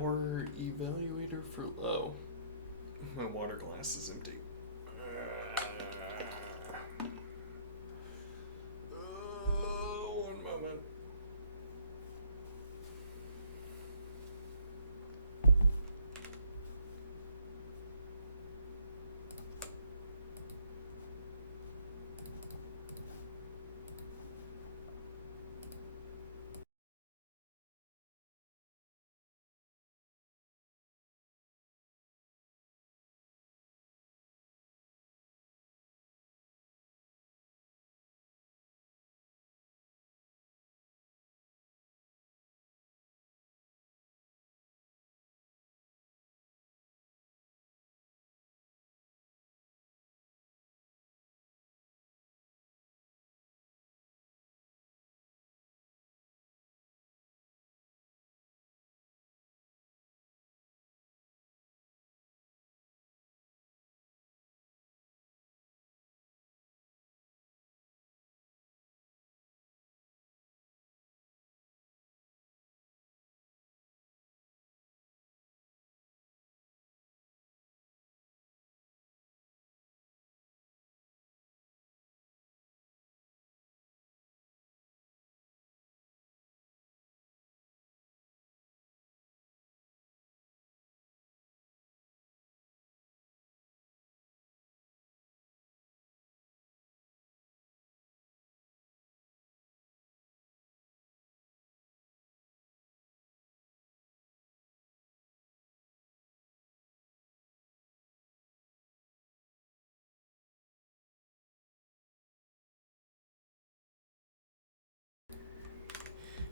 Our evaluator for... Oh, my water glass is empty. One moment.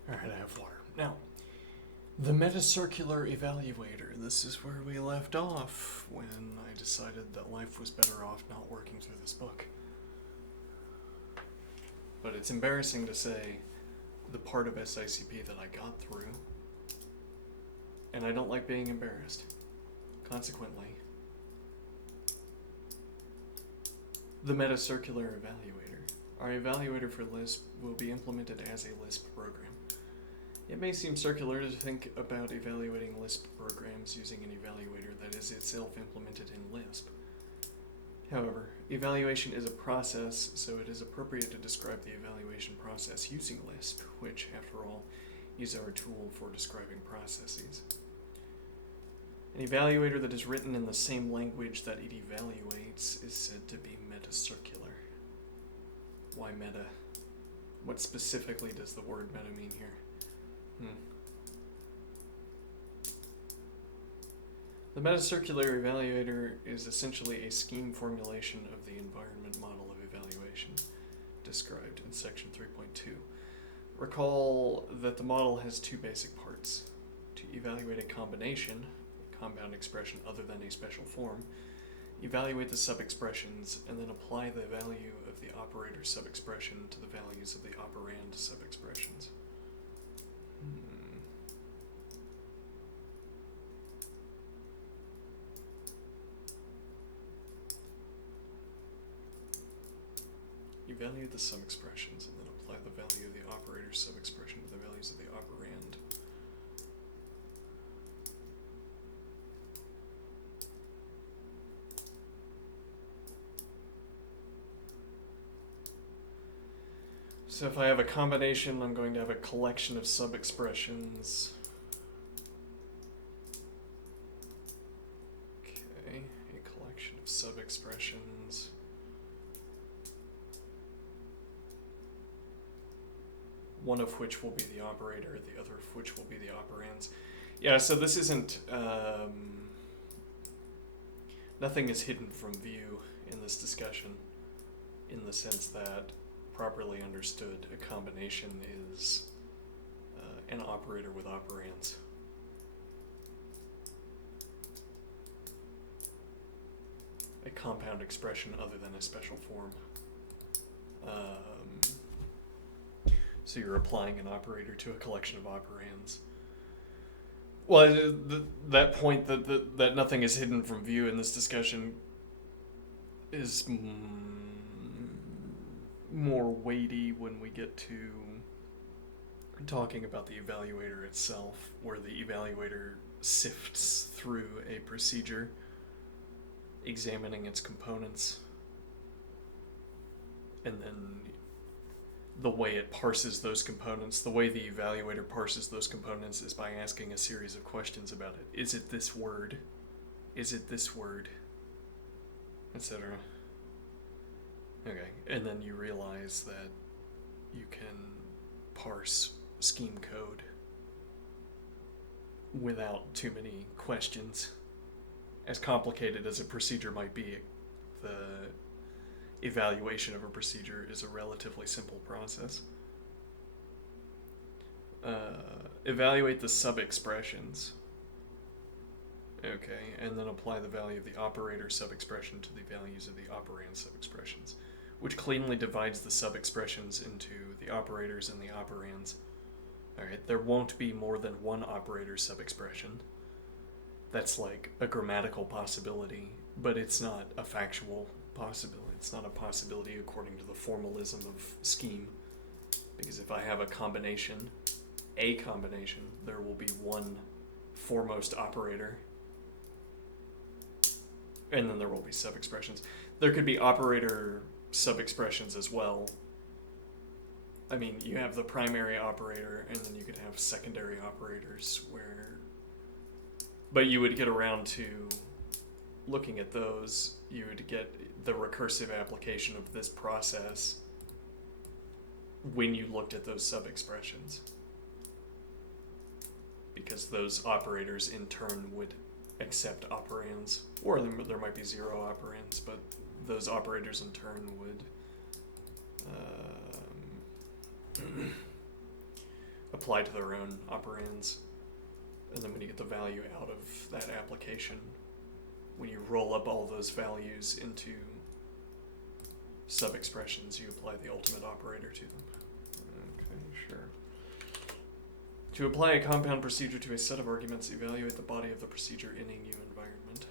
Alright, I have water. Now, the metacircular evaluator. This is where we left off when I decided that life was better off not working through this book. But it's embarrassing to say the part of SICP that I got through, and I don't like being embarrassed. Consequently, the metacircular evaluator. Our evaluator for Lisp will be implemented as a Lisp program. It may seem circular to think about evaluating Lisp programs using an evaluator that is itself implemented in Lisp. However, evaluation is a process, so it is appropriate to describe the evaluation process using Lisp, which, after all, is our tool for describing processes. An evaluator that is written in the same language that it evaluates is said to be metacircular. Why meta? What specifically does the word meta mean here? The metacircular evaluator is essentially a scheme formulation of the environment model of evaluation described in section 3.2. Recall that the model has two basic parts. To evaluate a combination, a compound expression other than a special form, evaluate the subexpressions, and then apply the value of the operator subexpression to the values of the operand subexpressions. Evaluate the subexpressions and then apply the value of the operator subexpression to the values of the operand. So if I have a combination, I'm going to have a collection of subexpressions. Okay, a collection of subexpressions. One of which will be the operator, the other of which will be the operands. Yeah, so this isn't, nothing is hidden from view in this discussion, in the sense that, properly understood, a combination is an operator with operands. A compound expression other than a special form. So you're applying an operator to a collection of operands. Well, that point that nothing is hidden from view in this discussion is more weighty when we get to talking about the evaluator itself, where the evaluator sifts through a procedure, examining its components, and then the way it parses those components, the way the evaluator parses those components is by asking a series of questions about it. Is it this word? Is it this word? Etc. Okay, and then you realize that you can parse scheme code without too many questions. As complicated as a procedure might be, the evaluation of a procedure is a relatively simple process. Evaluate the sub-expressions. Okay, and then apply the value of the operator sub-expression to the values of the operand sub-expressions, which cleanly divides the sub-expressions into the operators and the operands. Alright, there won't be more than one operator sub-expression. That's like a grammatical possibility, but it's not a factual possibility. It's not a possibility according to the formalism of scheme. Because if I have a combination, there will be one foremost operator, and then there will be sub-expressions. There could be operator sub-expressions as well. I mean, you have the primary operator, and then you could have secondary operators where... But you would get around to looking at those, you would get the recursive application of this process when you looked at those sub-expressions. Because those operators in turn would accept operands, or there might be zero operands, but those operators in turn would apply to their own operands. And then when you get the value out of that application, when you roll up all those values into sub-expressions, you apply the ultimate operator to them. Okay, sure. To apply a compound procedure to a set of arguments, evaluate the body of the procedure in a new environment.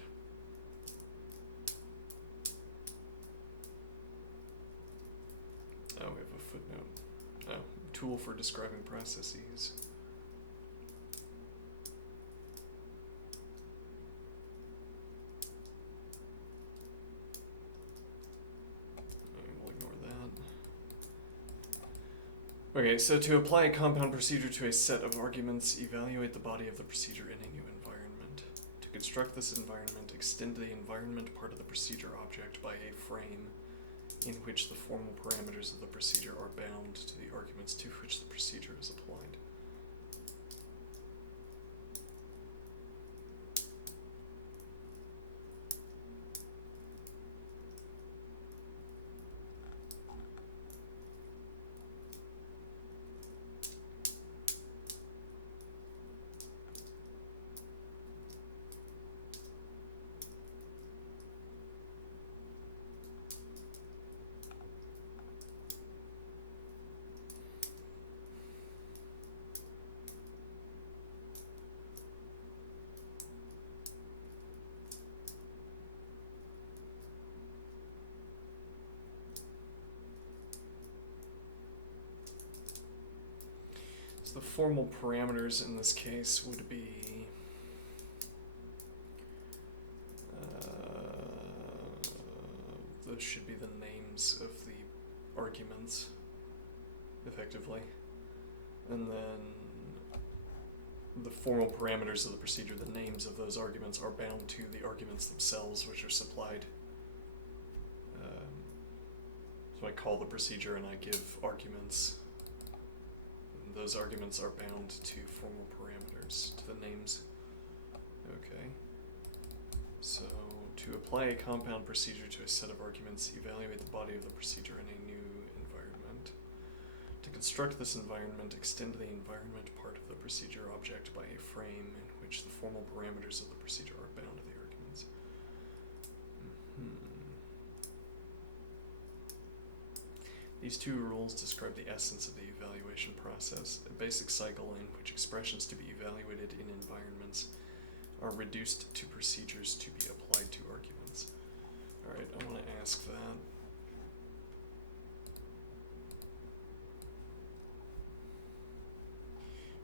Oh, we have a footnote. Oh, tool for describing processes. We'll ignore that. Okay, so to apply a compound procedure to a set of arguments, evaluate the body of the procedure in a new environment. To construct this environment, extend the environment part of the procedure object by a frame in which the formal parameters of the procedure are bound to the arguments to which the procedure is applied. The formal parameters in this case would be those should be the names of the arguments, effectively. And then the formal parameters of the procedure, the names of those arguments are bound to the arguments themselves, which are supplied. So I call the procedure and I give arguments. Those arguments are bound to formal parameters, to the names. Okay. So, to apply a compound procedure to a set of arguments, evaluate the body of the procedure in a new environment. To construct this environment, extend the environment part of the procedure object by a frame in which the formal parameters of the procedure are bound to the arguments. These two rules describe the essence of the evaluation process, a basic cycle in which expressions to be evaluated in environments are reduced to procedures to be applied to arguments. Alright, I want to ask that.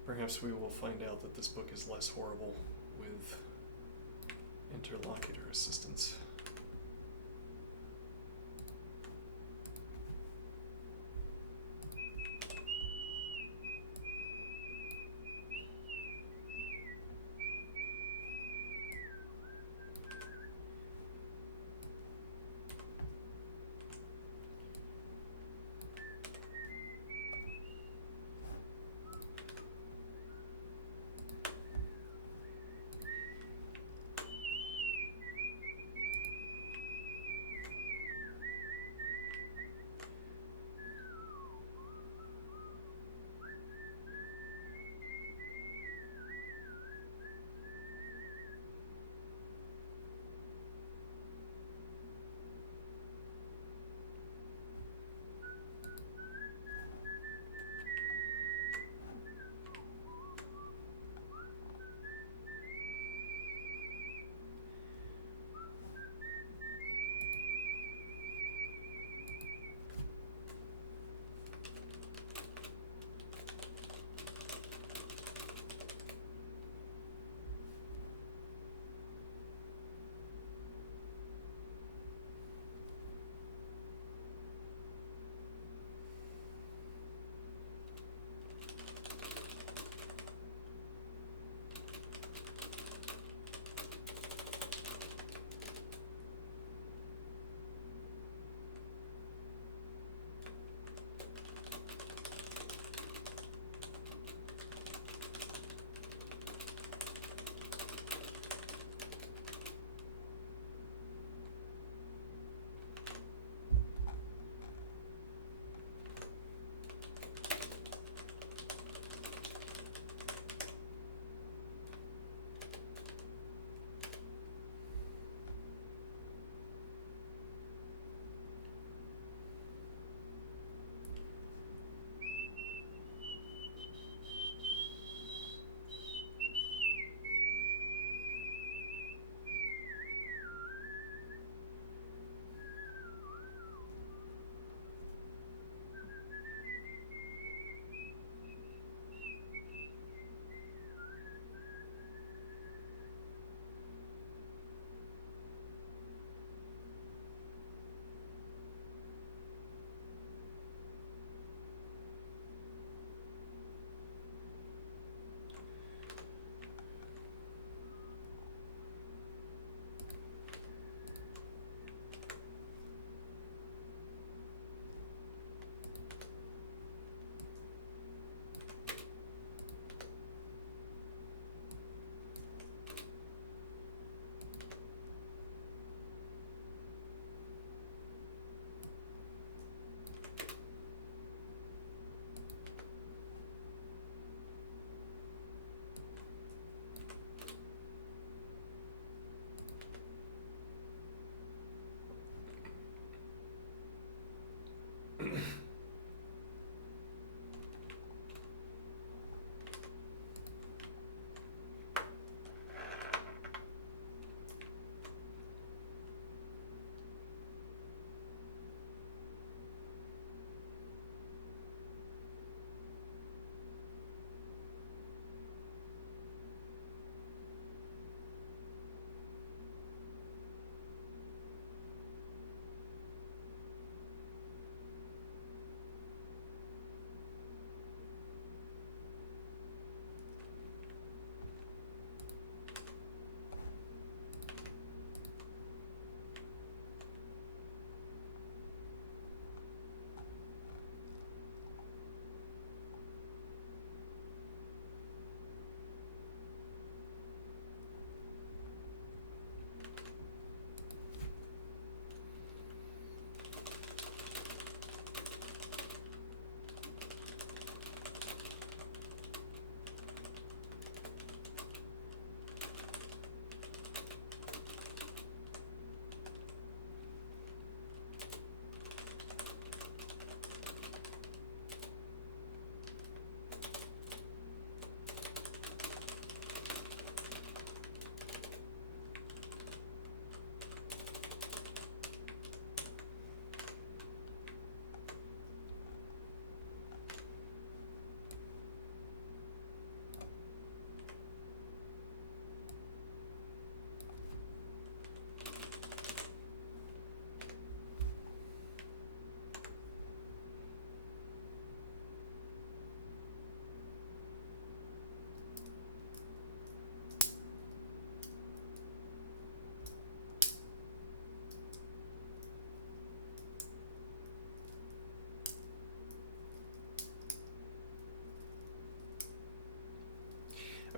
Perhaps we will find out that this book is less horrible with interlocutor assistance.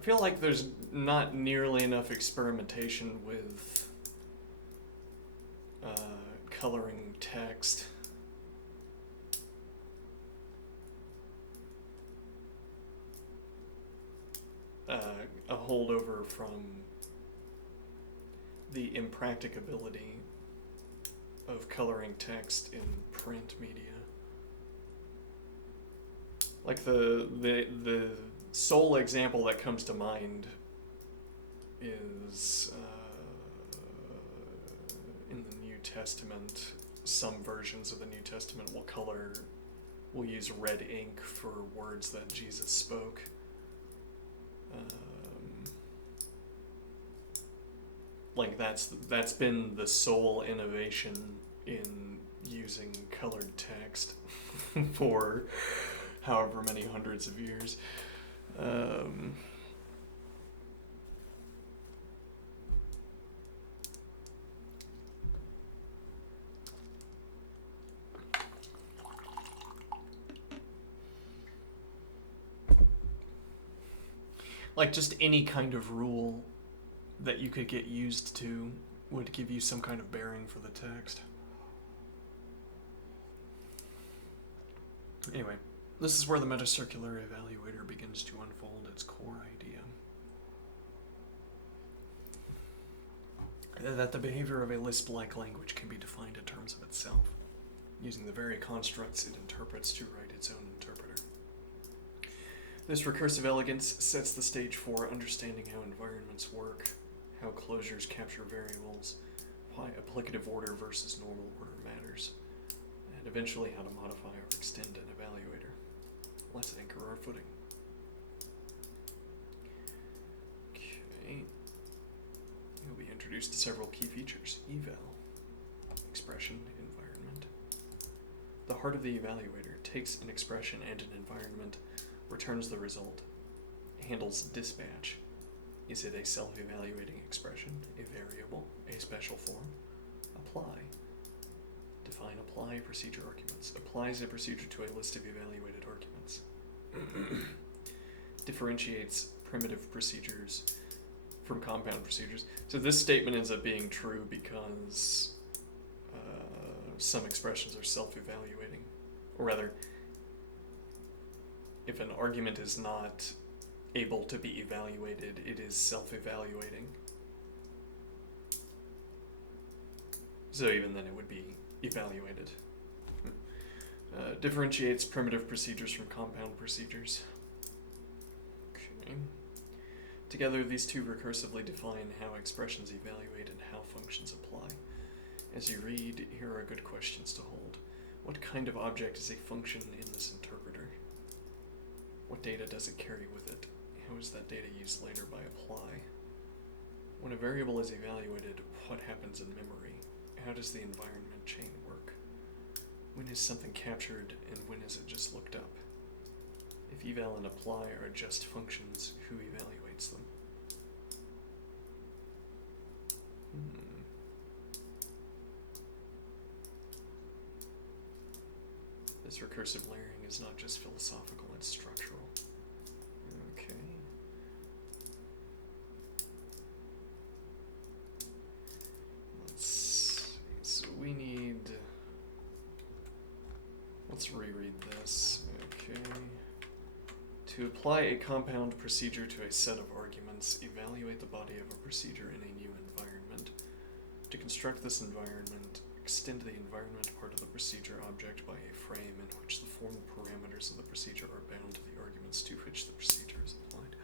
feel like there's not nearly enough experimentation with coloring text. A holdover from the impracticability of coloring text in print media. Like the sole example that comes to mind is in the New Testament. Some versions of the New Testament will use red ink for words that Jesus spoke. Like that's been the sole innovation in using colored text for however many hundreds of years. Like just any kind of rule that you could get used to would give you some kind of bearing for the text. Anyway, this is where the metacircular evaluator begins to unfold its core idea. That the behavior of a Lisp-like language can be defined in terms of itself, using the very constructs it interprets to write its own interpreter. This recursive elegance sets the stage for understanding how environments work, how closures capture variables, why applicative order versus normal order matters, and eventually how to modify or extend an evaluator. Let's anchor our footing. Okay. You'll be introduced to several key features. Eval, expression, environment. The heart of the evaluator takes an expression and an environment, returns the result, handles dispatch. Is it a self-evaluating expression, a variable, a special form? Apply. Define apply procedure arguments. Applies a procedure to a list of evaluated arguments. Differentiates primitive procedures from compound procedures. So this statement ends up being true because some expressions are self-evaluating. Or rather, if an argument is not able to be evaluated, it is self-evaluating. So even then it would be evaluated. Differentiates primitive procedures from compound procedures. Okay. Together, these two recursively define how expressions evaluate and how functions apply. As you read, here are good questions to hold. What kind of object is a function in this interpreter? What data does it carry with it? How is that data used later by apply? When a variable is evaluated, what happens in memory? How does the environment chain work? When is something captured and when is it just looked up? If eval and apply are just functions, who evaluates them? This recursive layering is not just philosophical, it's structural. Okay. Let's see. So we need... Let's reread this. Okay. To apply a compound procedure to a set of arguments, evaluate the body of a procedure in a new environment. To construct this environment, extend the environment part of the procedure object by a frame in which the formal parameters of the procedure are bound to the arguments to which the procedure is applied.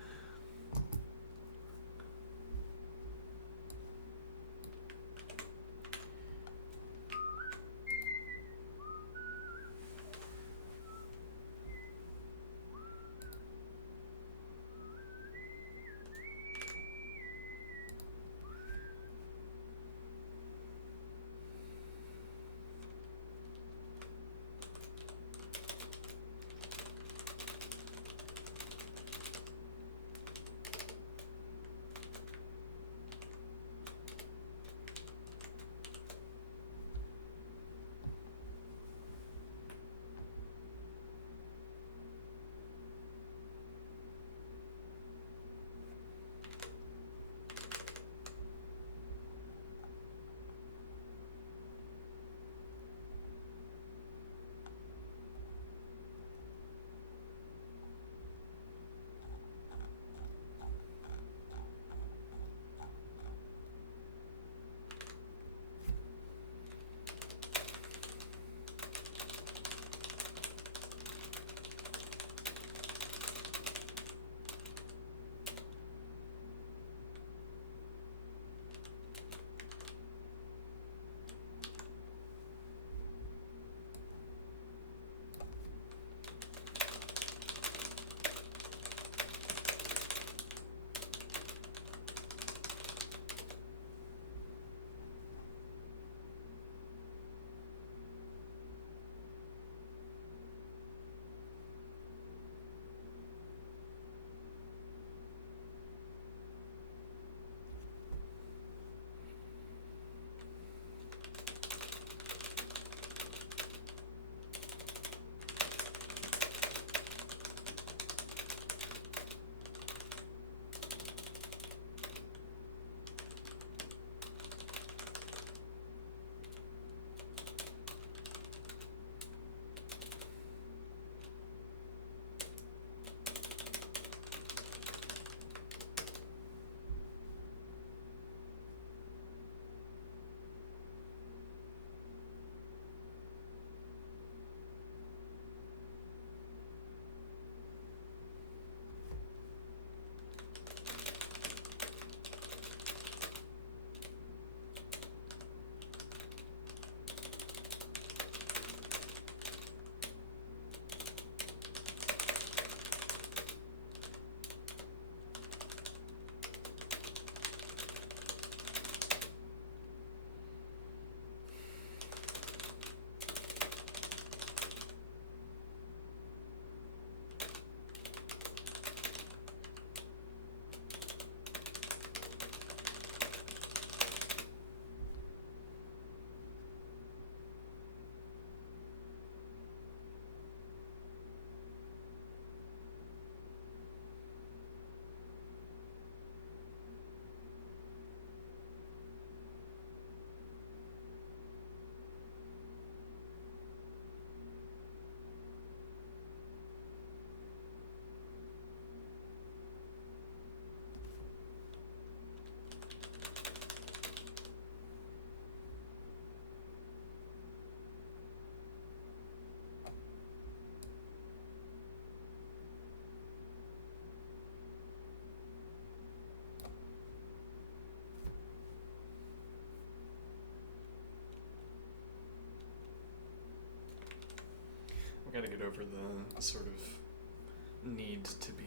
I gotta get over the sort of need to be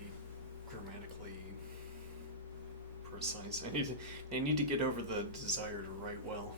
grammatically precise. I need to get over the desire to write well.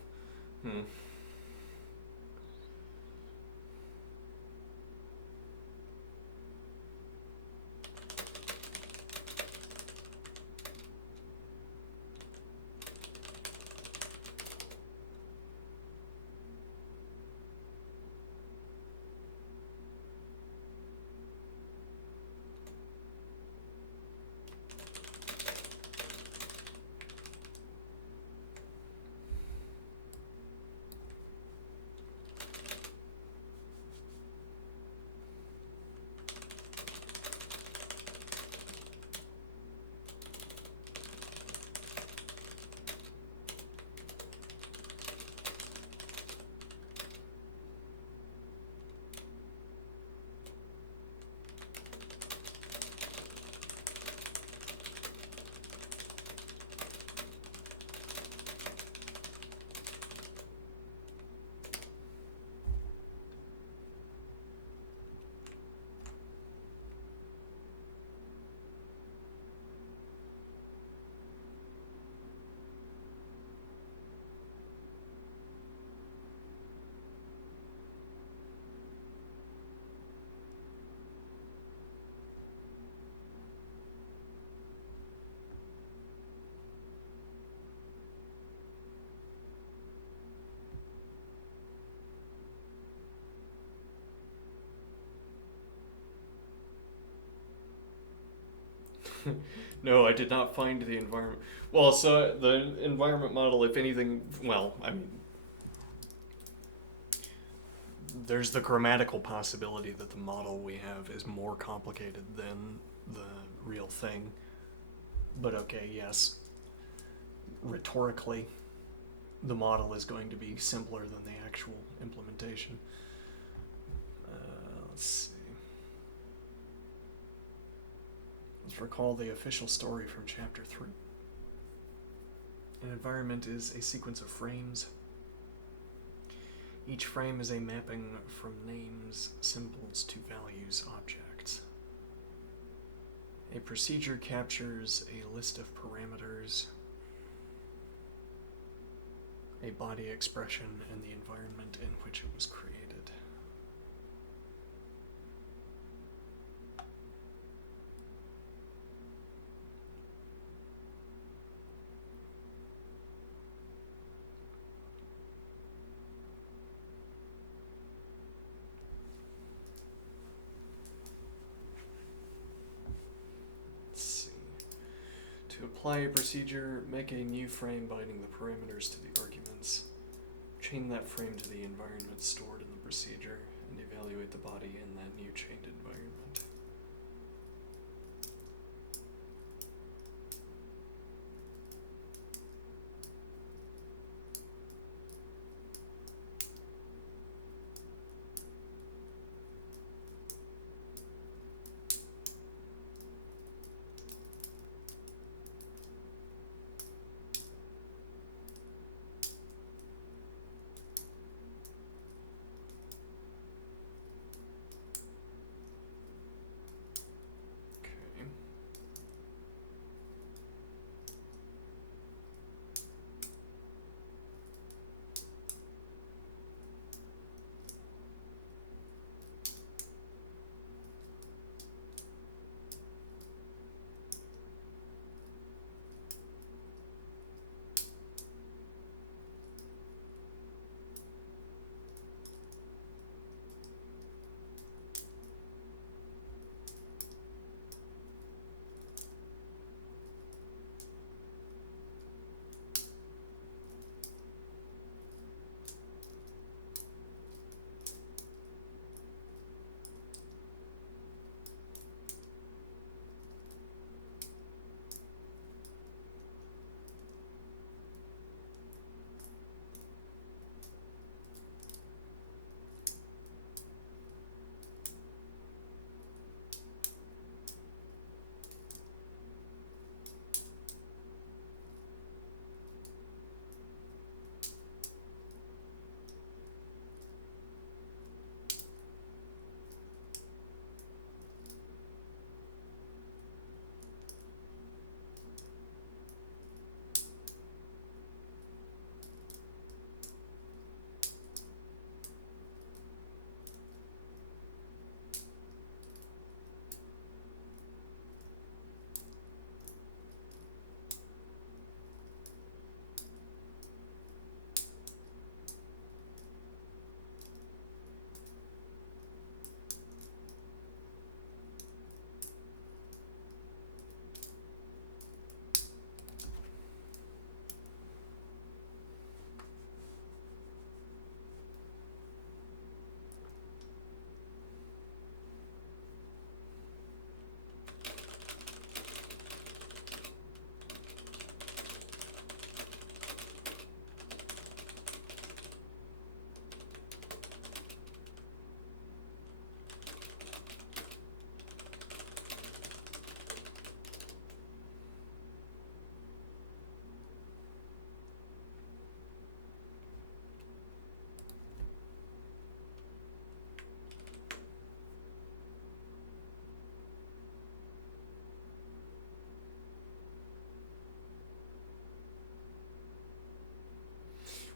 No, I did not find the environment. Well, so the environment model, if anything, well, I mean, there's the grammatical possibility that the model we have is more complicated than the real thing. But okay, yes, rhetorically, the model is going to be simpler than the actual implementation. Let's see. Let's recall the official story from Chapter 3. An environment is a sequence of frames. Each frame is a mapping from names, symbols to values, objects. A procedure captures a list of parameters, a body expression, and the environment in which it was created. To apply a procedure, make a new frame binding the parameters to the arguments. Chain that frame to the environment stored in the procedure, and evaluate the body in that new chained environment.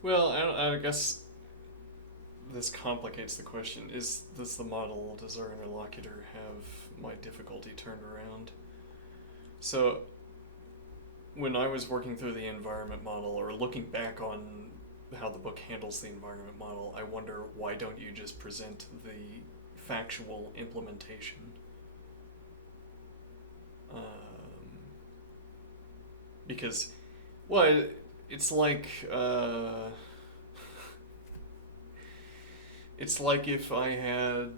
Well, I guess this complicates the question. Does the model, does our interlocutor have my difficulty turned around? So, when I was working through the environment model, or looking back on how the book handles the environment model, I wonder, why don't you just present the factual implementation? Because, well, it's like, it's like if I had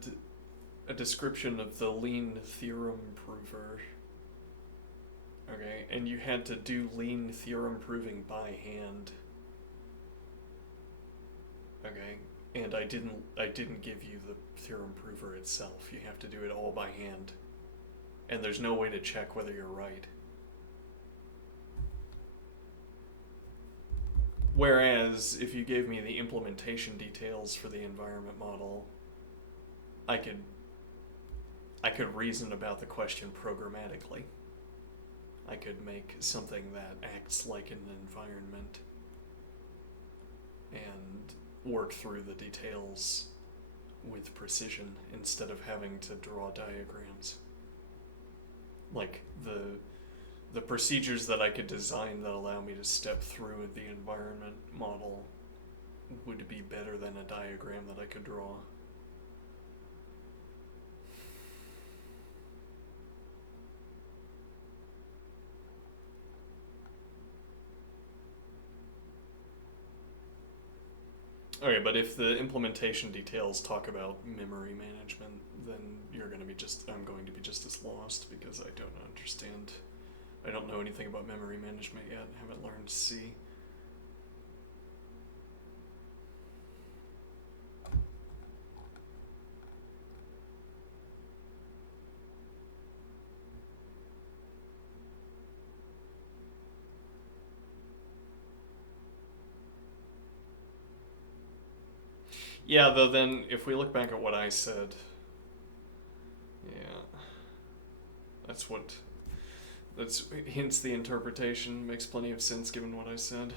a description of the lean theorem prover, okay, and you had to do lean theorem proving by hand, okay, and I didn't give you the theorem prover itself. You have to do it all by hand, and there's no way to check whether you're right. Whereas if you gave me the implementation details for the environment model, I could reason about the question programmatically. I could make something that acts like an environment and work through the details with precision instead of having to draw diagrams. Like the procedures that I could design that allow me to step through the environment model would be better than a diagram that I could draw. Okay, but if the implementation details talk about memory management, then I'm going to be just as lost because I don't understand. I don't know anything about memory management yet. Haven't learned C. Yeah, though then if we look back at what I said, yeah, that's hints the interpretation makes plenty of sense given what I said.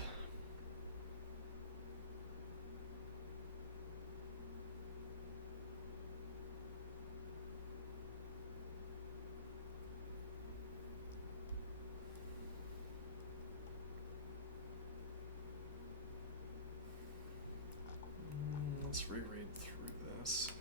Let's reread through this.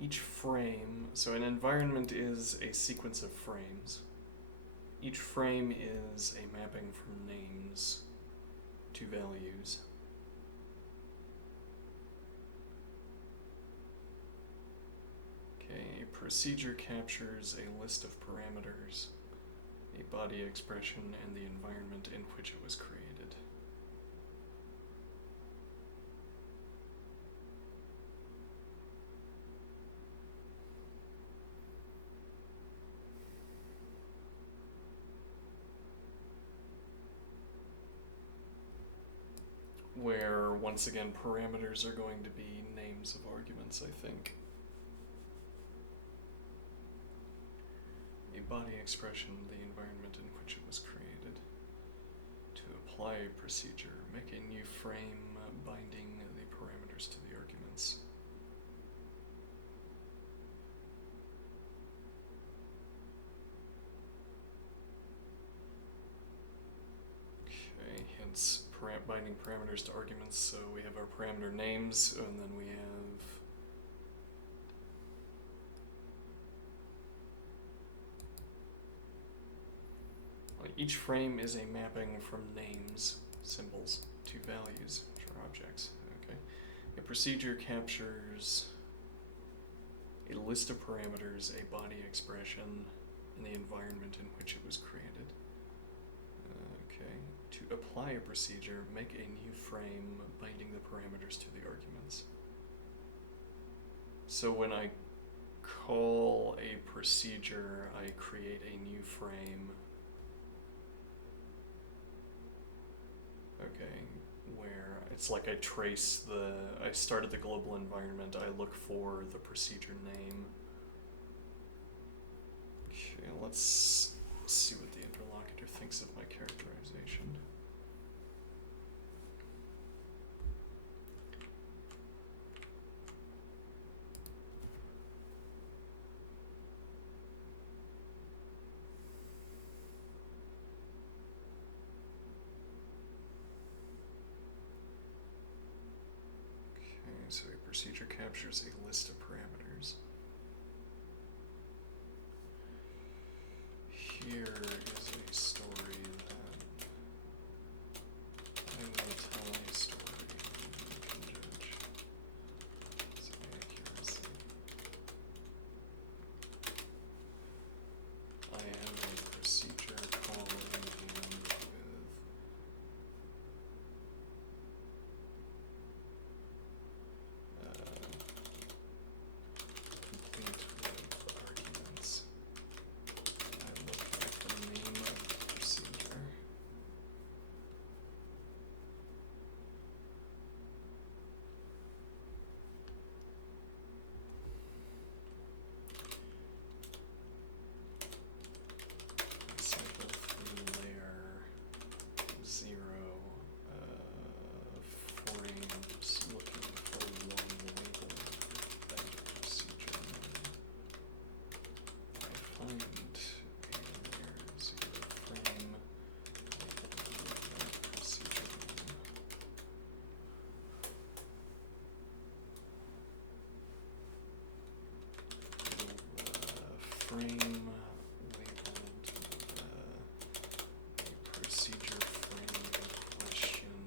Each frame, so an environment is a sequence of frames. Each frame is a mapping from names to values. Okay, a procedure captures a list of parameters, a body expression, and the environment in which it was created. Where, once again, parameters are going to be names of arguments, I think. A body expression, the environment in which it was created. To apply a procedure, make a new frame binding the parameters to the arguments. Okay, hence binding parameters to arguments, so we have our parameter names, and then we have each frame is a mapping from names, symbols, to values, which are objects. Okay. A procedure captures a list of parameters, a body expression, and the environment in which it was created. Okay. To apply a procedure, make a new frame binding the parameters to the arguments. So when I call a procedure, I create a new frame. Okay, where it's like I started the global environment, I look for the procedure name. Okay, let's see what the interlocutor thinks of my characterization. Okay, so a procedure captures a list of parameters. Here is a story that I will tell a story and you can judge its accuracy. I have a procedure call in hand with complete with arguments. I look at the name of the procedure. I cycle through layer 0 frames looking for one label for that procedure name. I find a layer 0 frame labeled with that procedure name. Frame labeled a procedure frame in question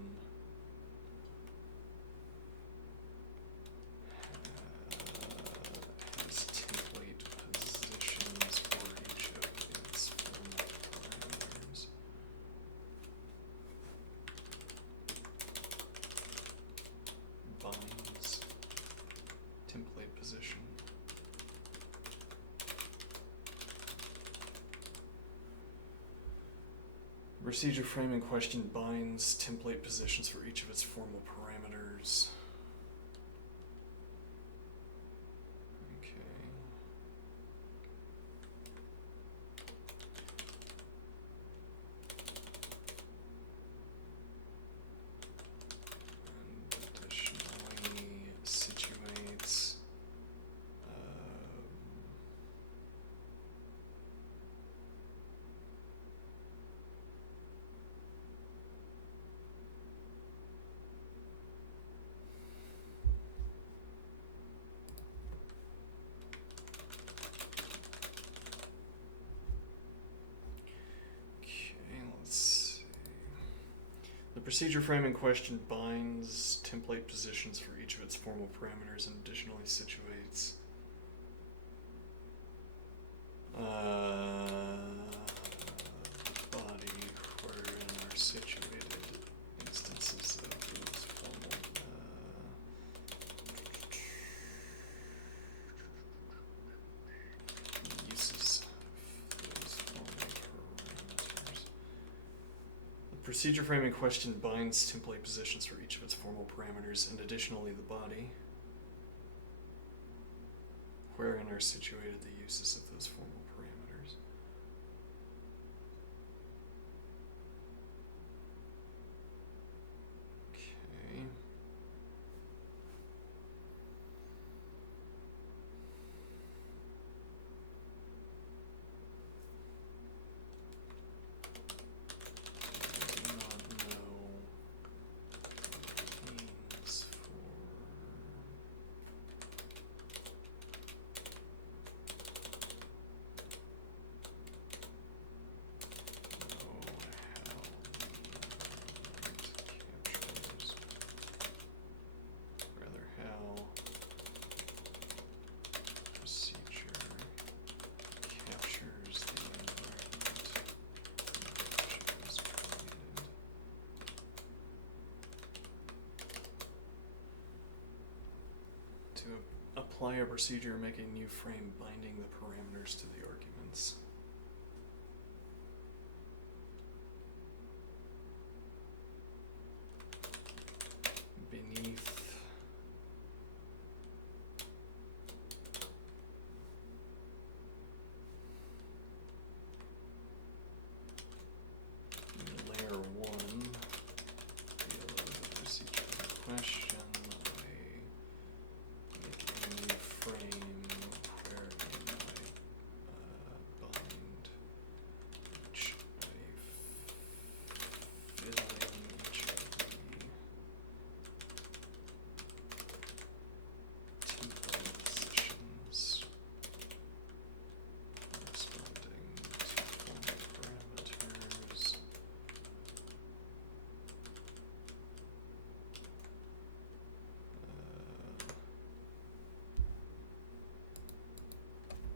has template positions for each of its formal parameters. Binds template position. Procedure frame in question binds template positions for each of its formal parameters. Okay. And additionally situates okay, let's see. The procedure frame in question binds template positions for each of its formal parameters and additionally situates body wherein are situated instances of those formal uses of those formal parameters. The procedure frame in question binds template positions for each of its formal parameters and additionally the body wherein are situated the uses of those formal parameters. Okay. I do not know what it means for apply a procedure, make a new frame binding the parameters to the arguments. Beneath layer 1, below the procedure in question, I make a new frame where I bind each, I fill in each of the template positions corresponding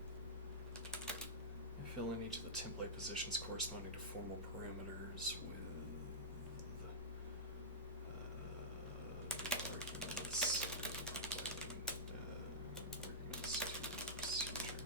to formal parameters. I fill in each of the template positions corresponding to formal parameters with the arguments, arguments to the procedure.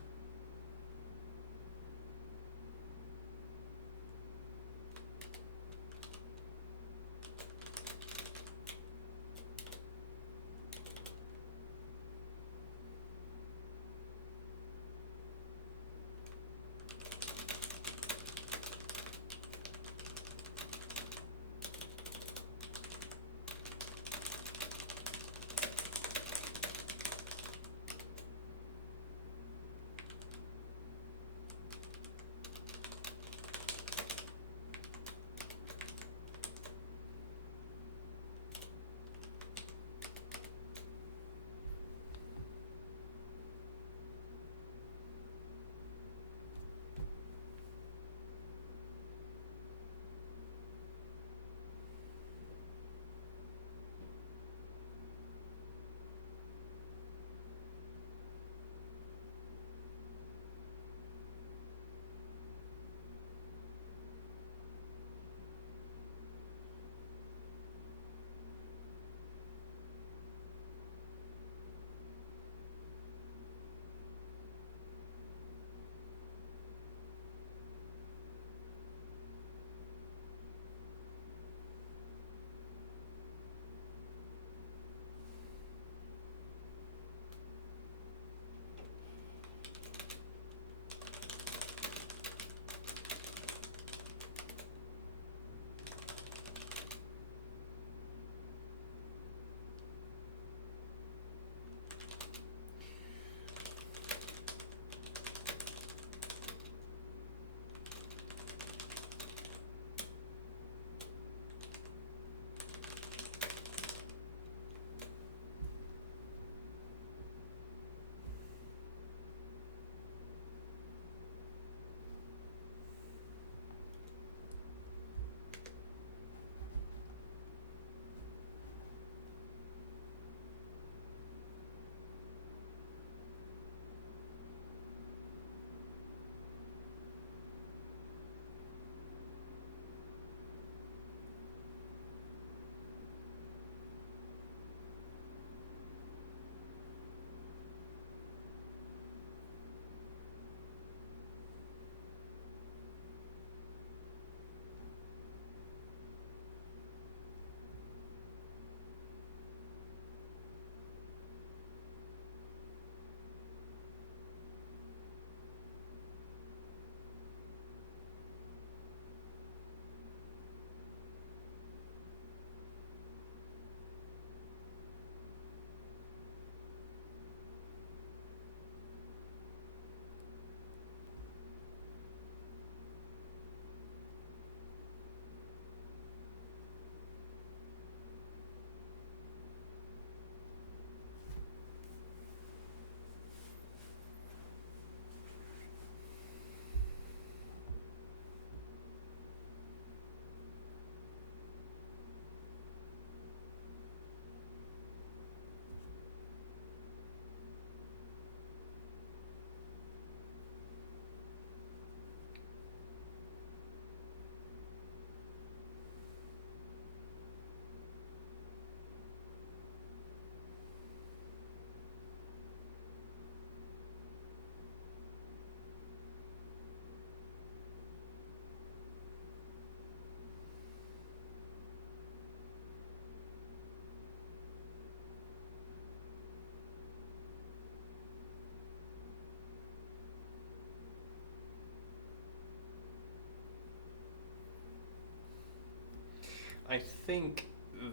I think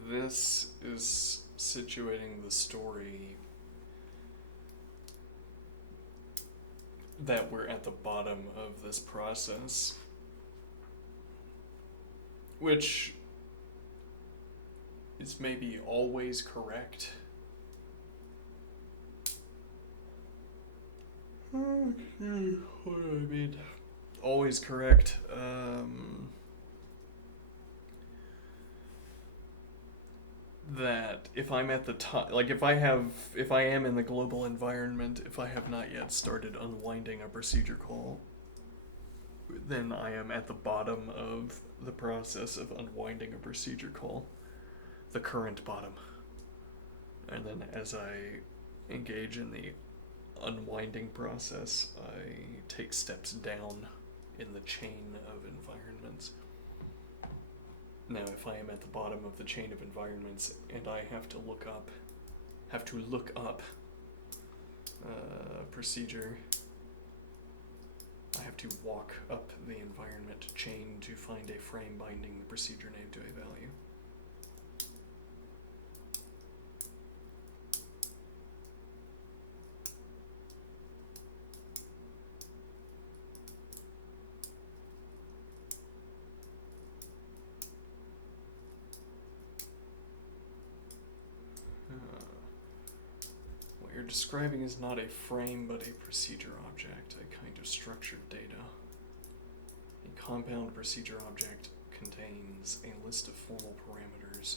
this is situating the story that we're at the bottom of this process, which is maybe always correct. What do I mean? Always correct. That if I'm at the top, like if I am in the global environment, if I have not yet started unwinding a procedure call, then I am at the bottom of the process of unwinding a procedure call, the current bottom. And then as I engage in the unwinding process, I take steps down in the chain of environments. Now, if I am at the bottom of the chain of environments and I have to look up procedure, I have to walk up the environment chain to find a frame binding the procedure name to a value. What you're describing is not a frame, but a procedure object, a kind of structured data. A compound procedure object contains a list of formal parameters.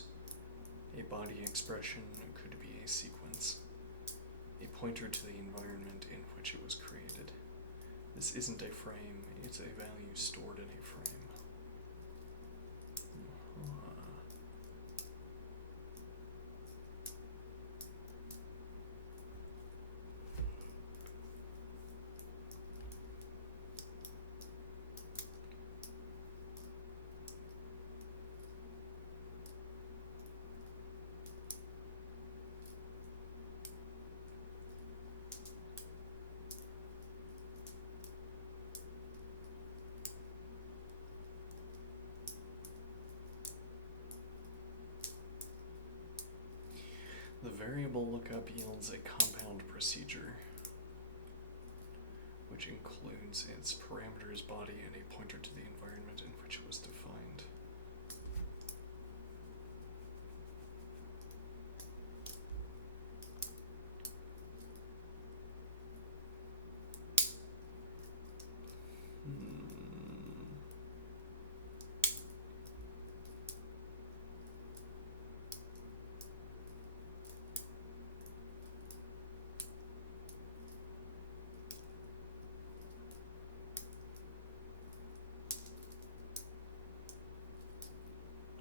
A body expression could be a sequence, a pointer to the environment in which it was created. This isn't a frame, it's a value stored in a frame. The variable lookup yields a compound procedure, which includes its parameters, body, and a pointer to the environment in which it was defined.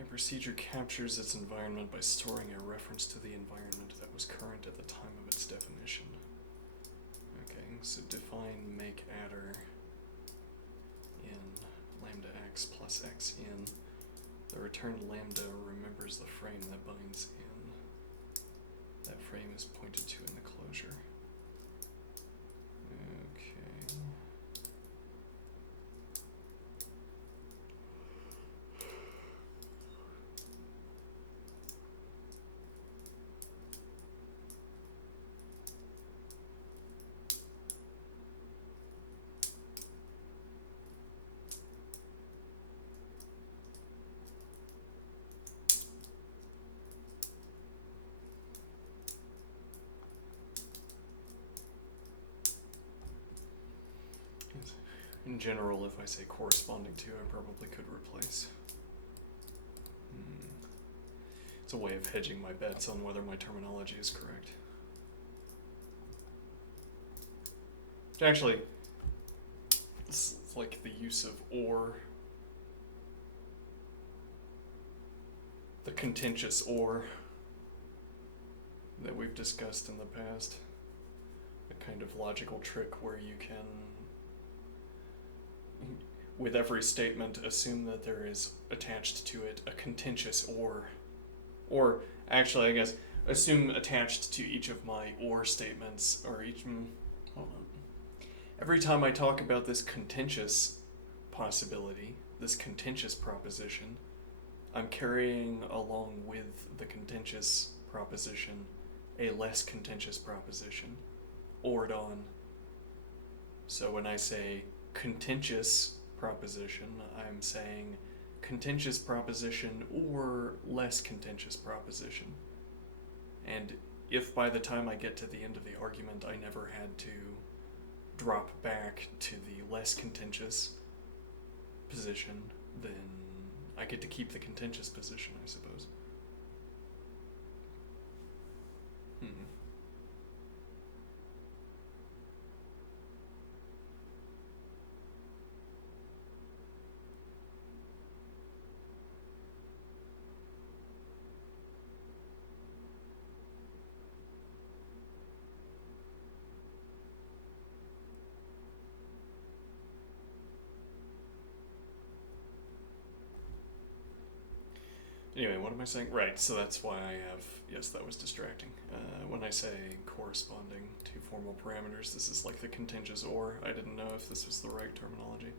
A procedure captures its environment by storing a reference to the environment that was current at the time of its definition. Okay, so define make adder in lambda x plus x in. The returned lambda remembers the frame that binds in. That frame is pointed to in the closure. Okay. In general, if I say corresponding to, I probably could replace. It's a way of hedging my bets on whether my terminology is correct. Actually, it's like the use of or, the contentious or that we've discussed in the past. A kind of logical trick where you can, with every statement, assume that there is attached to it a contentious or actually, I guess, assume attached to each of my or statements, or each, hold on. Every time I talk about this contentious possibility, this contentious proposition, I'm carrying along with the contentious proposition a less contentious proposition, ORed on. So when I say contentious proposition, I'm saying contentious proposition or less contentious proposition. And if by the time I get to the end of the argument I never had to drop back to the less contentious position, then I get to keep the contentious position, I suppose. Anyway, what am I saying? Right, so that's why I have, yes, that was distracting. When I say corresponding to formal parameters, this is like the contentious or. I didn't know if this was the right terminology.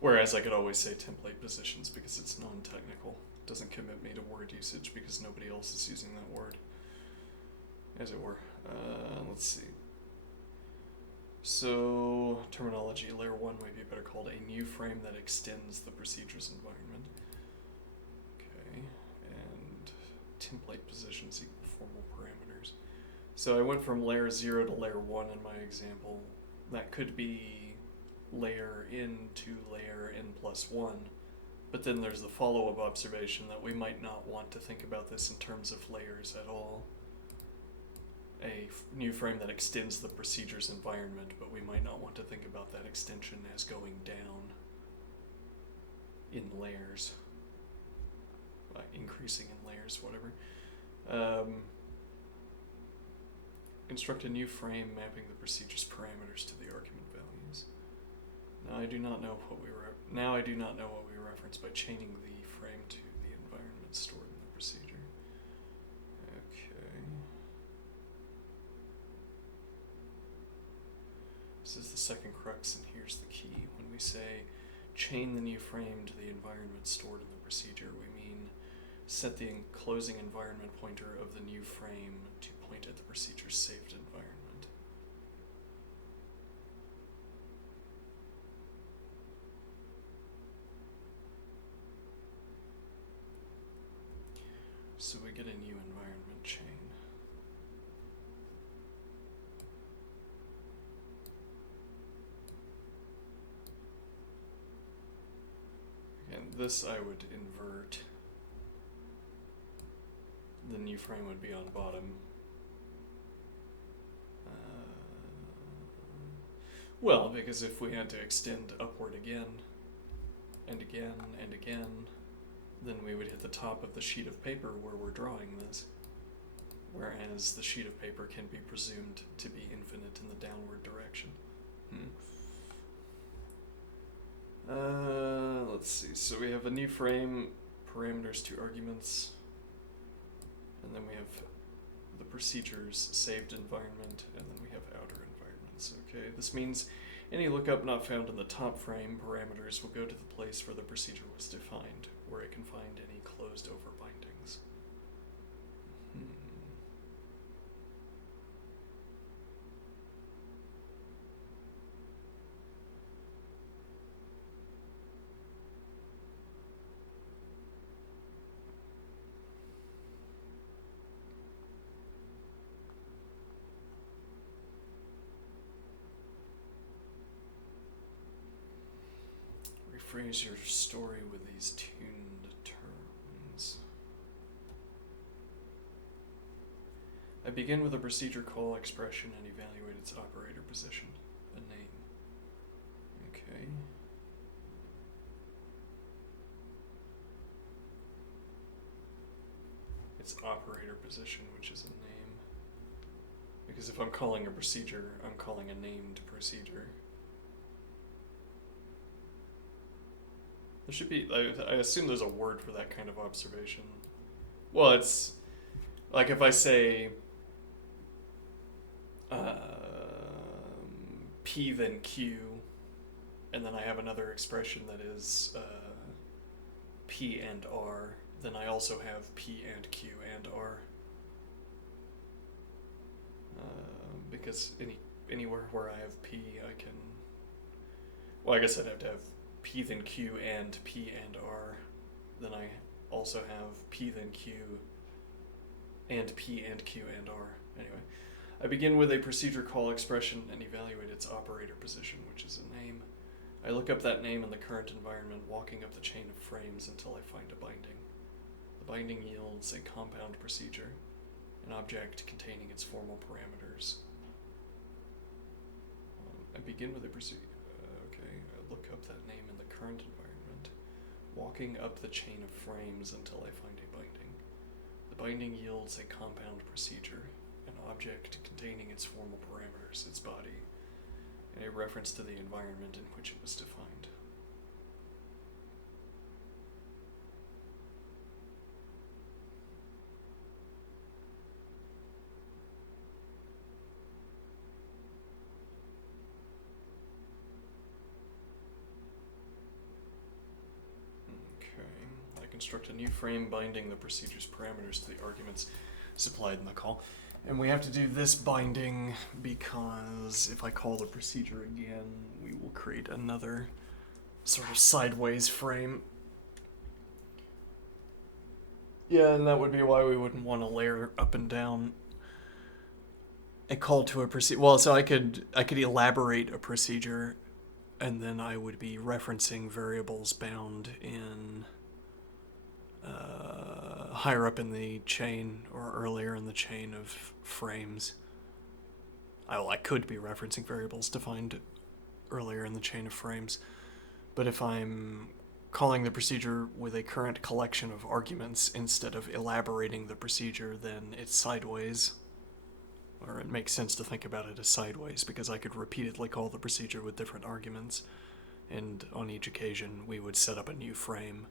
Whereas I could always say template positions because it's non-technical. It doesn't commit me to word usage because nobody else is using that word, as it were. Let's see. So, terminology, layer 1 might be better called a new frame that extends the procedure's environment. Okay, and template positions equal formal parameters. So I went from layer 0 to layer 1 in my example. That could be layer n to layer n plus 1. But then there's the follow-up observation that we might not want to think about this in terms of layers at all. A new frame that extends the procedure's environment, but we might not want to think about that extension as going down in layers. Increasing in layers, whatever. Construct a new frame mapping the procedure's parameters to the argument values. Now I do not know what we reference by chaining the frame to the environment stored in the procedure. Okay. This is the second crux, and here's the key. When we say chain the new frame to the environment stored in the procedure, we mean set the enclosing environment pointer of the new frame to point at the procedure's saved environment. So we get a new environment chain. And this I would invert. The new frame would be on bottom. Well, because if we had to extend upward again, and again, and again, then we would hit the top of the sheet of paper where we're drawing this. Whereas the sheet of paper can be presumed to be infinite in the downward direction. Let's see, so we have a new frame, parameters to arguments, and then we have the procedure's saved environment, and then we have outer environments. Okay, this means any lookup not found in the top frame parameters will go to the place where the procedure was defined, where it can find any closed over bindings. Rephrase your story with these tuned terms. I begin with a procedure call expression and evaluate its operator position, a name. Okay. Its operator position, which is a name. Because if I'm calling a procedure, I'm calling a named procedure. There should be, I assume there's a word for that kind of observation. Well, it's like if I say P then Q, and then I have another expression that is P and R, then I also have P and Q and R. Because anywhere where I have P, I can... Well, I guess I'd have to have P then Q and P and R. Then I also have P then Q and P and Q and R. Anyway, I begin with a procedure call expression and evaluate its operator position, which is a name. I look up that name in the current environment, walking up the chain of frames until I find a binding. The binding yields a compound procedure, an object containing its formal parameters. I begin with a procedure. I look up that name in the current environment, walking up the chain of frames until I find a binding. The binding yields a compound procedure, an object containing its formal parameters, its body, and a reference to the environment in which it was defined. I construct a new frame binding the procedure's parameters to the arguments supplied in the call. And we have to do this binding because if I call the procedure again, we will create another sort of sideways frame. Yeah, and that would be why we wouldn't want to layer up and down a call to a procedure. Well, so I could elaborate a procedure, and then I would be referencing variables bound in higher up in the chain or earlier in the chain of frames. I could be referencing variables defined earlier in the chain of frames, but if I'm calling the procedure with a current collection of arguments instead of elaborating the procedure, then it's sideways. Or it makes sense to think about it as sideways, because I could repeatedly call the procedure with different arguments, and on each occasion we would set up a new frame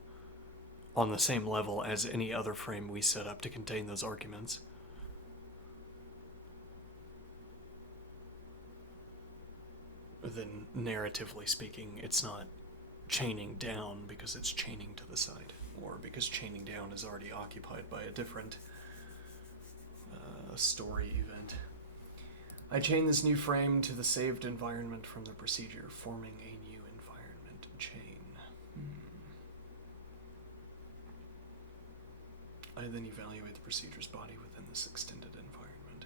on the same level as any other frame we set up to contain those arguments. Then, narratively speaking, it's not chaining down because it's chaining to the side, or because chaining down is already occupied by a different story event. I chain this new frame to the saved environment from the procedure, forming a new environment chain. I then evaluate the procedure's body within this extended environment.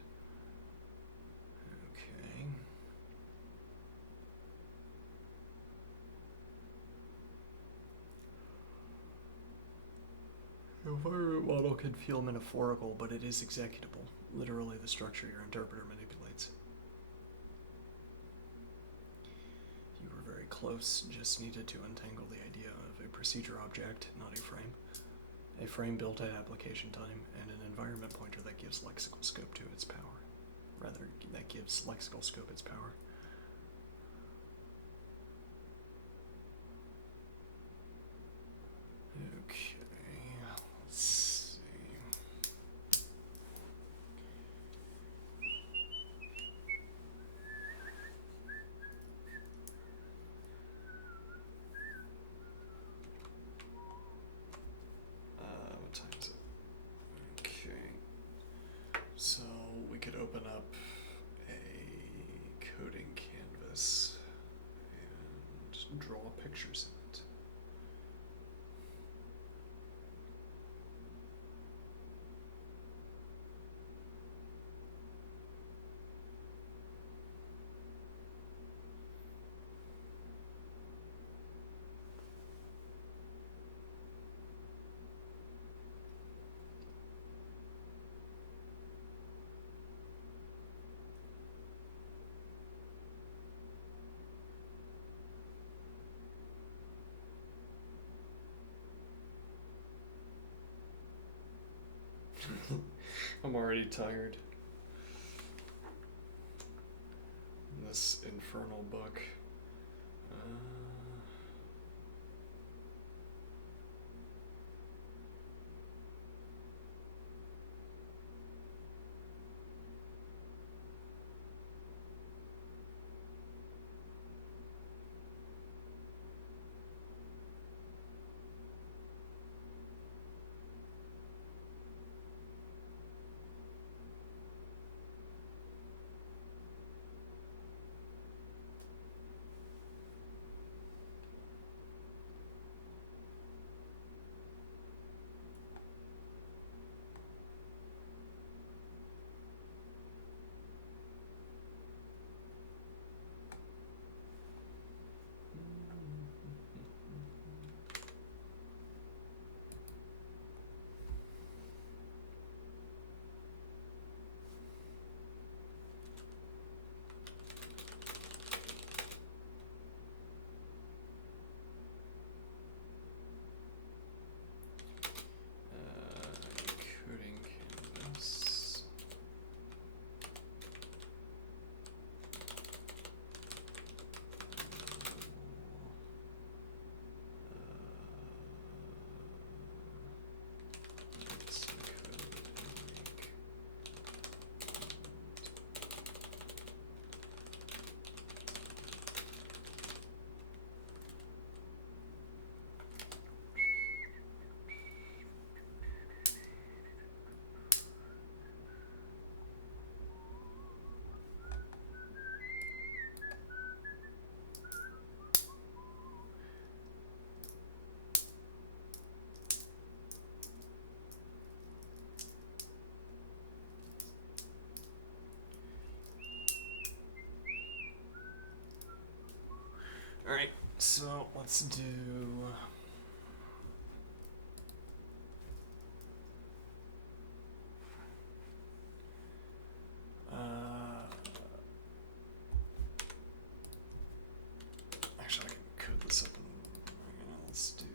Okay. The environment model can feel metaphorical, but it is executable. Literally the structure your interpreter manipulates. You were very close, just needed to untangle the idea of a procedure object, not a frame. A frame built at application time, and an environment pointer that gives lexical scope to its power. Rather, that gives lexical scope its power. Okay, let's see. What time is it? Okay. So we could open up a coding canvas and draw pictures in it. I'm already tired. This infernal book. Alright, so let's do... actually, I can code this up and let's do...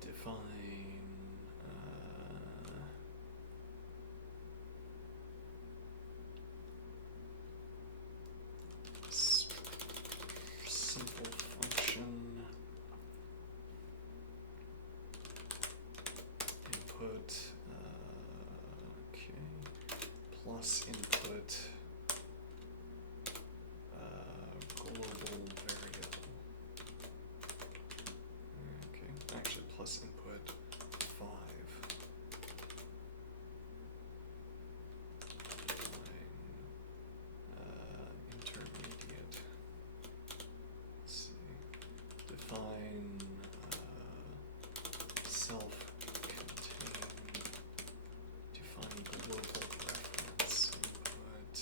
define simple function input okay plus input global variable. Okay, actually plus input 5. Intermediate. Let's see. Define self-contained. Define global reference input.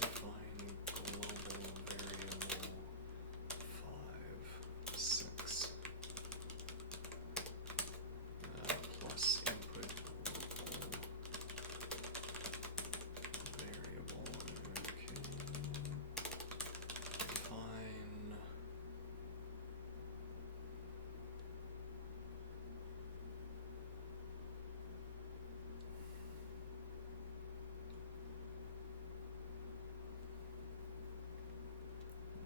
Define global variable 5, 6. Plus input global variable. Okay. Define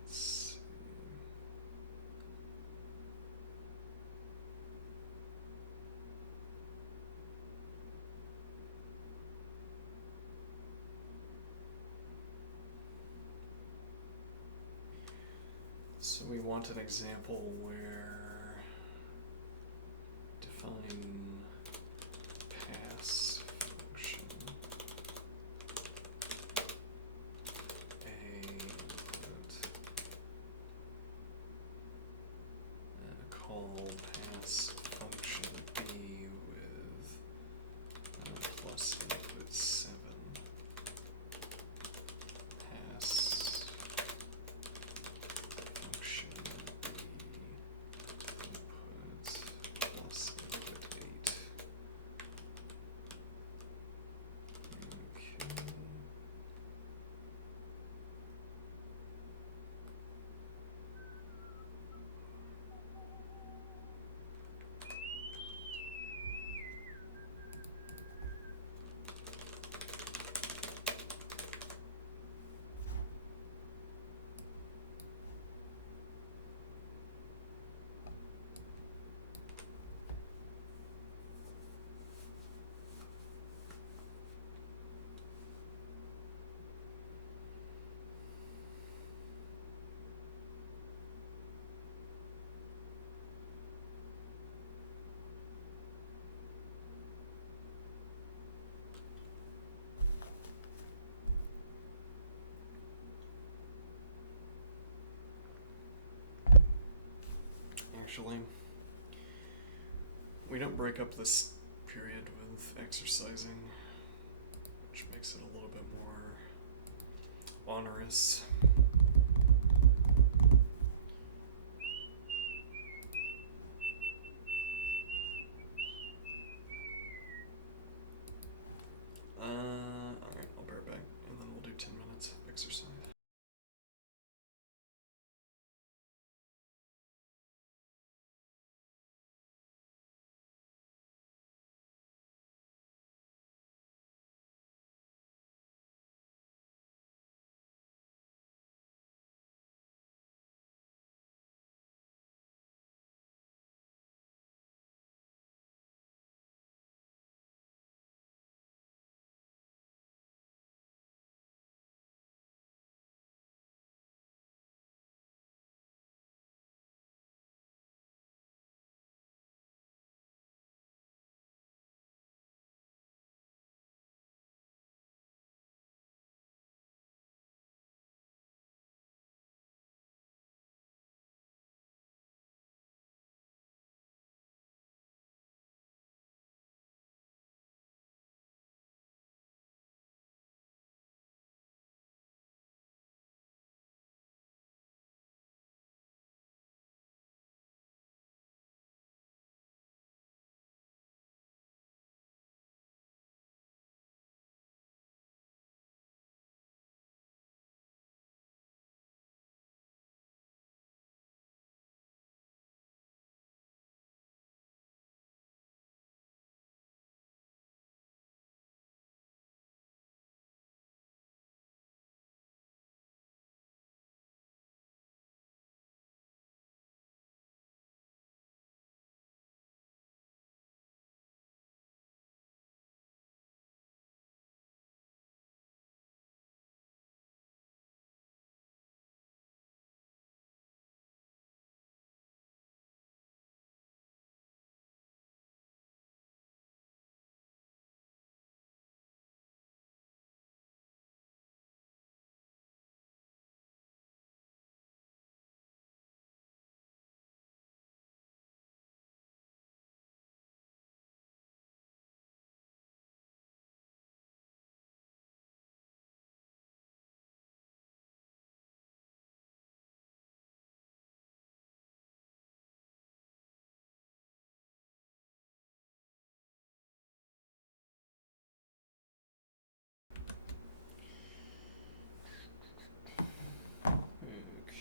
let's see. So we want an example where define pass function A input and call pass function B with plus input 7. Pass function B input plus input 8. Okay. Actually, we don't break up this period with exercising, which makes it a little bit more onerous. Alright, I'll bear back, and then we'll do 10 minutes of exercise.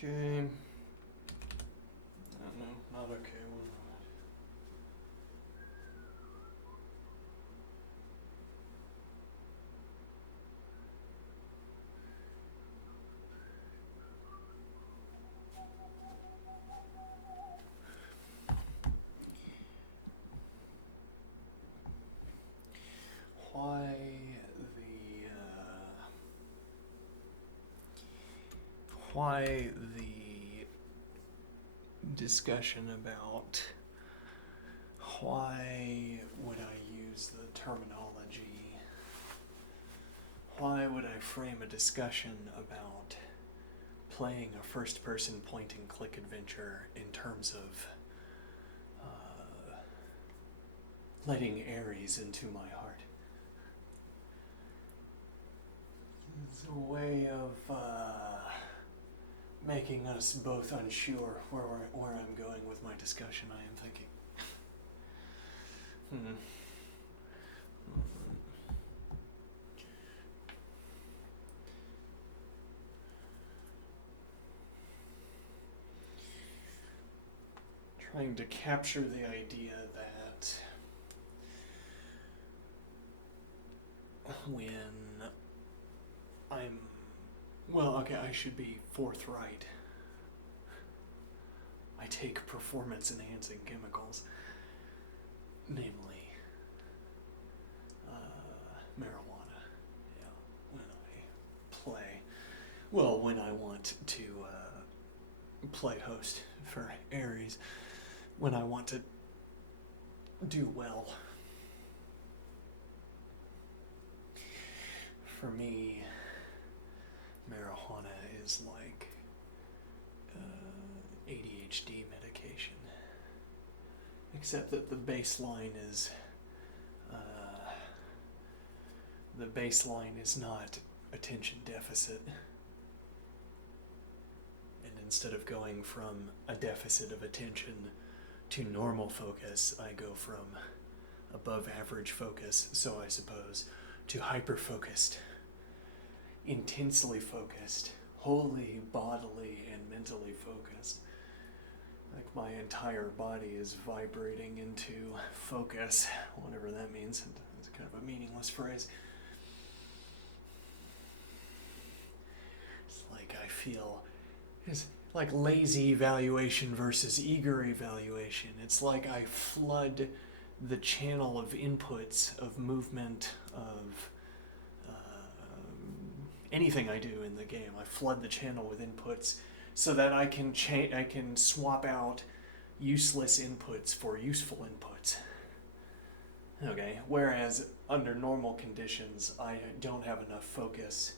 Okay. No, not okay. One moment. Why the discussion about why would I use the terminology? Why would I frame a discussion about playing a first-person point-and-click adventure in terms of letting Ares into my heart? It's a way of making us both unsure where I'm going with my discussion, I am thinking. Trying to capture the idea that when I should be forthright. I take performance-enhancing chemicals, namely marijuana. Yeah, when I play. Well, when I want to play host for Ares, when I want to do well. For me, marijuana is like ADHD medication, except that the baseline is not attention deficit, and instead of going from a deficit of attention to normal focus, I go from above average focus, so I suppose, to hyper-focused, intensely focused, wholly bodily and mentally focused. Like my entire body is vibrating into focus, whatever that means. It's kind of a meaningless phrase. It's like I feel, it's like lazy evaluation versus eager evaluation. It's like I flood the channel of inputs, of movement, of anything I do in the game. I flood the channel with inputs so that I can swap out useless inputs for useful inputs. Okay, whereas under normal conditions, I don't have enough focus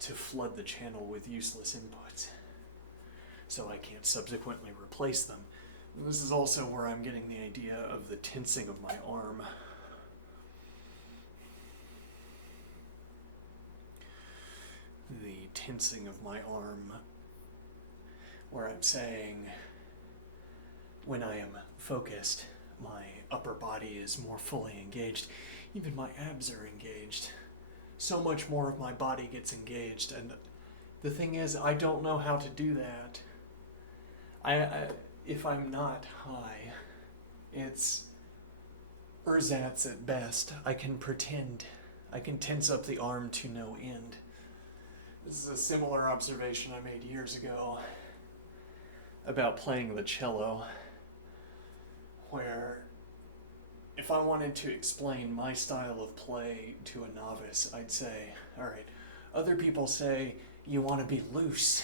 to flood the channel with useless inputs, so I can't subsequently replace them. And this is also where I'm getting the idea of the tensing of my arm. The tensing of my arm, where I'm saying when I am focused, my upper body is more fully engaged. Even my abs are engaged. So much more of my body gets engaged, and the thing is, I don't know how to do that. If I'm not high, it's ersatz at best. I can pretend. I can tense up the arm to no end. This is a similar observation I made years ago about playing the cello, where if I wanted to explain my style of play to a novice, I'd say, all right, other people say you want to be loose.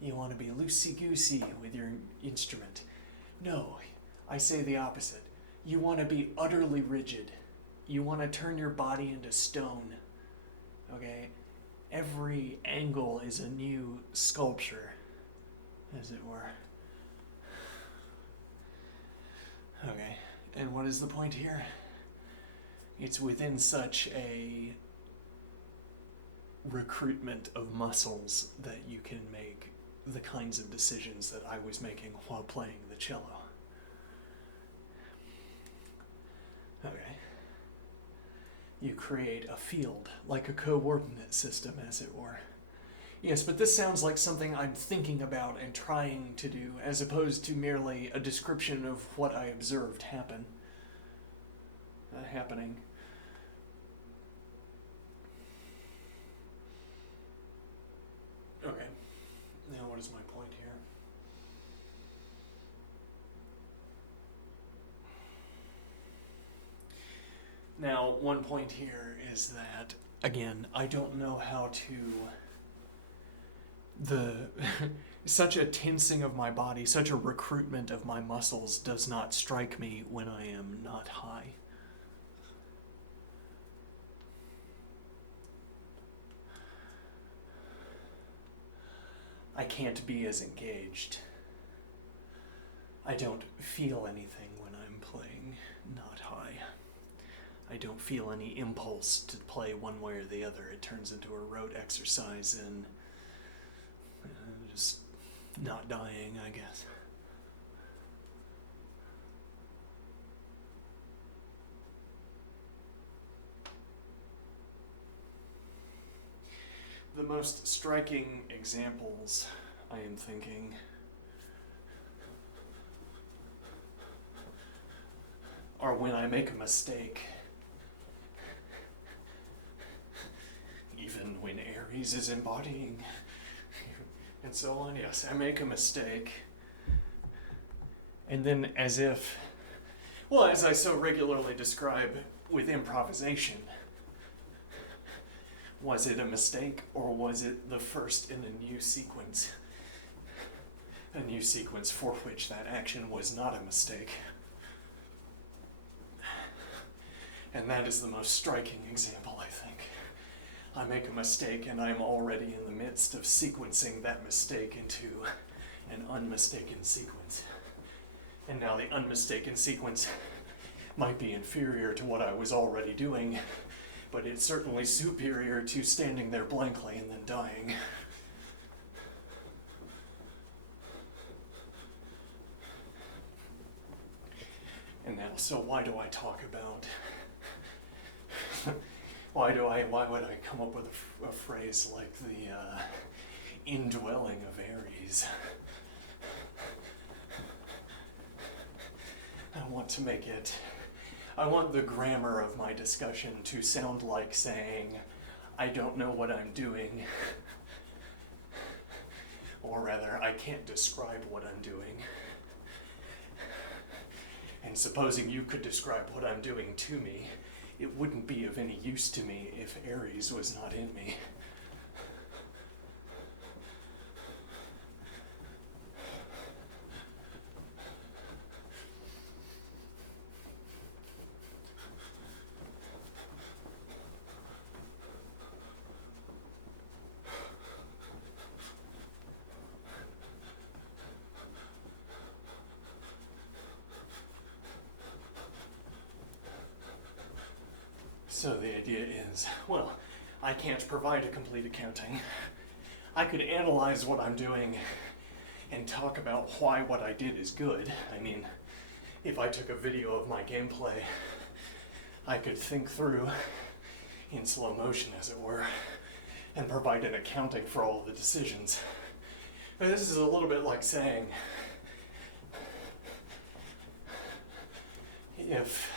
You want to be loosey-goosey with your instrument. No, I say the opposite. You want to be utterly rigid. You want to turn your body into stone. Okay? Every angle is a new sculpture, as it were. Okay, and what is the point here? It's within such a recruitment of muscles that you can make the kinds of decisions that I was making while playing the cello. Okay. You create a field, like a coordinate system, as it were. Yes, but this sounds like something I'm thinking about and trying to do, as opposed to merely a description of what I observed happening. Okay, now what is my point here? Now, one point here is that, again, I don't know how to... such a tensing of my body, such a recruitment of my muscles does not strike me when I am not high. I can't be as engaged. I don't feel anything when I'm playing not high. I don't feel any impulse to play one way or the other. It turns into a rote exercise in just not dying, I guess. The most striking examples, I am thinking, are when I make a mistake. Even when Ares is embodying and so on, yes, I make a mistake. And then as if, well, as I so regularly describe with improvisation, was it a mistake or was it the first in a new sequence? A new sequence for which that action was not a mistake. And that is the most striking example, I think. I make a mistake and I'm already in the midst of sequencing that mistake into an unmistaken sequence. And now the unmistaken sequence might be inferior to what I was already doing, but it's certainly superior to standing there blankly and then dying. And now, so why do I talk about... why would I come up with a phrase like the indwelling of Ares? I want the grammar of my discussion to sound like saying, I don't know what I'm doing, or rather, I can't describe what I'm doing. And supposing you could describe what I'm doing to me, it wouldn't be of any use to me if Ares was not in me. So the idea is, well, I can't provide a complete accounting. I could analyze what I'm doing and talk about why what I did is good. I mean, if I took a video of my gameplay, I could think through, in slow motion as it were, and provide an accounting for all of the decisions. But this is a little bit like saying, if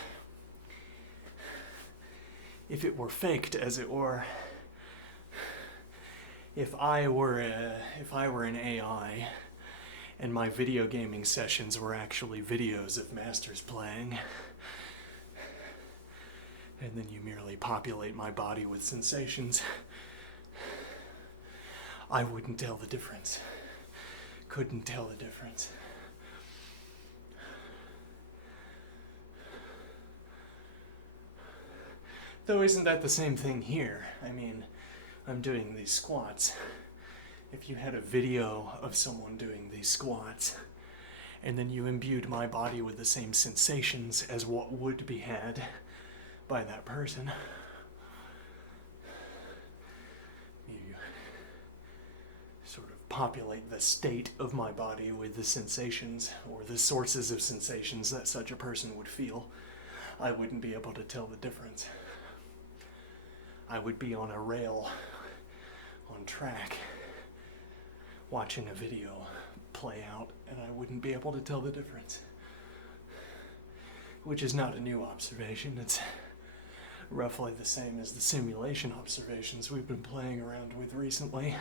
it were faked, as it were, if I were an AI, and my video gaming sessions were actually videos of masters playing, and then you merely populate my body with sensations, I wouldn't tell the difference. Couldn't tell the difference. Though isn't that the same thing here? I mean, I'm doing these squats. If you had a video of someone doing these squats, and then you imbued my body with the same sensations as what would be had by that person, you sort of populate the state of my body with the sensations, or the sources of sensations that such a person would feel, I wouldn't be able to tell the difference. I would be on a rail, on track, watching a video play out, and I wouldn't be able to tell the difference. Which is not a new observation. It's roughly the same as the simulation observations we've been playing around with recently.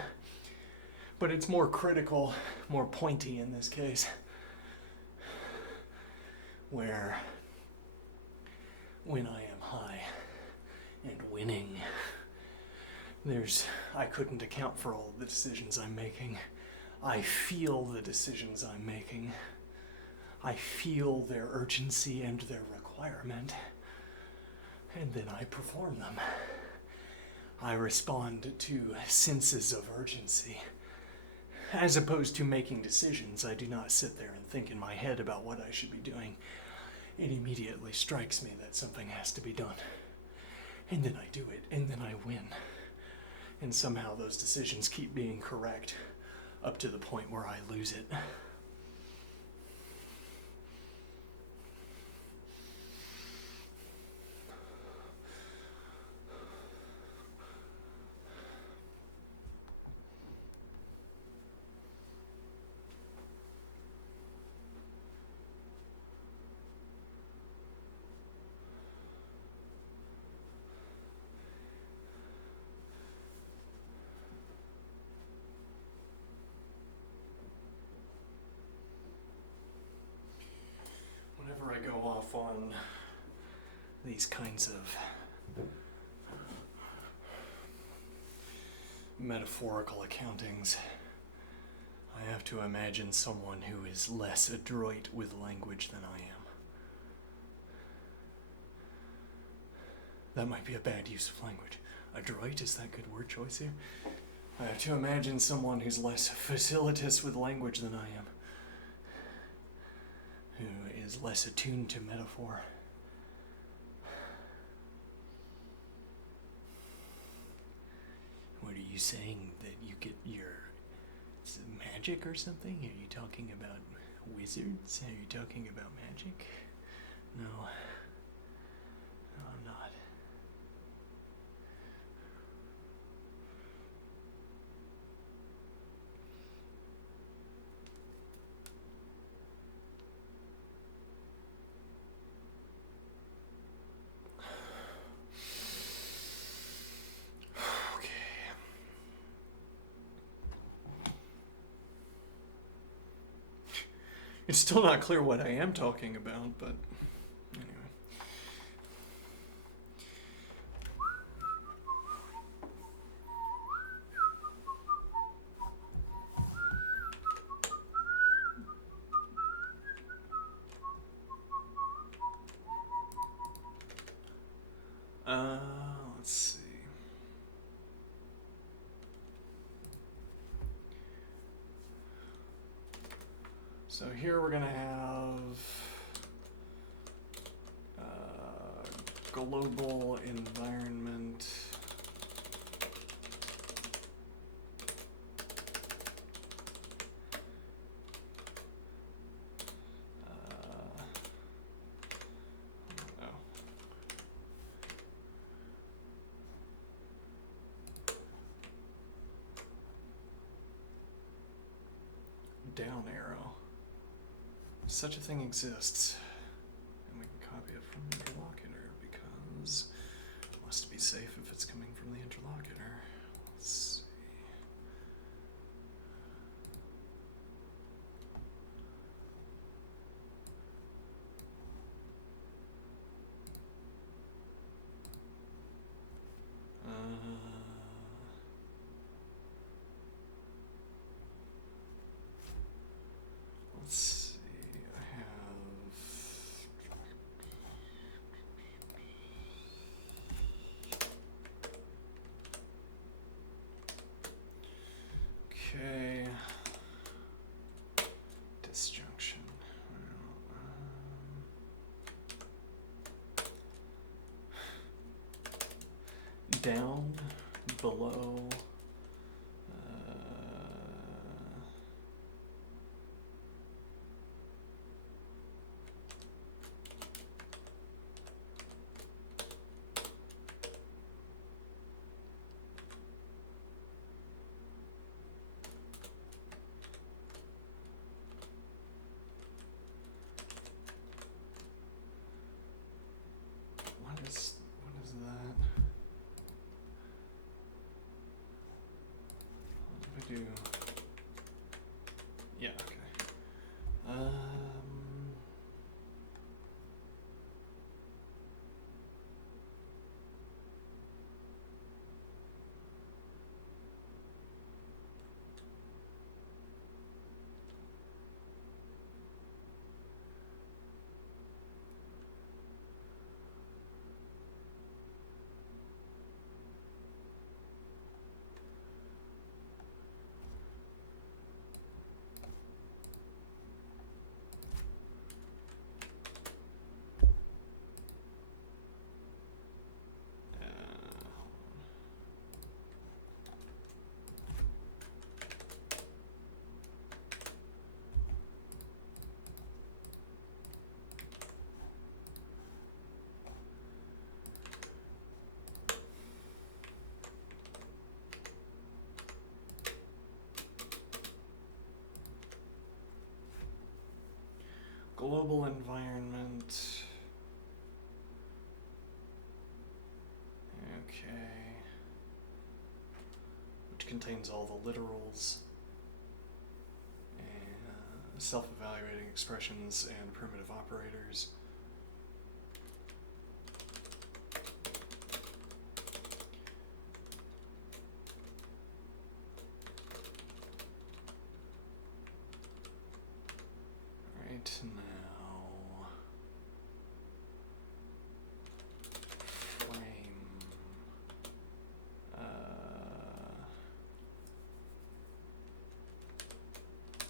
But it's more critical, more pointy in this case, where when I am high and winning, I couldn't account for all the decisions I'm making. I feel the decisions I'm making. I feel their urgency and their requirement, and then I perform them. I respond to senses of urgency. As opposed to making decisions, I do not sit there and think in my head about what I should be doing. It immediately strikes me that something has to be done. And then I do it, and then I win. And somehow those decisions keep being correct up to the point where I lose it. Whenever I go off on these kinds of metaphorical accountings, I have to imagine someone who is less adroit with language than I am. That might be a bad use of language. Adroit, is that good word choice here? I have to imagine someone who's less facilitatous with language than I am, who is less attuned to metaphor. What are you saying, that you get your magic or something? Are you talking about wizards? Are you talking about magic? No. No, I'm not. It's still not clear what I am talking about, but anyway. Let's see. So here we're going to have global environment. Down arrow. Such a thing exists, and we can copy it from the interlocutor because it must be safe if it's coming from the interlocutor. Let's see. Let's see, I have... Okay. Disjunction. Down, below... global environment. Okay. Which contains all the literals, and self-evaluating expressions and primitive operators. Right now, frame,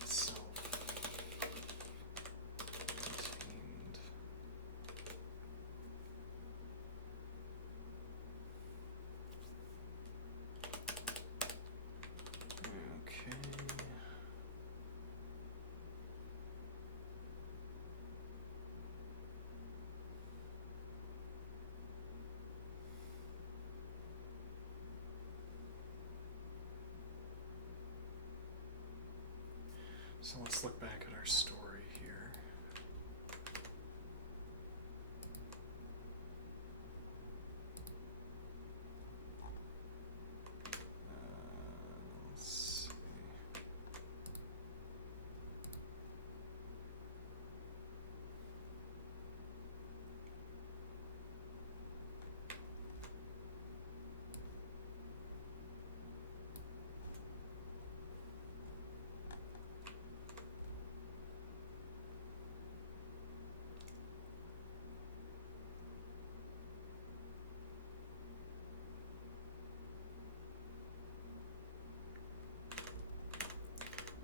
self-contained. Okay. So let's look back at our story here. Let's see.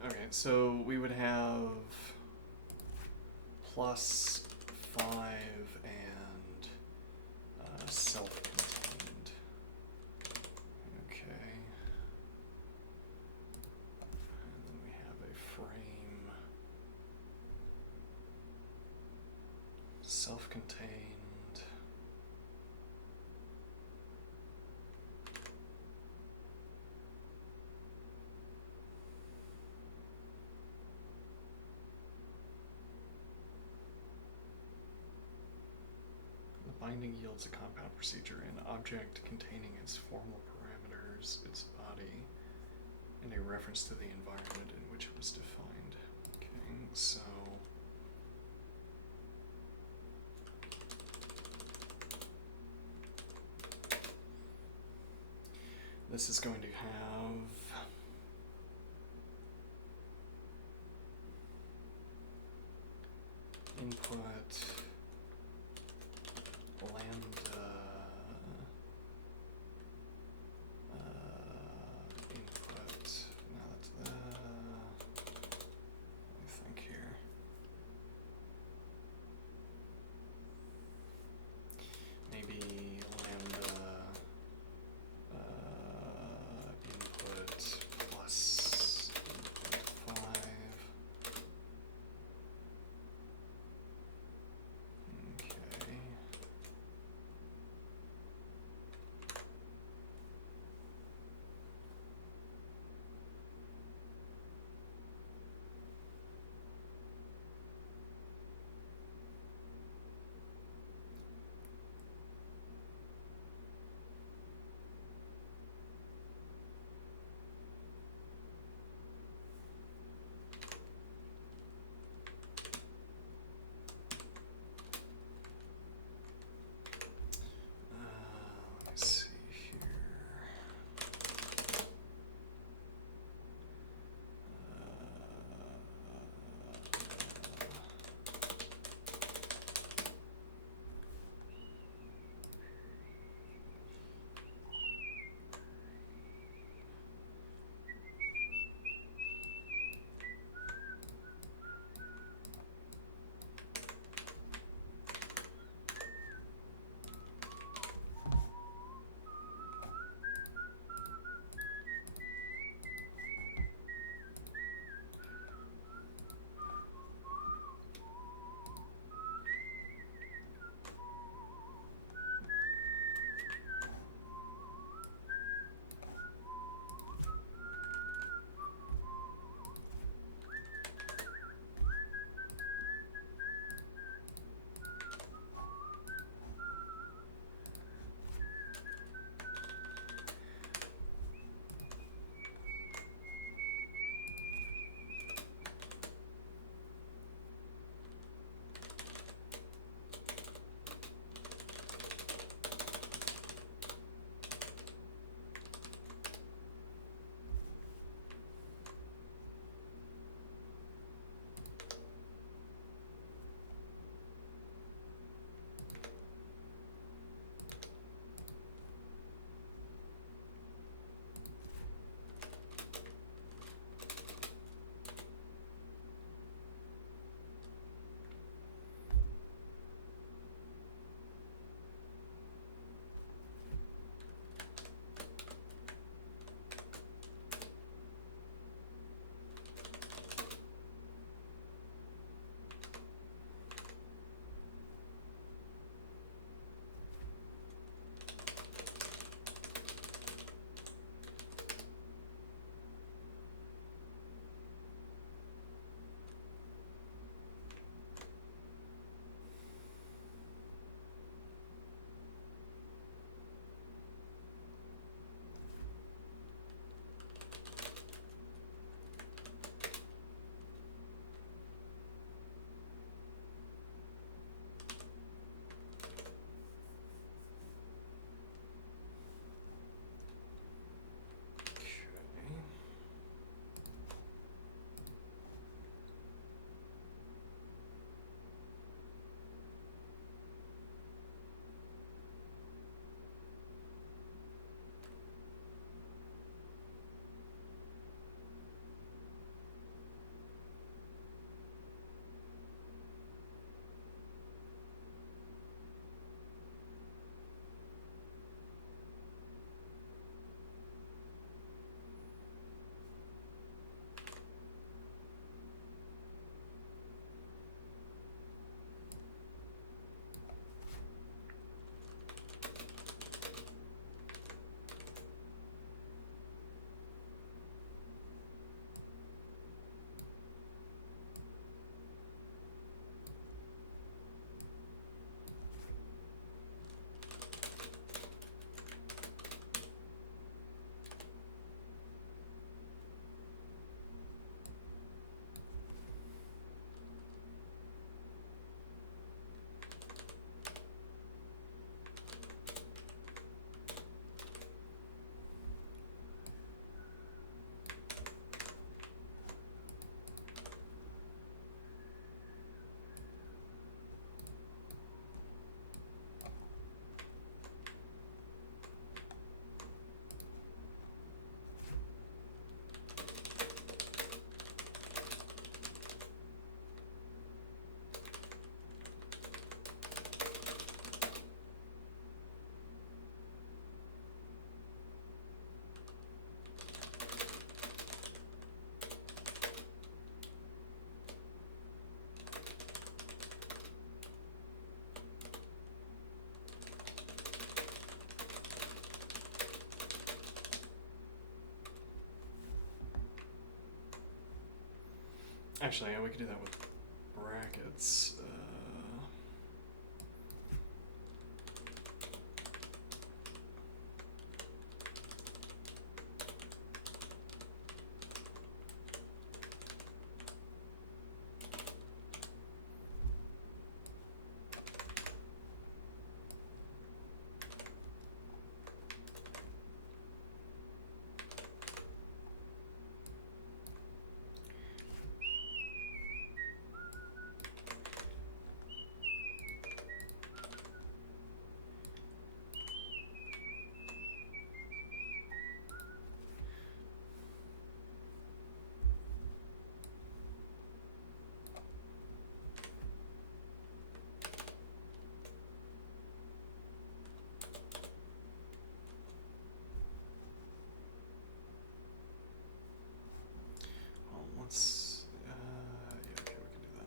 Okay, so we would have +5 and self-contained. Okay. And then we have a frame, self-contained. Binding yields a compound procedure, an object containing its formal parameters, its body, and a reference to the environment in which it was defined. Okay, so this is going to have input lambda input. Now that's let me think here. Maybe lambda input Actually, yeah, we could do that with brackets. Well, let's. Yeah, okay, we can do that.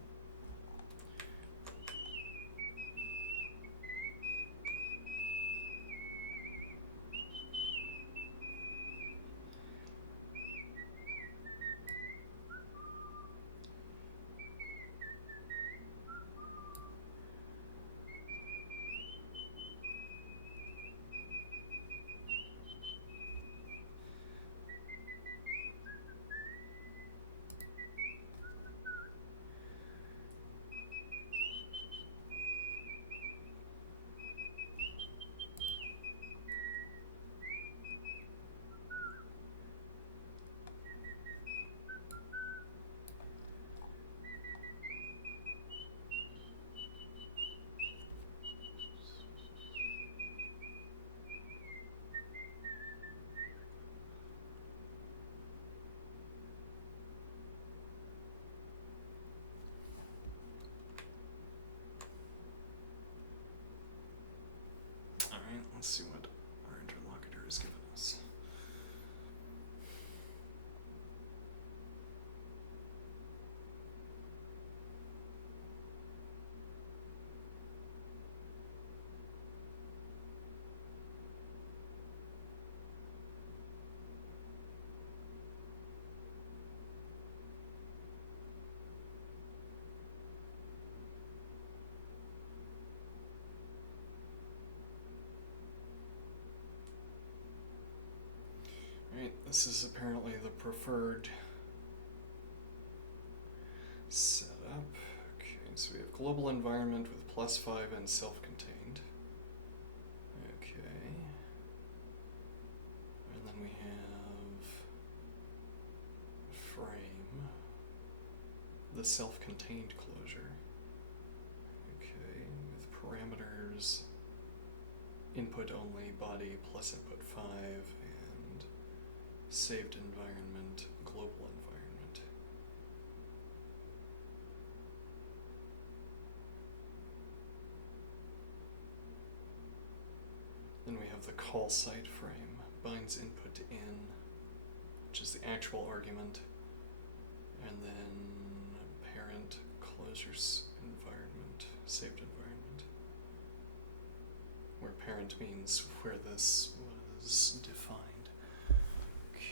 Alright, let's see what our interlocutor has given us. Alright, this is apparently the preferred setup. Okay, so we have global environment with +5 and self-contained. Okay. And then we have frame, the self-contained closure. Okay, with parameters input only, body plus input 5, and saved environment, global environment. Then we have the call site frame, binds input to in, which is the actual argument, and then parent closures environment, saved environment, where parent means where this was defined. Okay.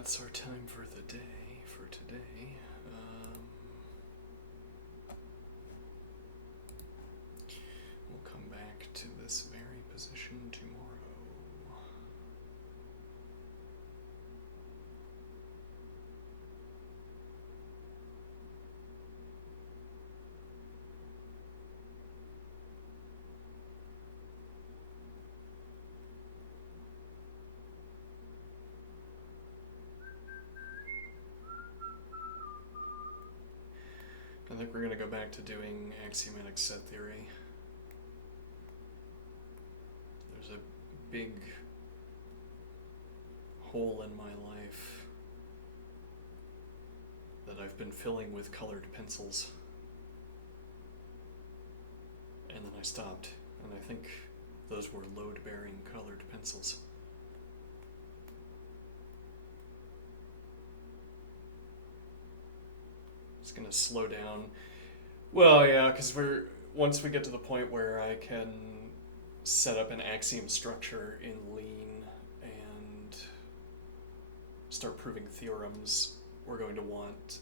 that's our time for the day, for today. We'll come back to this very position tomorrow. I think we're going to go back to doing axiomatic set theory. There's a big hole in my life that I've been filling with colored pencils. And then I stopped, and I think those were load-bearing colored pencils. It's gonna slow down. Well, yeah, because once we get to the point where I can set up an axiom structure in Lean and start proving theorems, we're going to want.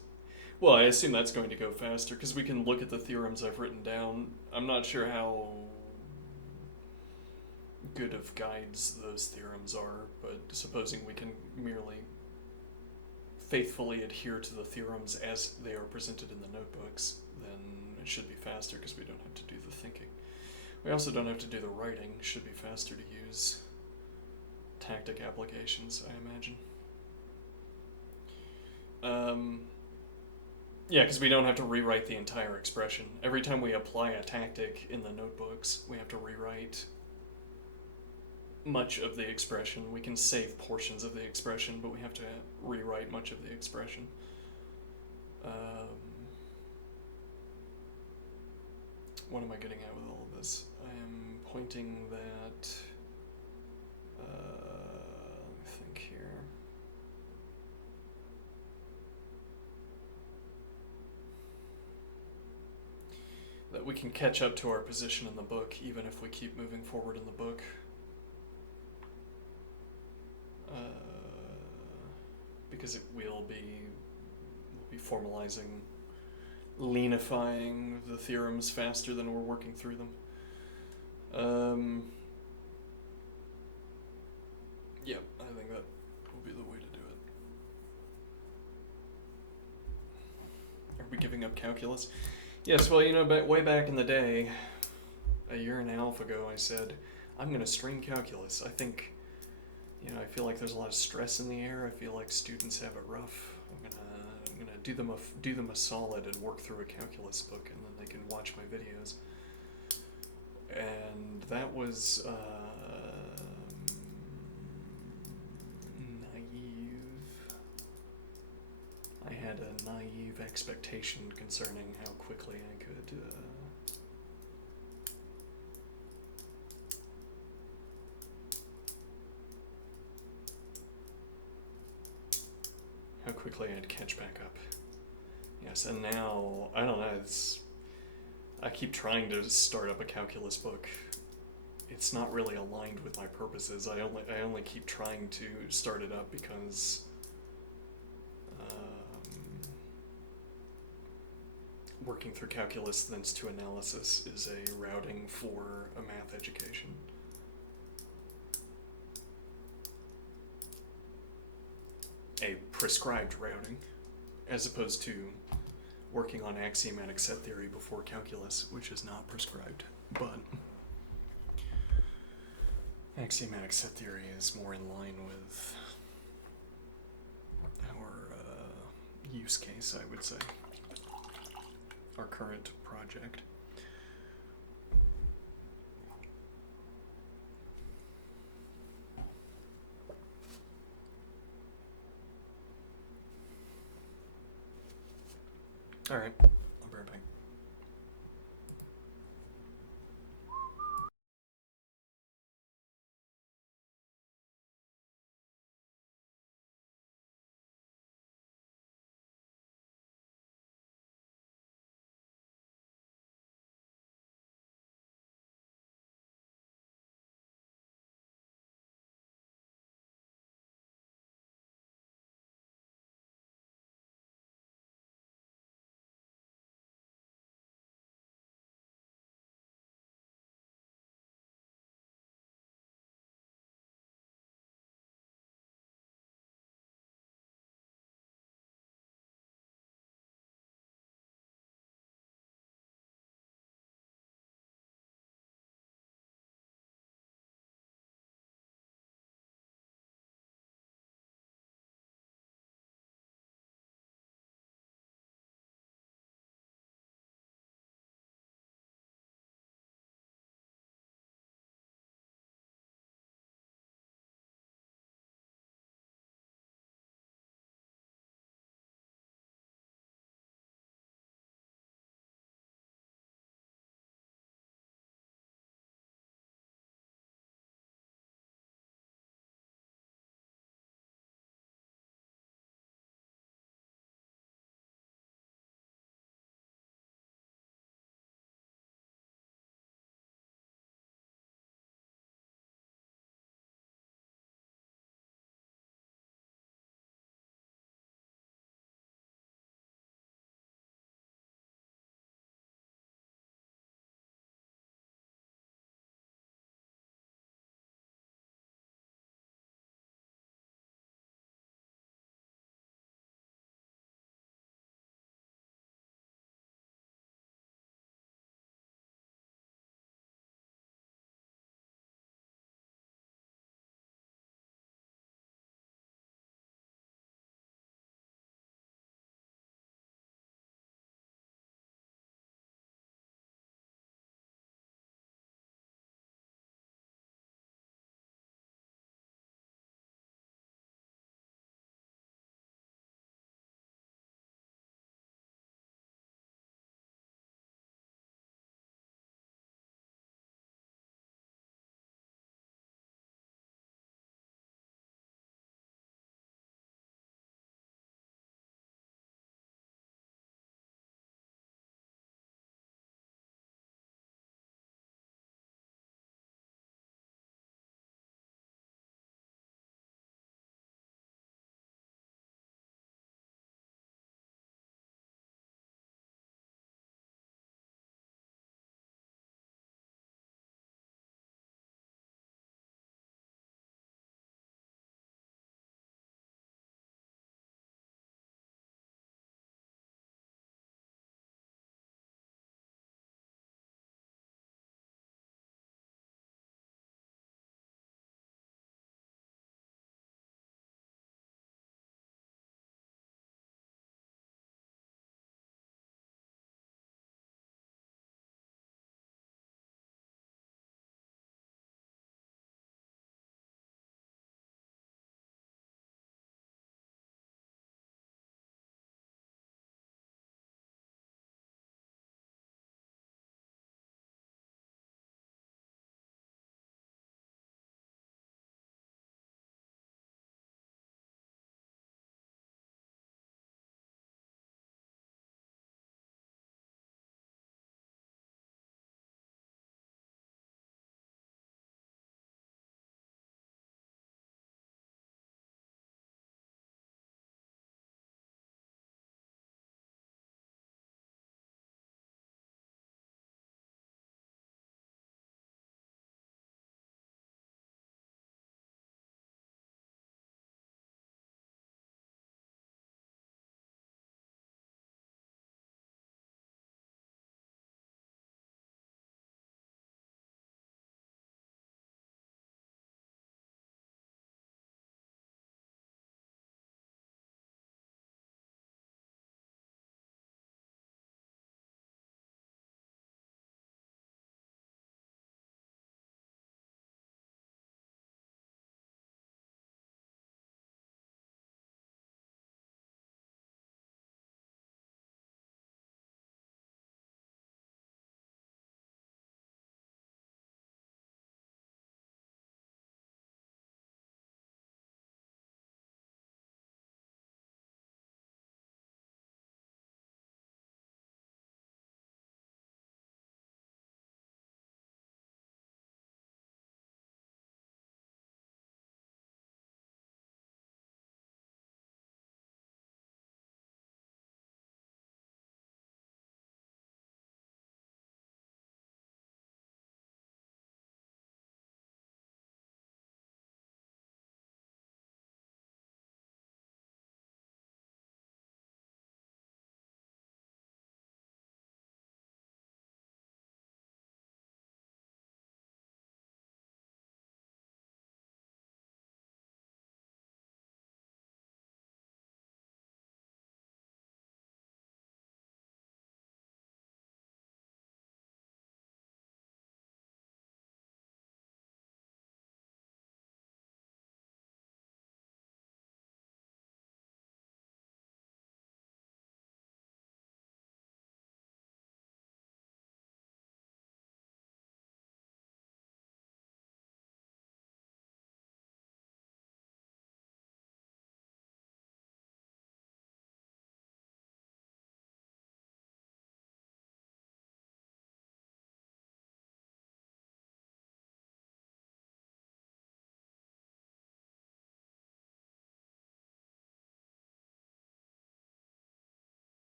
Well, I assume that's going to go faster because we can look at the theorems I've written down. I'm not sure how good of guides those theorems are, but supposing we can merely faithfully adhere to the theorems as they are presented in the notebooks, then it should be faster because we don't have to do the thinking. We also don't have to do the writing. It should be faster to use tactic applications, I imagine. Yeah, because we don't have to rewrite the entire expression. Every time we apply a tactic in the notebooks, we have to rewrite much of the expression. We can save portions of the expression, but we have to rewrite much of the expression. What am I getting at with all of this? I am pointing that, let me think here. That we can catch up to our position in the book even if we keep moving forward in the book. Because we'll be formalizing, leanifying the theorems faster than we're working through them. Yeah, I think that will be the way to do it. Are we giving up calculus? Yes, well, way back in the day, a year and a half ago, I said, I'm going to string calculus. I think, I feel like there's a lot of stress in the air. I feel like students have it rough. I'm gonna do them a solid and work through a calculus book, and then they can watch my videos. And that was naive. I had a naive expectation concerning how quickly I could I'd catch back up. Yes, and now, I don't know, I keep trying to start up a calculus book. It's not really aligned with my purposes. I only keep trying to start it up because working through calculus thence to analysis is a routing for a math education. A prescribed routing, as opposed to working on axiomatic set theory before calculus, which is not prescribed, but axiomatic set theory is more in line with our use case, I would say, our current project. All right, I'll be right back.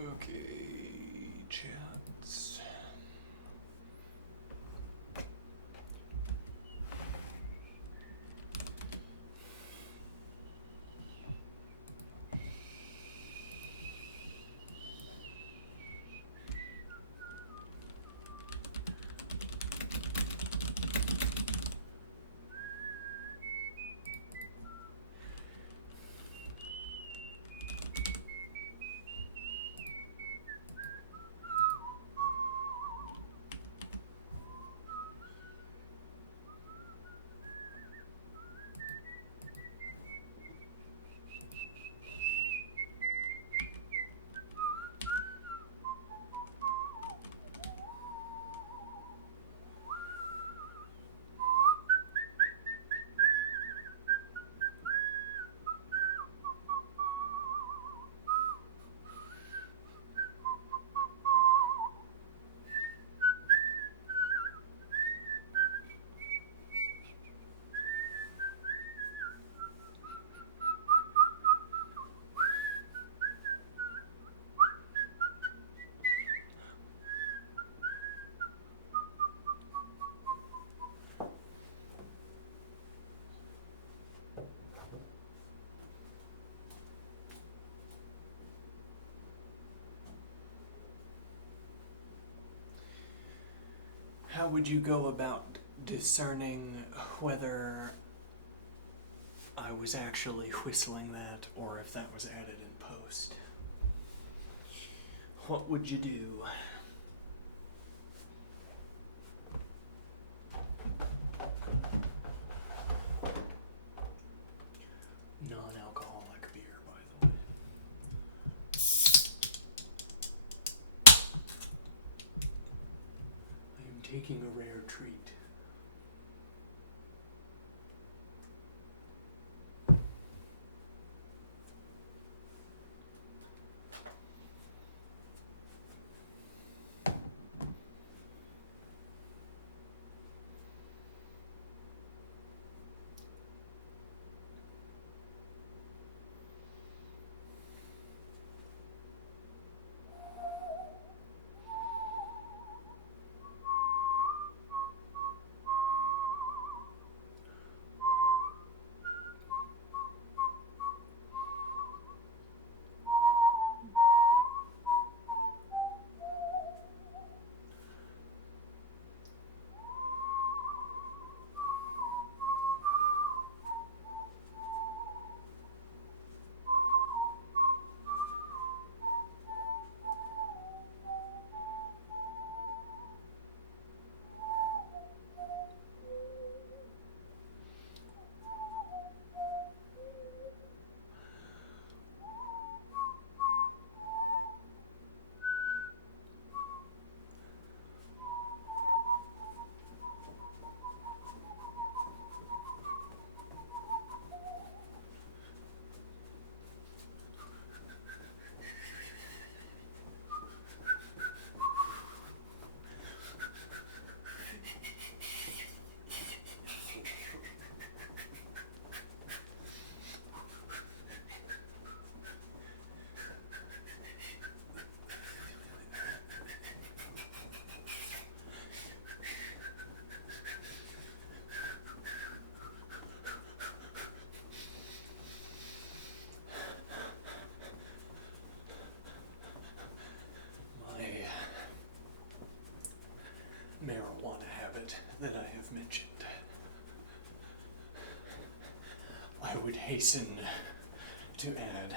Okay, chats. How would you go about discerning whether I was actually whistling that or if that was added in post? What would you do? Non-alcoholic beer, by the way. I am taking a rare treat. Marijuana habit that I have mentioned. I would hasten to add,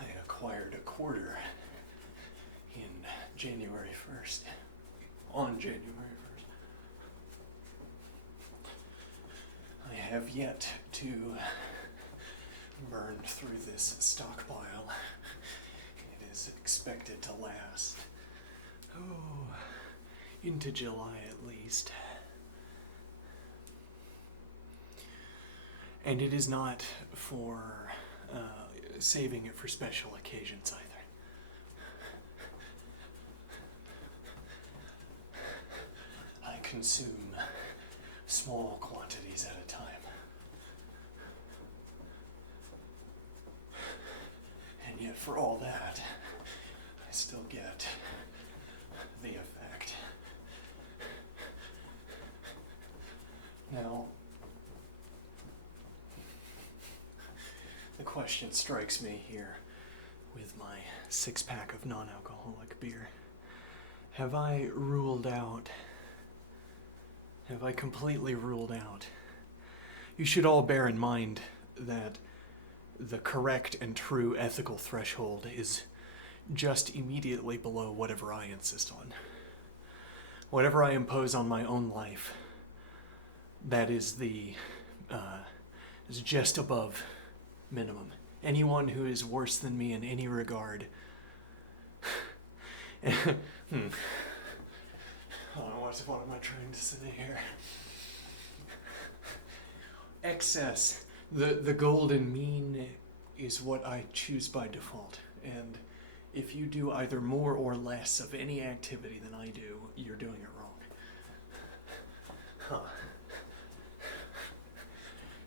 I acquired a quarter in January 1st, on January 1st. I have yet to burn through this stockpile. It is expected to last, into July at least. And it is not for saving it for special occasions either. I consume small quantities at a time. yet for all that, I still get the effect. Now, the question strikes me here with my 6-pack of non-alcoholic beer. Have I completely ruled out? You should all bear in mind that the correct and true ethical threshold is just immediately below whatever I insist on. Whatever I impose on my own life, that is is just above minimum. Anyone who is worse than me in any regard. What am I trying to say here? Excess. The golden mean is what I choose by default. And if you do either more or less of any activity than I do, you're doing it wrong. Huh.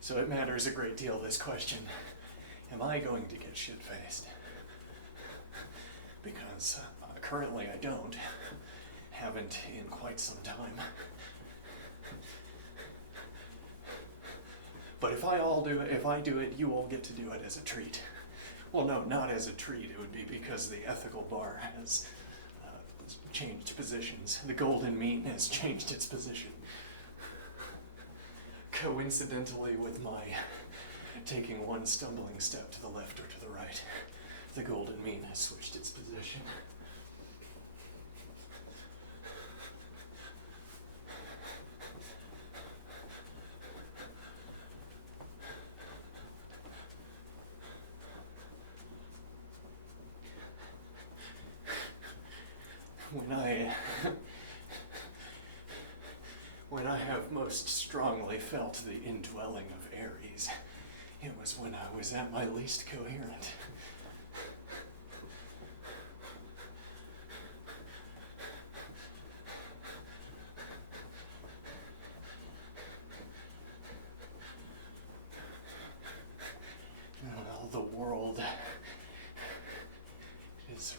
So it matters a great deal, this question. Am I going to get shit-faced? Because currently I haven't in quite some time. But if I do it, you all get to do it as a treat. Well, no, not as a treat. It would be because the ethical bar has changed positions. The golden mean has changed its position. Coincidentally with my taking one stumbling step to the left or to the right, the golden mean has switched its position. When I have most strongly felt the indwelling of Ares, it was when I was at my least coherent. Well, the world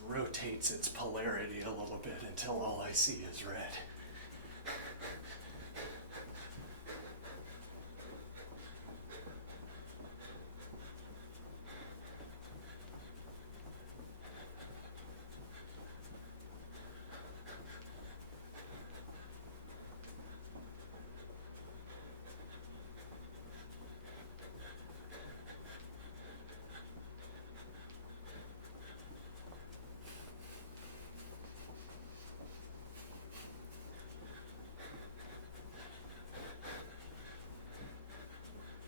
rotates its polarity a little bit until all I see is red.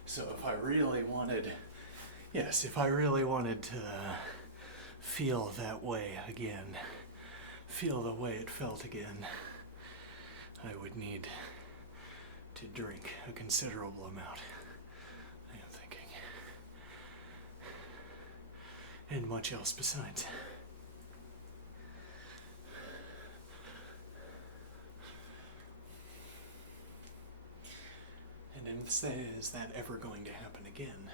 So if I really wanted to feel that way again, feel the way it felt again, I would need to drink a considerable amount, I am thinking. And much else besides. And is that ever going to happen again?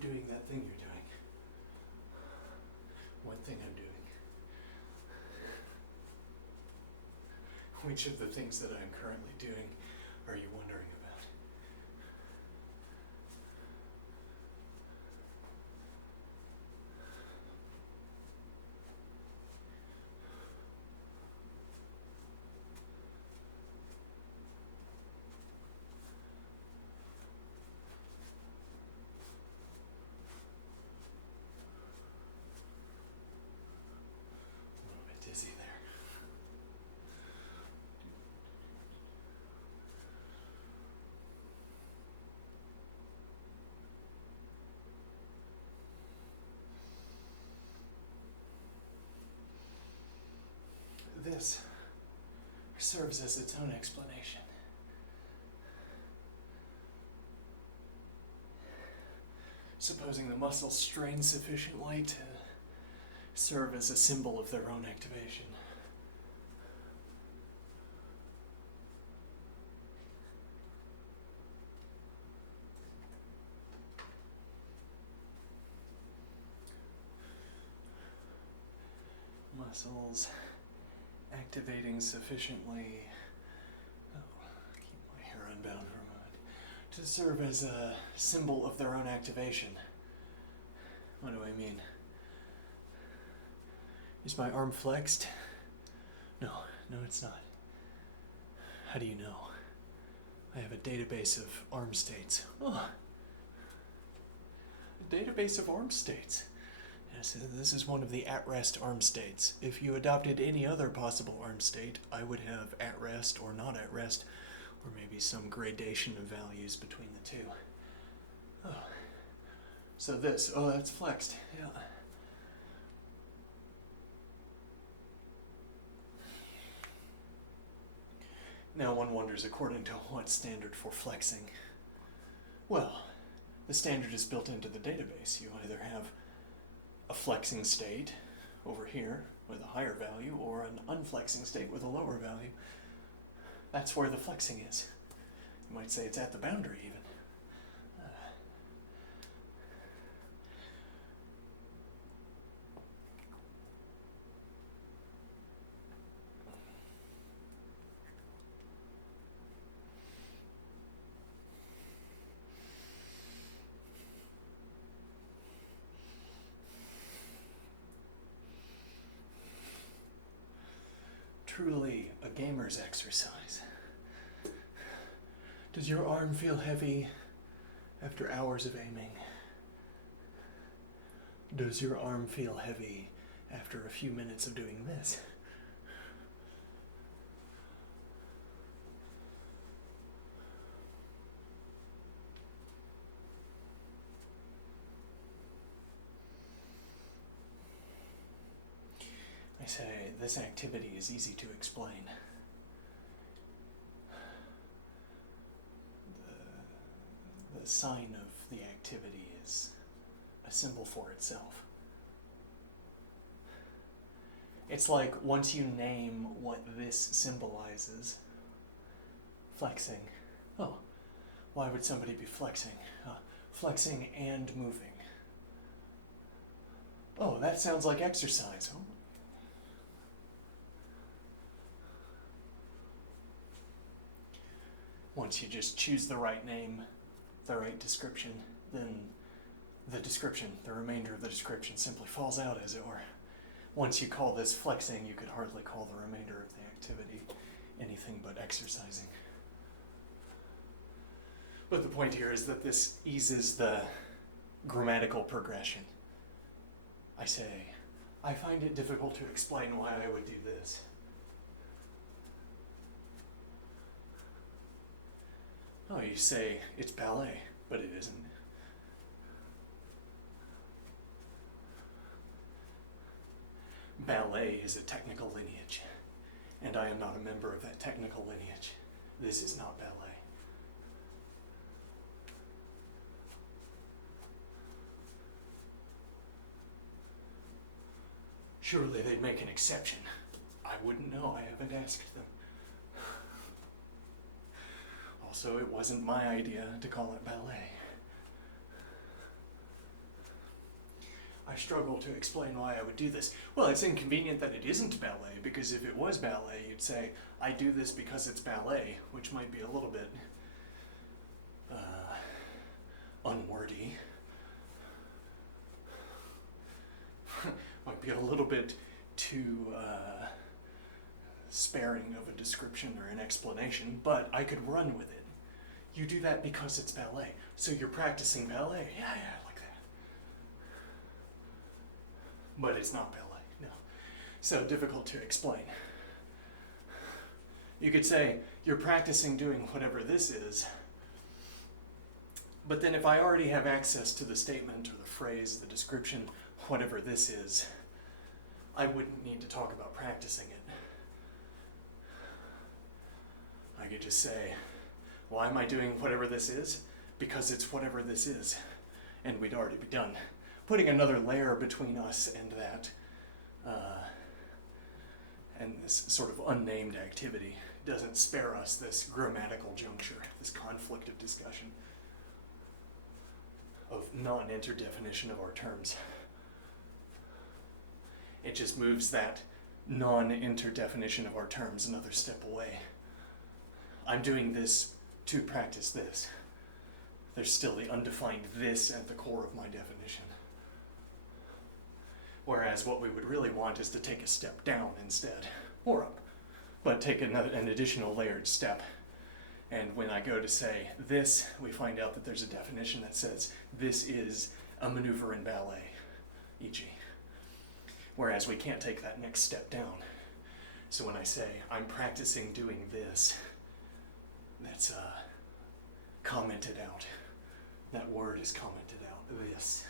Doing that thing you're doing. One thing I'm doing. Which of the things that I'm currently doing are you wondering about? Dizzy there. this serves as its own explanation. Supposing the muscles strain sufficiently to serve as a symbol of their own activation. Muscles activating sufficiently, keep my hair unbound for a moment, to serve as a symbol of their own activation. What do I mean? Is my arm flexed? No, it's not. How do you know? I have a database of arm states. Oh, a database of arm states. Yes, this is one of the at-rest arm states. If you adopted any other possible arm state, I would have at-rest or not at-rest, or maybe some gradation of values between the two. Oh. So this, that's flexed, yeah. Now one wonders, according to what standard for flexing? Well, the standard is built into the database. You either have a flexing state over here with a higher value or an unflexing state with a lower value. That's where the flexing is. You might say it's at the boundary even. Truly a gamer's exercise. Does your arm feel heavy after hours of aiming? Does your arm feel heavy after a few minutes of doing this? I say, this activity is easy to explain. The sign of the activity is a symbol for itself. It's like once you name what this symbolizes, flexing. Oh, why would somebody be flexing? Flexing and moving. Oh, that sounds like exercise. Oh. Once you just choose the right name, the right description, then the remainder of the description simply falls out, as it were. Once you call this flexing, you could hardly call the remainder of the activity anything but exercising. But the point here is that this eases the grammatical progression. I say, I find it difficult to explain why I would do this. Oh, you say it's ballet, but it isn't. Ballet is a technical lineage, and I am not a member of that technical lineage. This is not ballet. Surely they'd make an exception. I wouldn't know, I haven't asked them. Also, it wasn't my idea to call it ballet. I struggle to explain why I would do this. Well, it's inconvenient that it isn't ballet, because if it was ballet, you'd say, I do this because it's ballet, which might be a little bit unwordy. Might be a little bit too sparing of a description or an explanation, but I could run with it. You do that because it's ballet. So you're practicing ballet. Yeah, I like that. But it's not ballet, no. So difficult to explain. You could say, you're practicing doing whatever this is, but then if I already have access to the statement or the phrase, the description, whatever this is, I wouldn't need to talk about practicing it. I could just say, why am I doing whatever this is? Because it's whatever this is. And we'd already be done. Putting another layer between us and that, and this sort of unnamed activity doesn't spare us this grammatical juncture, this conflict of discussion, of non-interdefinition of our terms. It just moves that non-interdefinition of our terms another step away. I'm doing this to practice this. There's still the undefined this at the core of my definition. Whereas what we would really want is to take a step down instead, or up, but take an additional layered step. And when I go to say this, we find out that there's a definition that says this is a maneuver in ballet, e.g. Whereas we can't take that next step down. So when I say I'm practicing doing this, that's commented out. That word is commented out, this.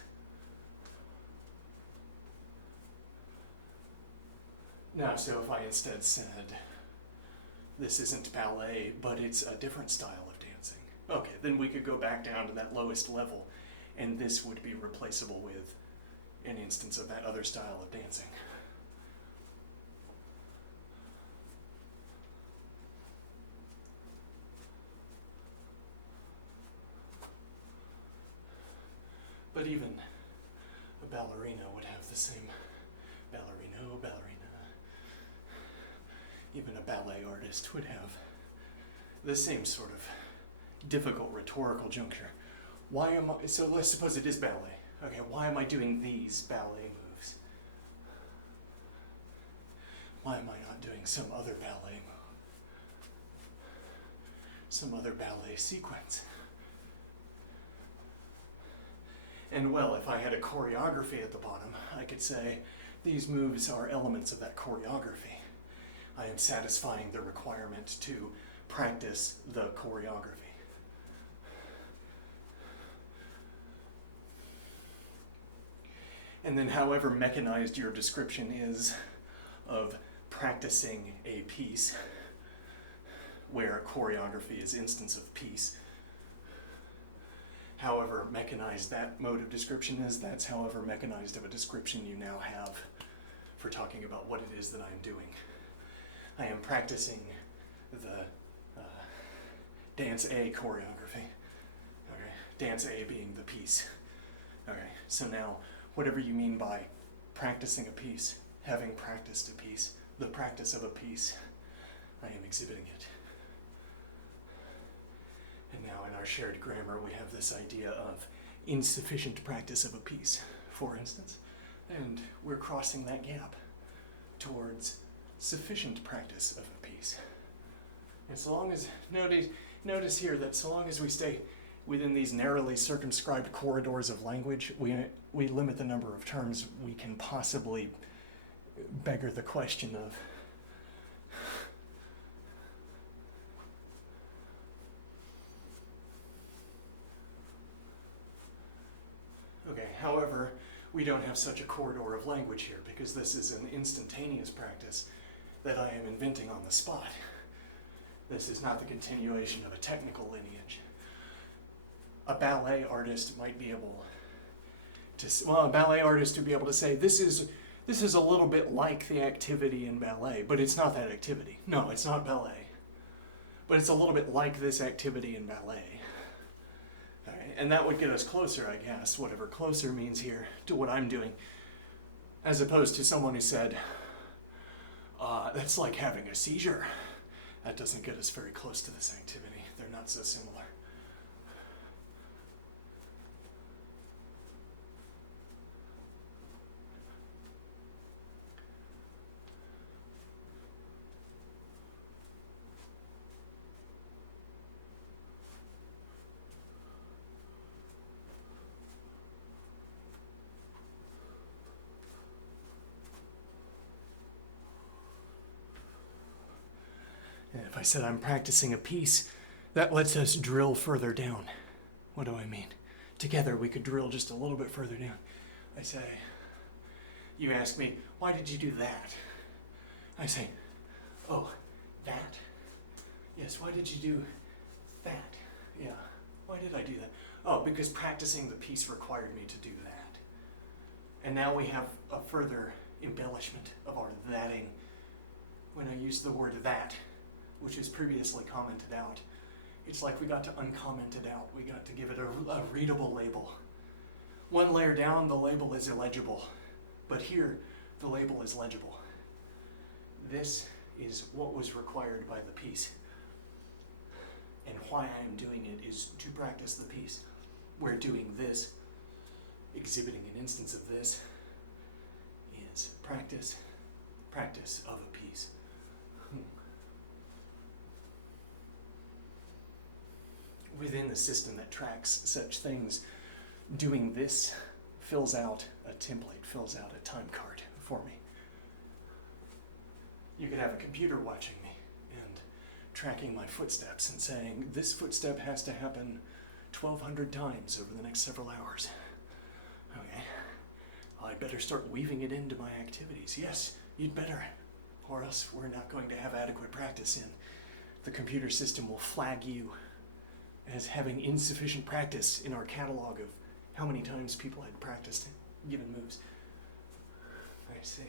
Now, so if I instead said, this isn't ballet, but it's a different style of dancing. Okay, then we could go back down to that lowest level, and this would be replaceable with an instance of that other style of dancing. But even a ballerina would have the same ballerina. Even a ballet artist would have the same sort of difficult rhetorical juncture. So let's suppose it is ballet. Okay, why am I doing these ballet moves? Why am I not doing some other ballet move? Some other ballet sequence? And well, if I had a choreography at the bottom, I could say, these moves are elements of that choreography. I am satisfying the requirement to practice the choreography. And then however mechanized your description is of practicing a piece, where choreography is instance of piece, however mechanized that mode of description is, that's however mechanized of a description you now have for talking about what it is that I'm doing. I am practicing the dance A choreography. Okay, dance A being the piece. Okay, so now whatever you mean by practicing a piece, having practiced a piece, the practice of a piece, I am exhibiting it. And now in our shared grammar, we have this idea of insufficient practice of a piece, for instance, and we're crossing that gap towards sufficient practice of a piece. And so long as, notice here that so long as we stay within these narrowly circumscribed corridors of language, we limit the number of terms we can possibly beggar the question of. Okay, however, we don't have such a corridor of language here because this is an instantaneous practice that I am inventing on the spot. This is not the continuation of a technical lineage. A ballet artist might be able to, a ballet artist would be able to say, this is a little bit like the activity in ballet, but it's not that activity. No, it's not ballet. But it's a little bit like this activity in ballet. Okay, and that would get us closer, I guess, whatever closer means here, to what I'm doing, as opposed to someone who said, that's like having a seizure. That doesn't get us very close to this activity. They're not so similar. And if I said I'm practicing a piece, that lets us drill further down. What do I mean? Together we could drill just a little bit further down. I say, you ask me, why did you do that? I say, oh, that? Yes, why did you do that? Yeah, why did I do that? Oh, because practicing the piece required me to do that. And now we have a further embellishment of our thatting when I use the word that, which is previously commented out. It's like we got to uncomment it out. We got to give it a readable label. One layer down, the label is illegible. But here, the label is legible. This is what was required by the piece. And why I am doing it is to practice the piece. Where doing this, exhibiting an instance of this, is practice of a piece. Within the system that tracks such things, doing this fills out a template, fills out a time card for me. You could have a computer watching me and tracking my footsteps and saying, this footstep has to happen 1,200 times over the next several hours. Okay, I'd better start weaving it into my activities. Yes, you'd better, or else we're not going to have adequate practice in. The computer system will flag you as having insufficient practice in our catalog of how many times people had practiced given moves. I see.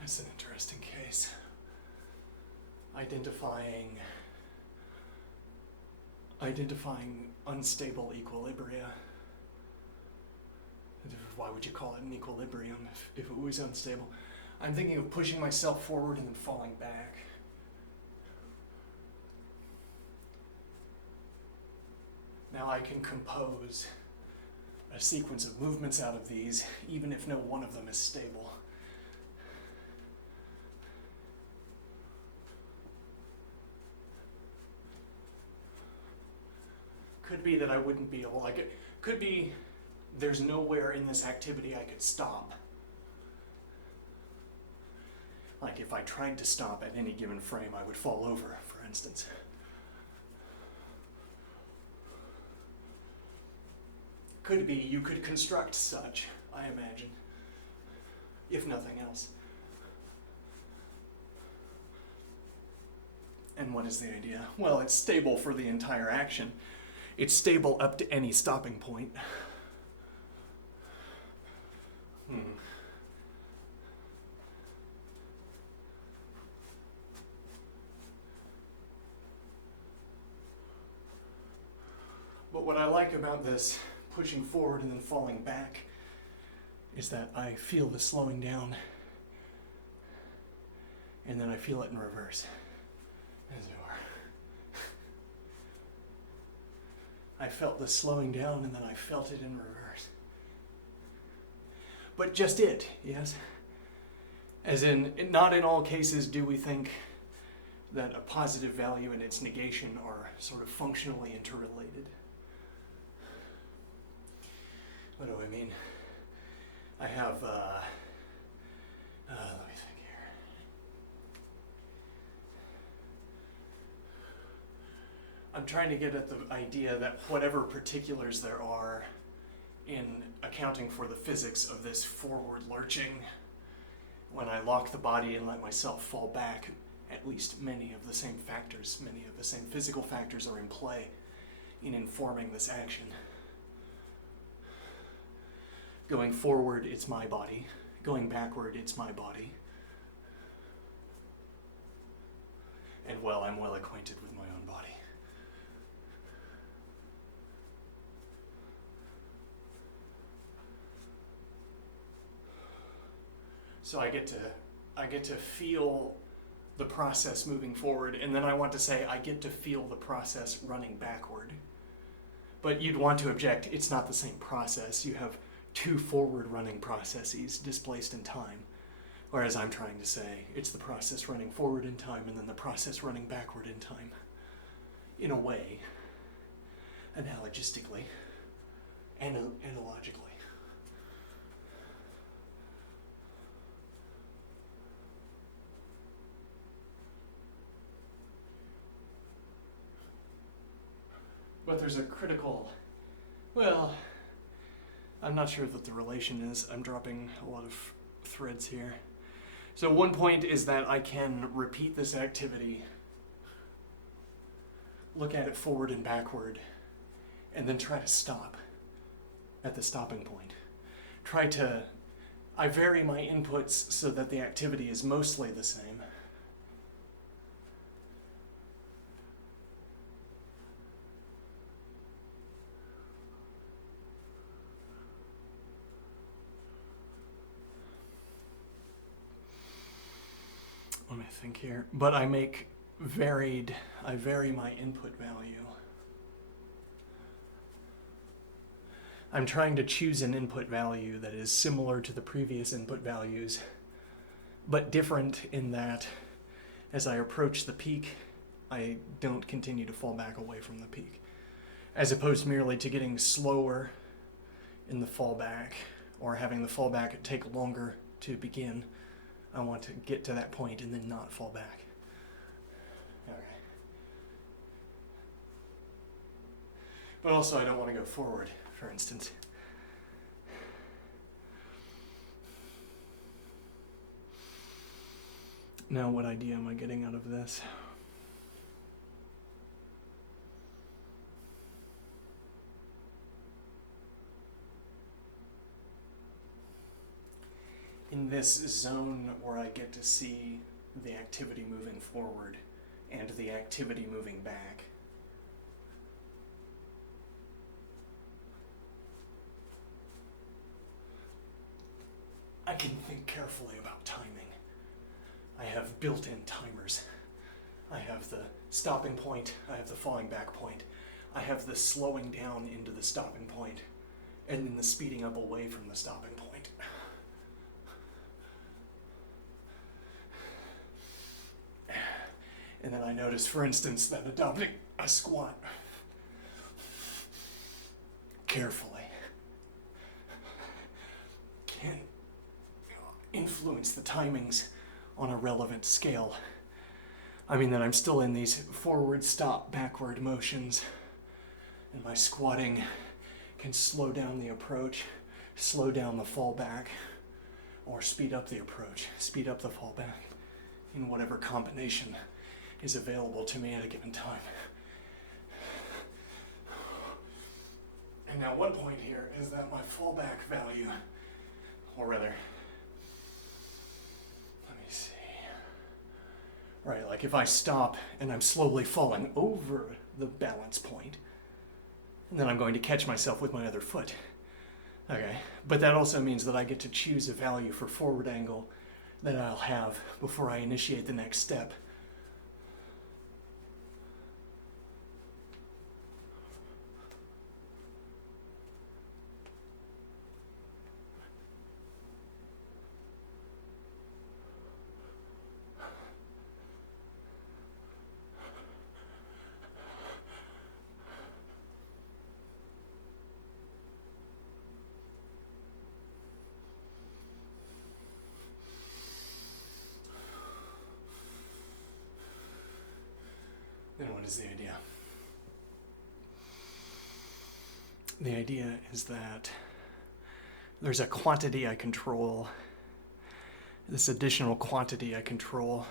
That's an interesting case. Identifying unstable equilibria. Why would you call it an equilibrium if it was unstable? I'm thinking of pushing myself forward and then falling back. Now I can compose a sequence of movements out of these, even if no one of them is stable. Could be that I wouldn't be able, like it could be there's nowhere in this activity I could stop. Like if I tried to stop at any given frame, I would fall over, for instance. Could be you could construct such, I imagine, if nothing else. And what is the idea? Well, it's stable for the entire action. It's stable up to any stopping point. But what I like about this pushing forward and then falling back is that I feel the slowing down and then I feel it in reverse, as it were. I felt the slowing down and then I felt it in reverse. But just it, yes? As in, not in all cases do we think that a positive value and its negation are sort of functionally interrelated. What do I mean? I have, let me think here. I'm trying to get at the idea that whatever particulars there are in accounting for the physics of this forward lurching, when I lock the body and let myself fall back, at least many of the same factors, many of the same physical factors are in play in informing this action. Going forward, it's my body. Going backward, it's my body. And well, I'm well acquainted with my own body. So I get to feel the process moving forward, and then I want to say I get to feel the process running backward. But you'd want to object, it's not the same process. You have two forward running processes displaced in time. Whereas I'm trying to say it's the process running forward in time and then the process running backward in time. In a way, analogistically, analogically. But there's a critical Well, I'm not sure what the relation is. I'm dropping a lot of threads here. So one point is that I can repeat this activity, look at it forward and backward, and then try to stop at the stopping point. I vary my inputs so that the activity is mostly the same. Let me think here. But I vary my input value. I'm trying to choose an input value that is similar to the previous input values, but different in that as I approach the peak, I don't continue to fall back away from the peak, as opposed merely to getting slower in the fallback or having the fallback take longer to begin. I want to get to that point and then not fall back. Okay. But also I don't want to go forward, for instance. Now what idea am I getting out of this? In this zone where I get to see the activity moving forward and the activity moving back, I can think carefully about timing. I have built-in timers. I have the stopping point, I have the falling back point, I have the slowing down into the stopping point, and then the speeding up away from the stopping point. And then I notice, for instance, that adopting a squat carefully can influence the timings on a relevant scale. I mean that I'm still in these forward, stop, backward motions, and my squatting can slow down the approach, slow down the fallback, or speed up the approach, speed up the fallback, in whatever combination is available to me at a given time. And now one point here is that my fallback value, or rather, let me see. Right, like if I stop and I'm slowly falling over the balance point, and then I'm going to catch myself with my other foot. Okay, but that also means that I get to choose a value for forward angle that I'll have before I initiate the next step. Then what is the idea? The idea is that there's a quantity I control, this additional quantity I control,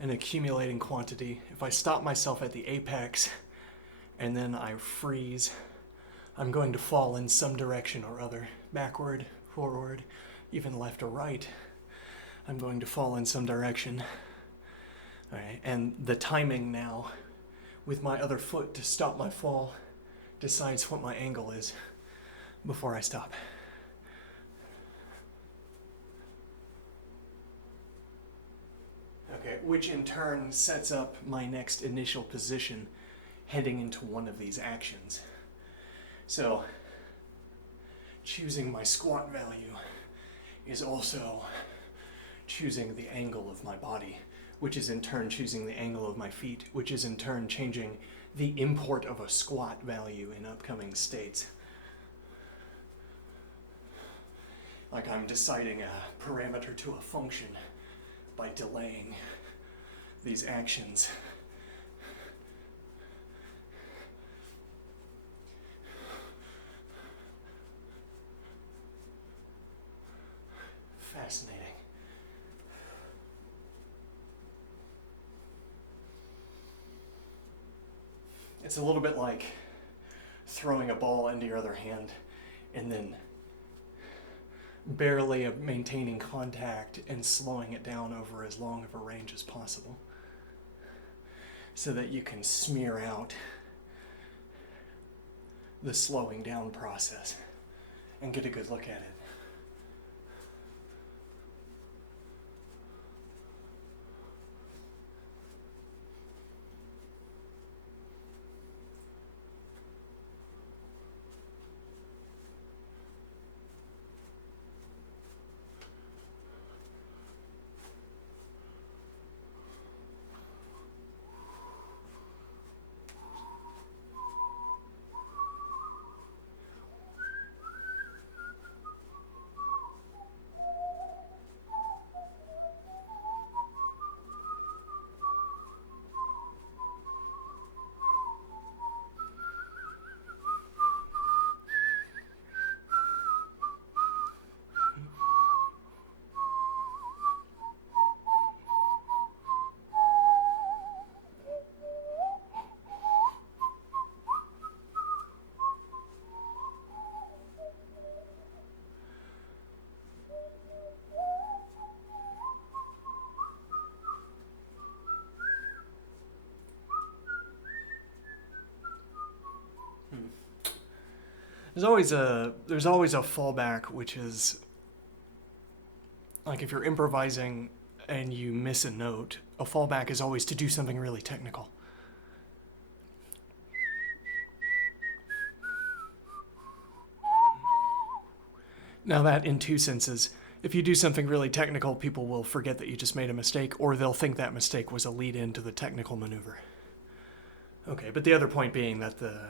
an accumulating quantity. If I stop myself at the apex and then I freeze, I'm going to fall in some direction or other, backward, forward, even left or right. I'm going to fall in some direction. All right, and the timing now with my other foot to stop my fall decides what my angle is before I stop. Okay, which in turn sets up my next initial position heading into one of these actions. So choosing my squat value is also choosing the angle of my body, which is in turn choosing the angle of my feet, which is in turn changing the import of a squat value in upcoming states. Like I'm deciding a parameter to a function by delaying these actions. It's a little bit like throwing a ball into your other hand and then barely maintaining contact and slowing it down over as long of a range as possible so that you can smear out the slowing down process and get a good look at it. There's always a fallback, which is like if you're improvising and you miss a note, a fallback is always to do something really technical. Now that in two senses. If you do something really technical, people will forget that you just made a mistake, or they'll think that mistake was a lead-in to the technical maneuver. Okay, but the other point being that the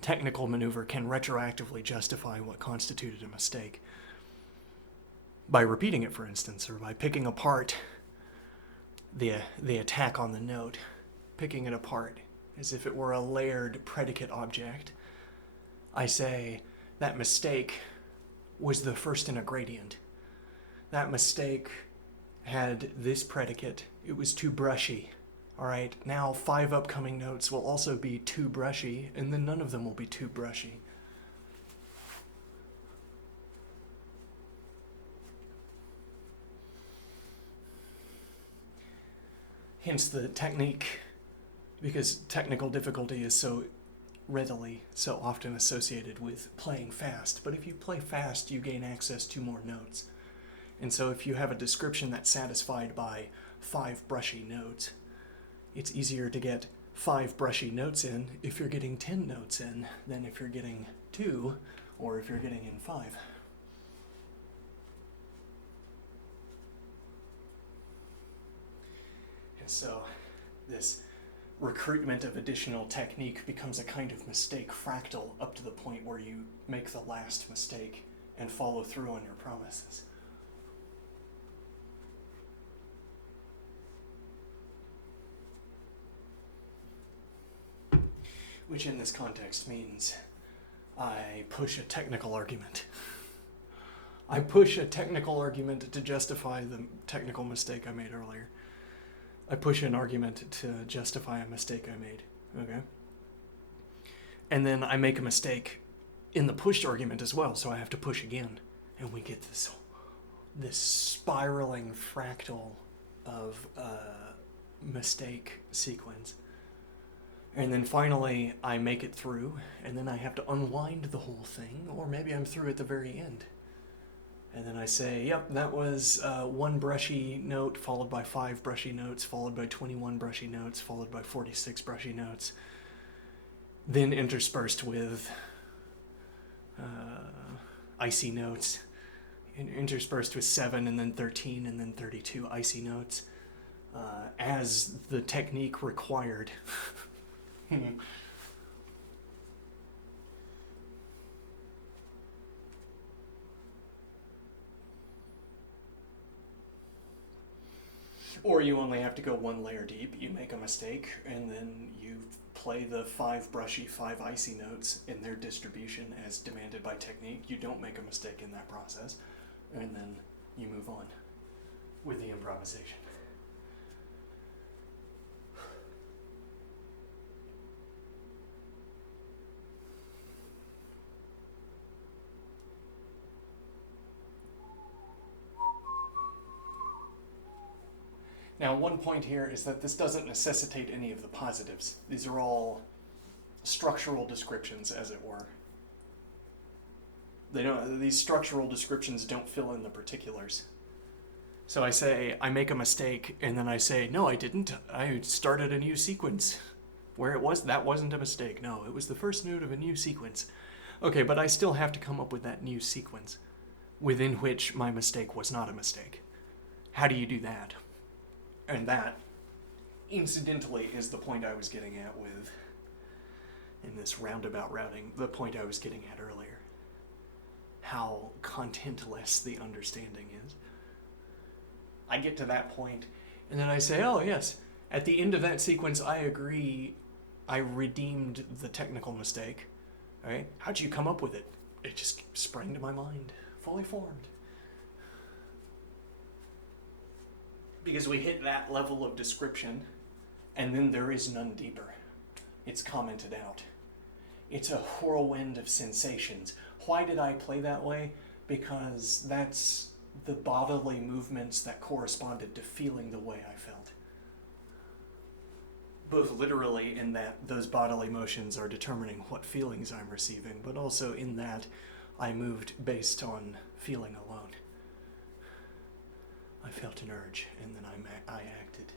technical maneuver can retroactively justify what constituted a mistake by repeating it, for instance, or by picking apart the attack on the note, picking it apart as if it were a layered predicate object. I say that mistake was the first in a gradient. That mistake had this predicate. It was too brushy. All right, now 5 upcoming notes will also be too brushy, and then none of them will be too brushy. Hence the technique, because technical difficulty is so often associated with playing fast. But if you play fast, you gain access to more notes. And so if you have a description that's satisfied by 5 brushy notes, it's easier to get 5 brushy notes in if you're getting 10 notes in than if you're getting 2 or if you're getting in 5. And so this recruitment of additional technique becomes a kind of mistake fractal up to the point where you make the last mistake and follow through on your promises. Which in this context means I push a technical argument. I push a technical argument to justify the technical mistake I made earlier. I push an argument to justify a mistake I made, okay? And then I make a mistake in the pushed argument as well, so I have to push again. And we get this spiraling fractal of mistake sequence. And then finally, I make it through, and then I have to unwind the whole thing, or maybe I'm through at the very end. And then I say, yep, that was 1 brushy note, followed by 5 brushy notes, followed by 21 brushy notes, followed by 46 brushy notes, then interspersed with icy notes, interspersed with 7, and then 13, and then 32 icy notes, as the technique required. Or you only have to go 1 layer deep. You make a mistake, and then you play the 5 brushy, 5 icy notes in their distribution as demanded by technique. You don't make a mistake in that process, and then you move on with the improvisation. Now, one point here is that this doesn't necessitate any of the positives. These are all structural descriptions, as it were. These structural descriptions don't fill in the particulars. So I say, I make a mistake, and then I say, no, I didn't. I started a new sequence. Where that wasn't a mistake. No, it was the first node of a new sequence. Okay, but I still have to come up with that new sequence within which my mistake was not a mistake. How do you do that? And that, incidentally, is the point I was getting at with, in this roundabout routing, the point I was getting at earlier. How contentless the understanding is. I get to that point, and then I say, oh yes, at the end of that sequence, I agree, I redeemed the technical mistake. All right? How'd you come up with it? It just sprang to my mind, fully formed. Because we hit that level of description, and then there is none deeper. It's commented out. It's a whirlwind of sensations. Why did I play that way? Because that's the bodily movements that corresponded to feeling the way I felt. Both literally in that those bodily motions are determining what feelings I'm receiving, but also in that I moved based on feeling alone. I felt an urge, and then I acted.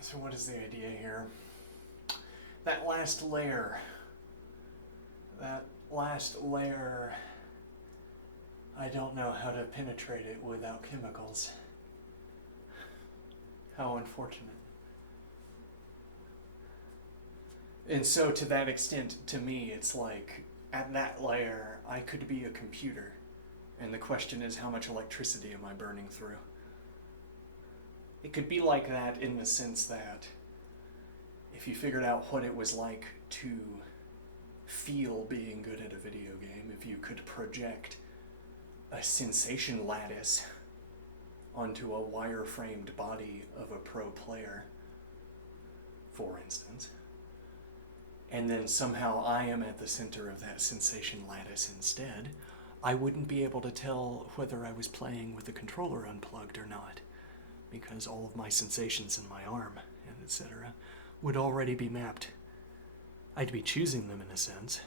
So what is the idea here? That last layer, I don't know how to penetrate it without chemicals. How unfortunate. And so to that extent, to me, it's like, at that layer, I could be a computer. And the question is, how much electricity am I burning through? It could be like that in the sense that if you figured out what it was like to feel being good at a video game, if you could project a sensation lattice onto a wire-framed body of a pro player, for instance, and then somehow I am at the center of that sensation lattice instead, I wouldn't be able to tell whether I was playing with the controller unplugged or not, because all of my sensations in my arm, and etc., would already be mapped. I'd be choosing them in a sense.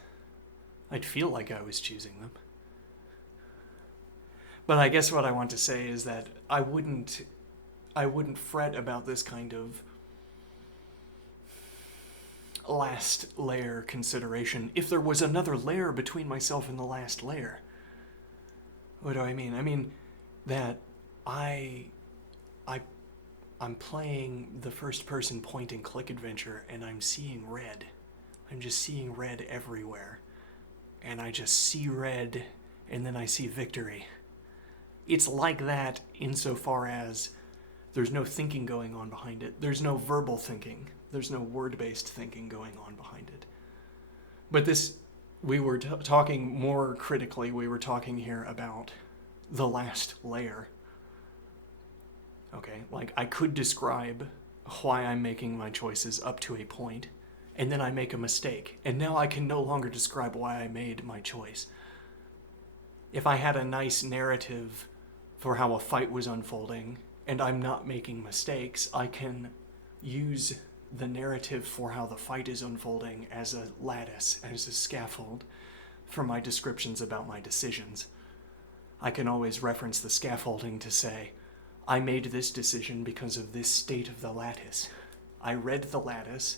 I'd feel like I was choosing them. But I guess what I want to say is that I wouldn't fret about this kind of last layer consideration if there was another layer between myself and the last layer. What do I mean? I mean that I'm playing the first-person point-and-click adventure, and I'm seeing red. I'm just seeing red everywhere. And I just see red, and then I see victory. It's like that insofar as there's no thinking going on behind it. There's no verbal thinking. There's no word-based thinking going on behind it. But this, we were talking more critically, we were talking here about the last layer. Okay, like I could describe why I'm making my choices up to a point, and then I make a mistake, and now I can no longer describe why I made my choice. If I had a nice narrative for how a fight was unfolding, and I'm not making mistakes, I can use the narrative for how the fight is unfolding as a lattice, as a scaffold, for my descriptions about my decisions. I can always reference the scaffolding to say, I made this decision because of this state of the lattice. I read the lattice,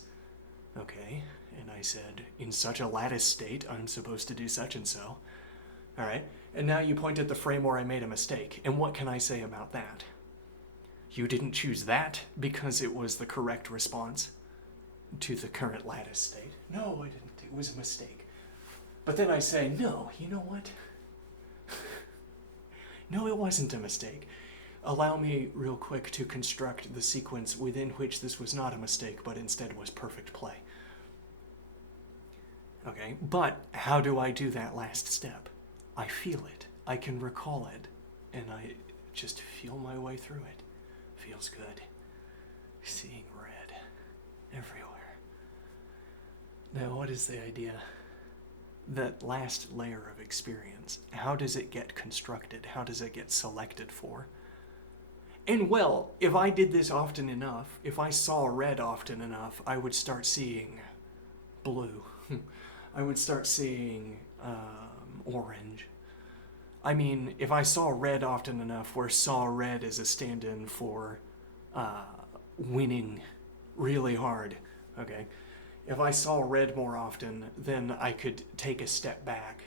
okay, and I said, in such a lattice state, I'm supposed to do such and so. All right, and now you point at the frame where I made a mistake, and what can I say about that? You didn't choose that because it was the correct response to the current lattice state. No, I didn't. It was a mistake. But then I say, no, you know what? No, it wasn't a mistake. Allow me real quick to construct the sequence within which this was not a mistake, but instead was perfect play. Okay, but how do I do that last step? I feel it. I can recall it. And I just feel my way through it. Feels good. Seeing red everywhere. Now, what is the idea? That last layer of experience, how does it get constructed? How does it get selected for? And well, if I did this often enough, if I saw red often enough, I would start seeing blue. I would start seeing orange. I mean, if I saw red often enough, where saw red is a stand-in for winning really hard, okay? If I saw red more often, then I could take a step back,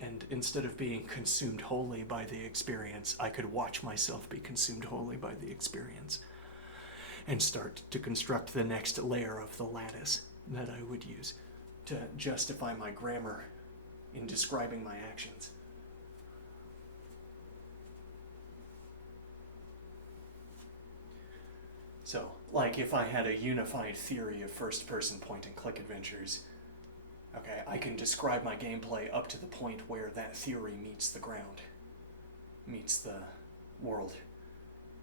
and instead of being consumed wholly by the experience, I could watch myself be consumed wholly by the experience, and start to construct the next layer of the lattice that I would use to justify my grammar in describing my actions. So, like if I had a unified theory of first-person point-and-click adventures, okay, I can describe my gameplay up to the point where that theory meets the ground, meets the world.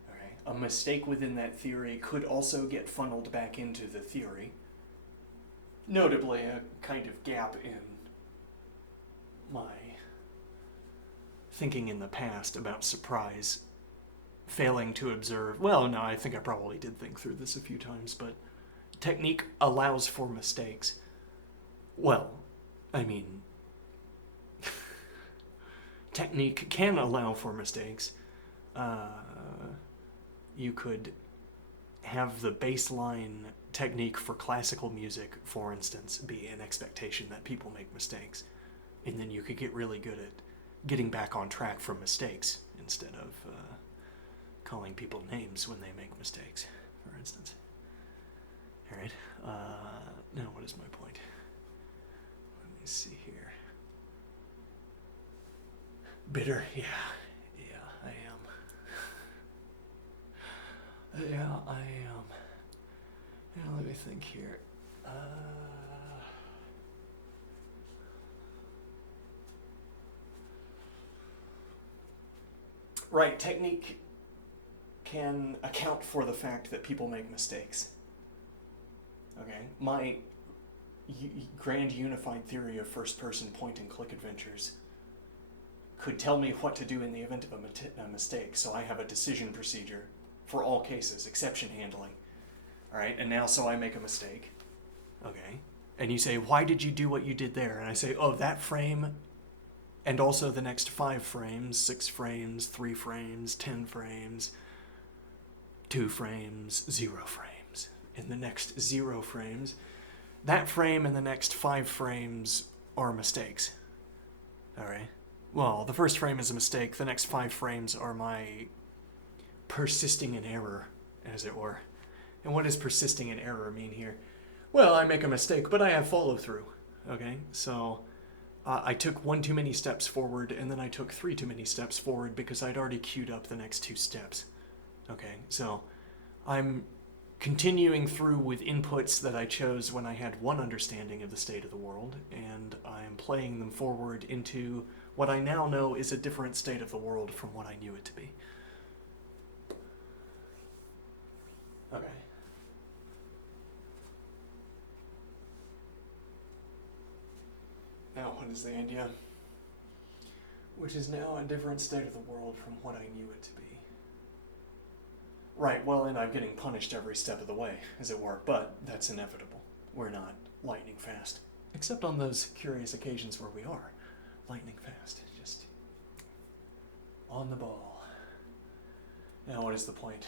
Okay, a mistake within that theory could also get funneled back into the theory. Notably, a kind of gap in my thinking in the past about surprise, failing to observe. Well, no, I think I probably did think through this a few times, but technique allows for mistakes. Well, I mean, technique can allow for mistakes. You could have the baseline technique for classical music, for instance, be an expectation that people make mistakes. And then you could get really good at getting back on track from mistakes instead of calling people names when they make mistakes, for instance. All right. Now, what is my point? Let me see here. Bitter? Yeah, I am. Yeah, I am. Now, let me think here. Right, technique can account for the fact that people make mistakes. Okay, my grand unified theory of first-person point-and-click adventures could tell me what to do in the event of a mistake, so I have a decision procedure for all cases, exception handling. All right, and now so I make a mistake. Okay, and you say, why did you do what you did there? And I say, oh, that frame, and also the next 5 frames, 6 frames, 3 frames, 10 frames, 2 frames, 0 frames. In the next 0 frames, that frame and the next 5 frames are mistakes. All right. Well, the first frame is a mistake. The next 5 frames are my persisting in error, as it were. And what does persisting in error mean here? Well, I make a mistake, but I have follow-through. Okay, so I took 1 too many steps forward, and then I took 3 too many steps forward because I'd already queued up the next 2 steps. Okay, so I'm continuing through with inputs that I chose when I had one understanding of the state of the world, and I'm playing them forward into what I now know is a different state of the world from what I knew it to be. Okay. Now, what is the idea? Which is now a different state of the world from what I knew it to be. Right, well, and I'm getting punished every step of the way, as it were, but that's inevitable. We're not lightning fast. Except on those curious occasions where we are. lightning fast, just on the ball. Now what is the point?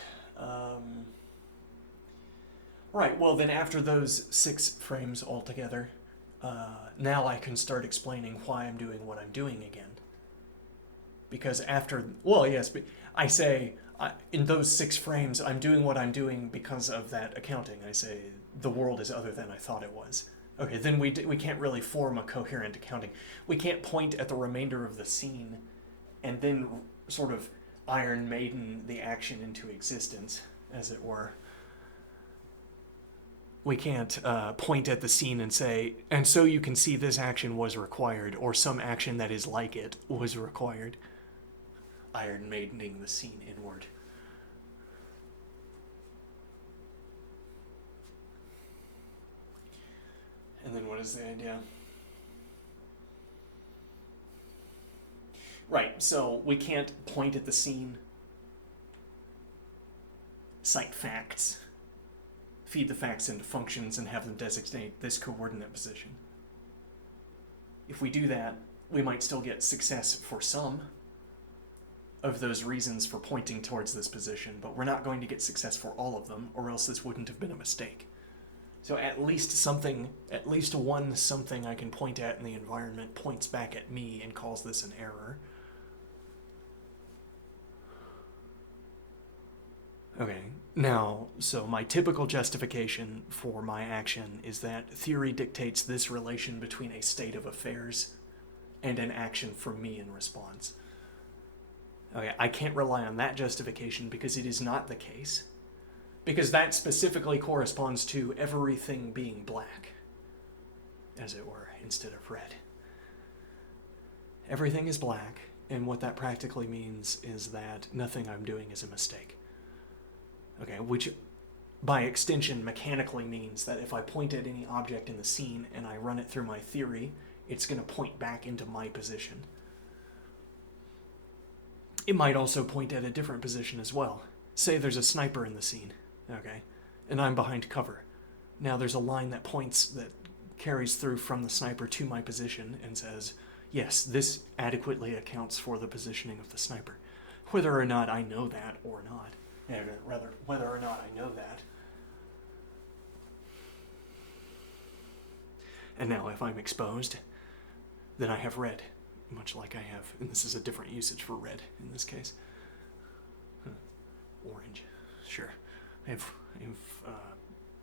Right, well then after those 6 frames altogether, now I can start explaining why I'm doing what I'm doing again. Because after, well yes, I say, in those 6 frames, I'm doing what I'm doing because of that accounting. I say, the world is other than I thought it was. Okay, then we can't really form a coherent accounting. We can't point at the remainder of the scene and then sort of Iron Maiden the action into existence, as it were. We can't point at the scene and say, and so you can see this action was required, or some action that is like it was required. Iron Maidening the scene inward. And then what is the idea? Right, so we can't point at the scene, cite facts, feed the facts into functions and have them designate this coordinate position. If we do that, we might still get success for some of those reasons for pointing towards this position, but we're not going to get success for all of them, or else this wouldn't have been a mistake. So at least one something I can point at in the environment points back at me and calls this an error. Okay, now, so my typical justification for my action is that theory dictates this relation between a state of affairs and an action from me in response. Okay, I can't rely on that justification because it is not the case. Because that specifically corresponds to everything being black, as it were, instead of red. Everything is black, and what that practically means is that nothing I'm doing is a mistake. Okay, which by extension mechanically means that if I point at any object in the scene and I run it through my theory, it's going to point back into my position. It might also point at a different position as well. Say there's a sniper in the scene, okay, and I'm behind cover. Now there's a line that points, that carries through from the sniper to my position and says, yes, this adequately accounts for the positioning of the sniper. Whether or not I know that or not. Rather, whether or not I know that. And now if I'm exposed, then I have red, much like I have, and this is a different usage for red in this case. Orange, sure. I have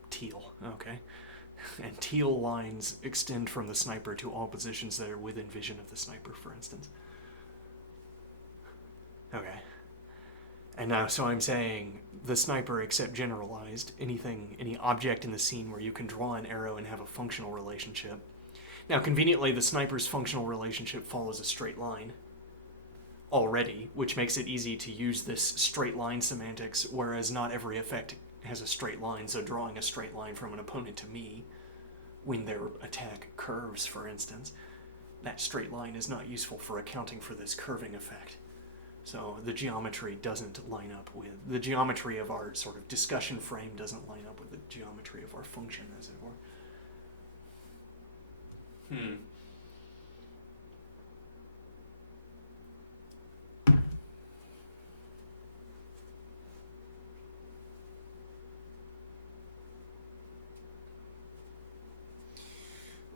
teal, okay. And teal lines extend from the sniper to all positions that are within vision of the sniper, for instance. Okay. And now, so I'm saying the sniper, except generalized, any object in the scene where you can draw an arrow and have a functional relationship. Now, conveniently, the sniper's functional relationship follows a straight line already, which makes it easy to use this straight line semantics, whereas not every effect has a straight line, so drawing a straight line from an opponent to me, when their attack curves, for instance, that straight line is not useful for accounting for this curving effect. So the geometry doesn't line up with, the geometry of our sort of discussion frame doesn't line up with the geometry of our function, as it were.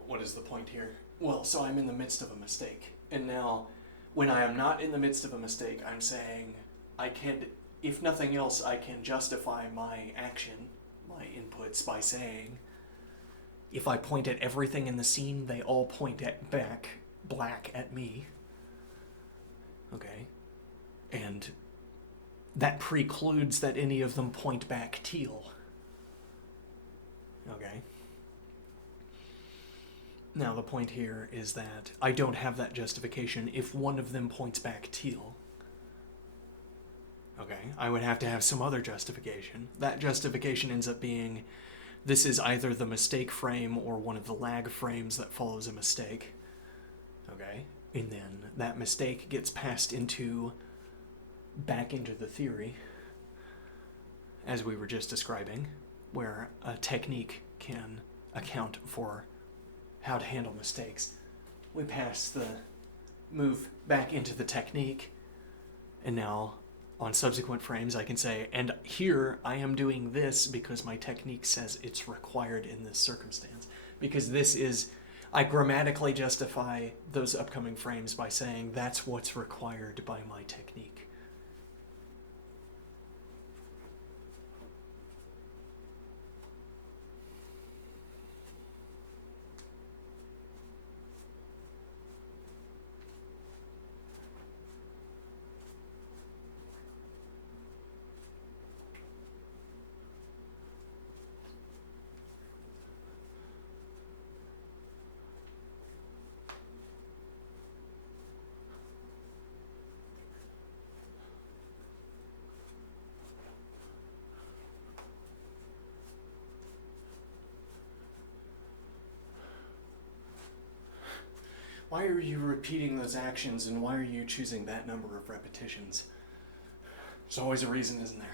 What is the point here? Well, so I'm in the midst of a mistake, and now when I am not in the midst of a mistake, I'm saying I can, if nothing else, I can justify my action, my inputs, by saying if I point at everything in the scene, they all point back black at me. Okay? And that precludes that any of them point back teal. Okay? Now, the point here is that I don't have that justification if one of them points back teal. Okay, I would have to have some other justification. That justification ends up being, this is either the mistake frame or one of the lag frames that follows a mistake. Okay, and then that mistake gets passed back into the theory, as we were just describing, where a technique can account for how to handle mistakes. We pass the move back into the technique, and now on subsequent frames I can say, and here I am doing this because my technique says it's required in this circumstance. Because this is, I grammatically justify those upcoming frames by saying that's what's required by my technique. Why are you repeating those actions, and why are you choosing that number of repetitions? There's always a reason, isn't there?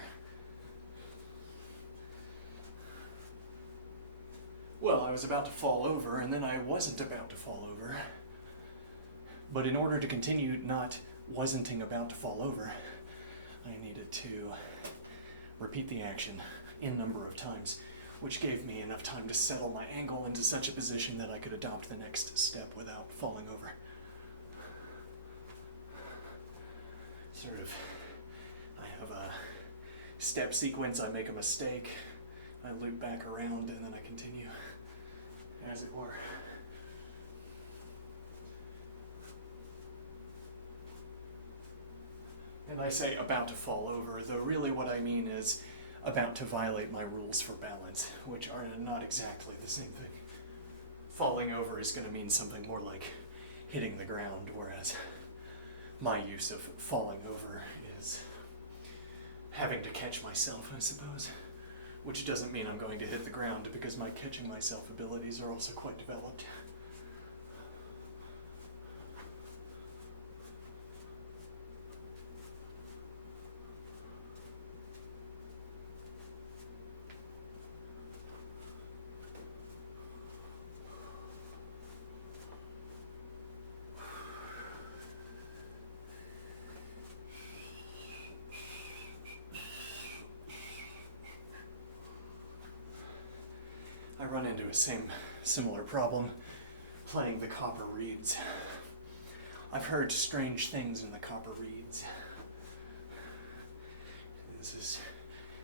Well, I was about to fall over, and then I wasn't about to fall over. But in order to continue not wasanting about to fall over, I needed to repeat the action in number of times, which gave me enough time to settle my angle into such a position that I could adopt the next step without falling over. Sort of, I have a step sequence, I make a mistake, I loop back around, and then I continue, as it were. And I say about to fall over, though really what I mean is about to violate my rules for balance, which are not exactly the same thing. Falling over is going to mean something more like hitting the ground, whereas my use of falling over is having to catch myself, I suppose. Which doesn't mean I'm going to hit the ground, because my catching myself abilities are also quite developed. I run into a similar problem playing the copper reeds. I've heard strange things in the copper reeds.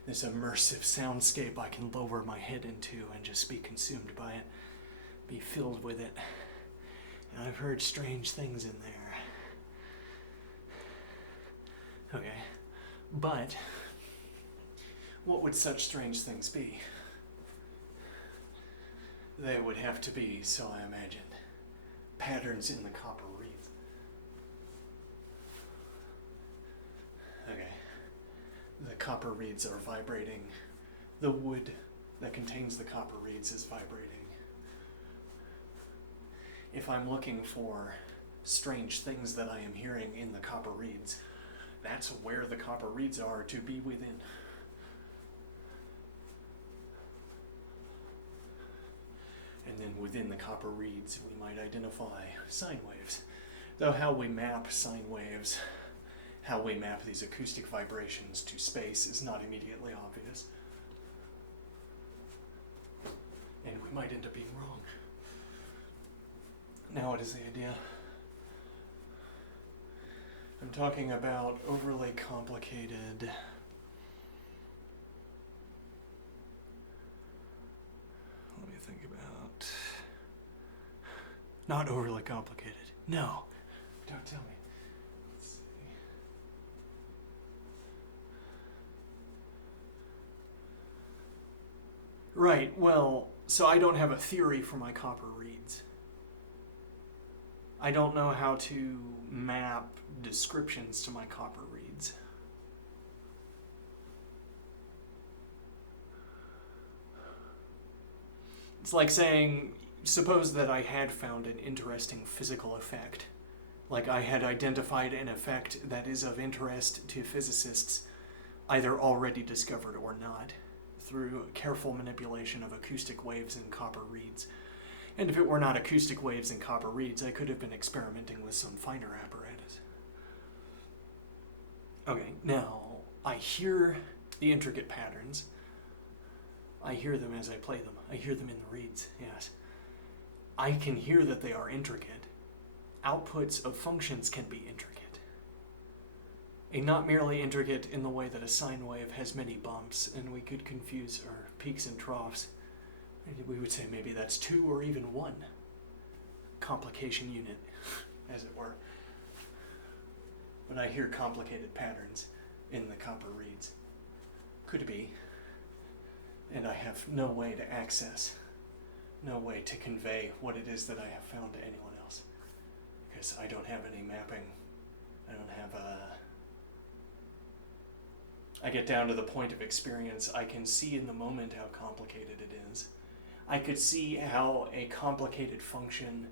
This immersive soundscape I can lower my head into and just be consumed by it, be filled with it. And I've heard strange things in there. Okay, but what would such strange things be? They would have to be, so I imagined, patterns in the copper reeds. Okay. The copper reeds are vibrating. The wood that contains the copper reeds is vibrating. If I'm looking for strange things that I am hearing in the copper reeds, that's where the copper reeds are to be within. And then within the copper reeds, we might identify sine waves. Though how we map sine waves, how we map these acoustic vibrations to space is not immediately obvious. And we might end up being wrong. Now what is the idea? I'm talking about overly complicated not overly complicated. No. Don't tell me. Let's see. Right, well, so I don't have a theory for my copper reeds. I don't know how to map descriptions to my copper reeds. It's like saying, suppose that I had found an interesting physical effect. Like I had identified an effect that is of interest to physicists, either already discovered or not, through careful manipulation of acoustic waves and copper reeds. And if it were not acoustic waves and copper reeds, I could have been experimenting with some finer apparatus. Okay, now I hear the intricate patterns. I hear them as I play them. I hear them in the reeds, yes. I can hear that they are intricate. Outputs of functions can be intricate. And not merely intricate in the way that a sine wave has many bumps, and we could confuse our peaks and troughs. We would say maybe that's 2 or even 1 complication unit, as it were. But I hear complicated patterns in the copper reeds. Could be. And I have no way to access, no way to convey what it is that I have found to anyone else. Because I don't have any mapping. I don't have I get down to the point of experience. I can see in the moment how complicated it is. I could see how a complicated function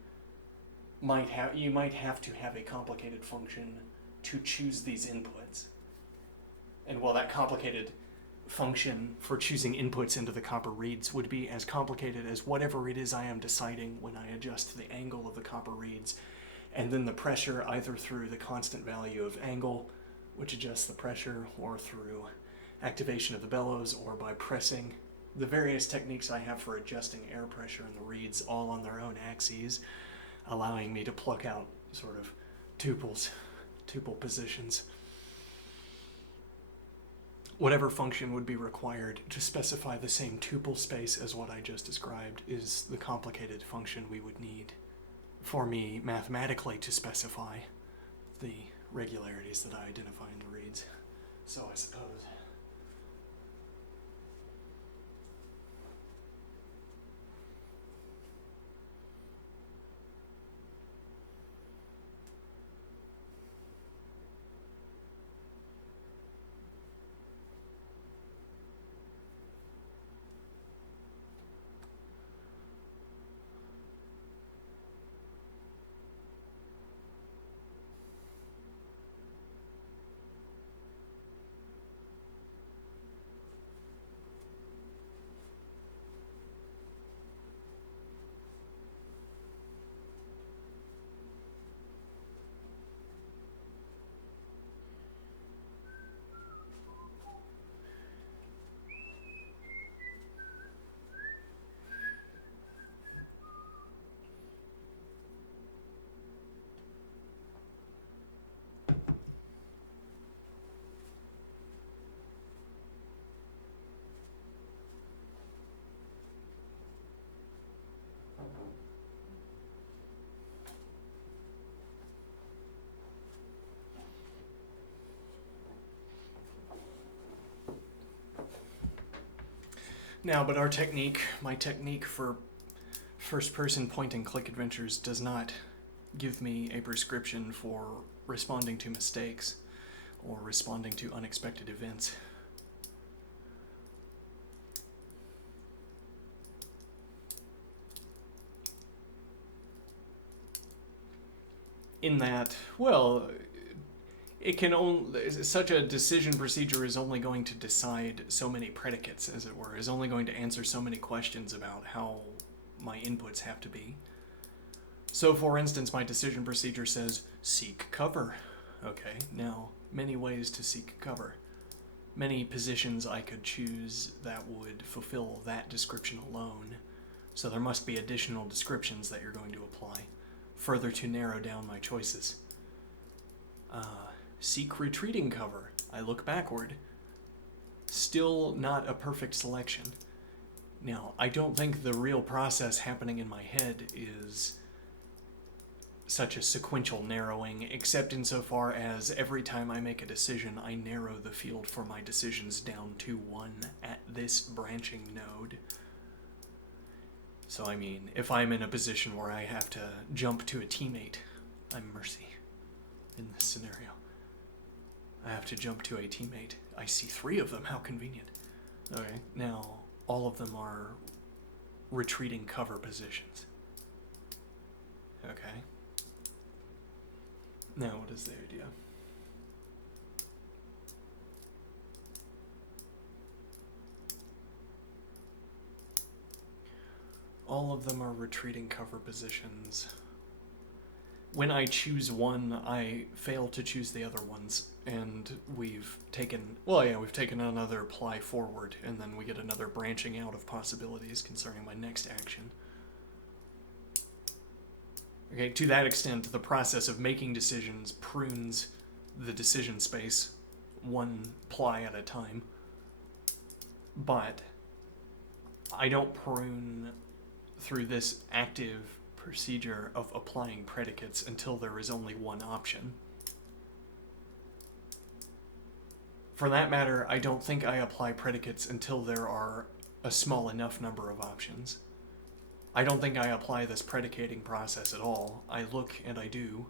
you might have to have a complicated function to choose these inputs. And while that complicated function for choosing inputs into the copper reeds would be as complicated as whatever it is I am deciding when I adjust the angle of the copper reeds, and then the pressure either through the constant value of angle, which adjusts the pressure, or through activation of the bellows, or by pressing the various techniques I have for adjusting air pressure in the reeds all on their own axes, allowing me to pluck out sort of tuple positions. Whatever function would be required to specify the same tuple space as what I just described is the complicated function we would need for me mathematically to specify the regularities that I identify in the reeds. So I suppose. Now, but my technique for first-person point-and-click adventures does not give me a prescription for responding to mistakes or responding to unexpected events. In that, well, it can only, such a decision procedure is only going to decide so many predicates, as it were, is only going to answer so many questions about how my inputs have to be. So, for instance, my decision procedure says, seek cover. Okay, now, many ways to seek cover. Many positions I could choose that would fulfill that description alone. So there must be additional descriptions that you're going to apply, further to narrow down my choices. Seek retreating cover. I look backward. Still not a perfect selection. Now, I don't think the real process happening in my head is such a sequential narrowing, except insofar as every time I make a decision, I narrow the field for my decisions down to 1 at this branching node. So, I mean, if I'm in a position where I have to jump to a teammate, I'm Mercy in this scenario. I have to jump to a teammate. I see 3 of them. How convenient. Okay, now all of them are retreating cover positions. Okay. Now what is the idea? all of them are retreating cover positions. When I choose one, I fail to choose the other ones, and we've taken another ply forward, and then we get another branching out of possibilities concerning my next action. Okay, to that extent, the process of making decisions prunes the decision space one ply at a time, but I don't prune through this active procedure of applying predicates until there is only one option. For that matter, I don't think I apply predicates until there are a small enough number of options. I don't think I apply this predicating process at all. I look and I do.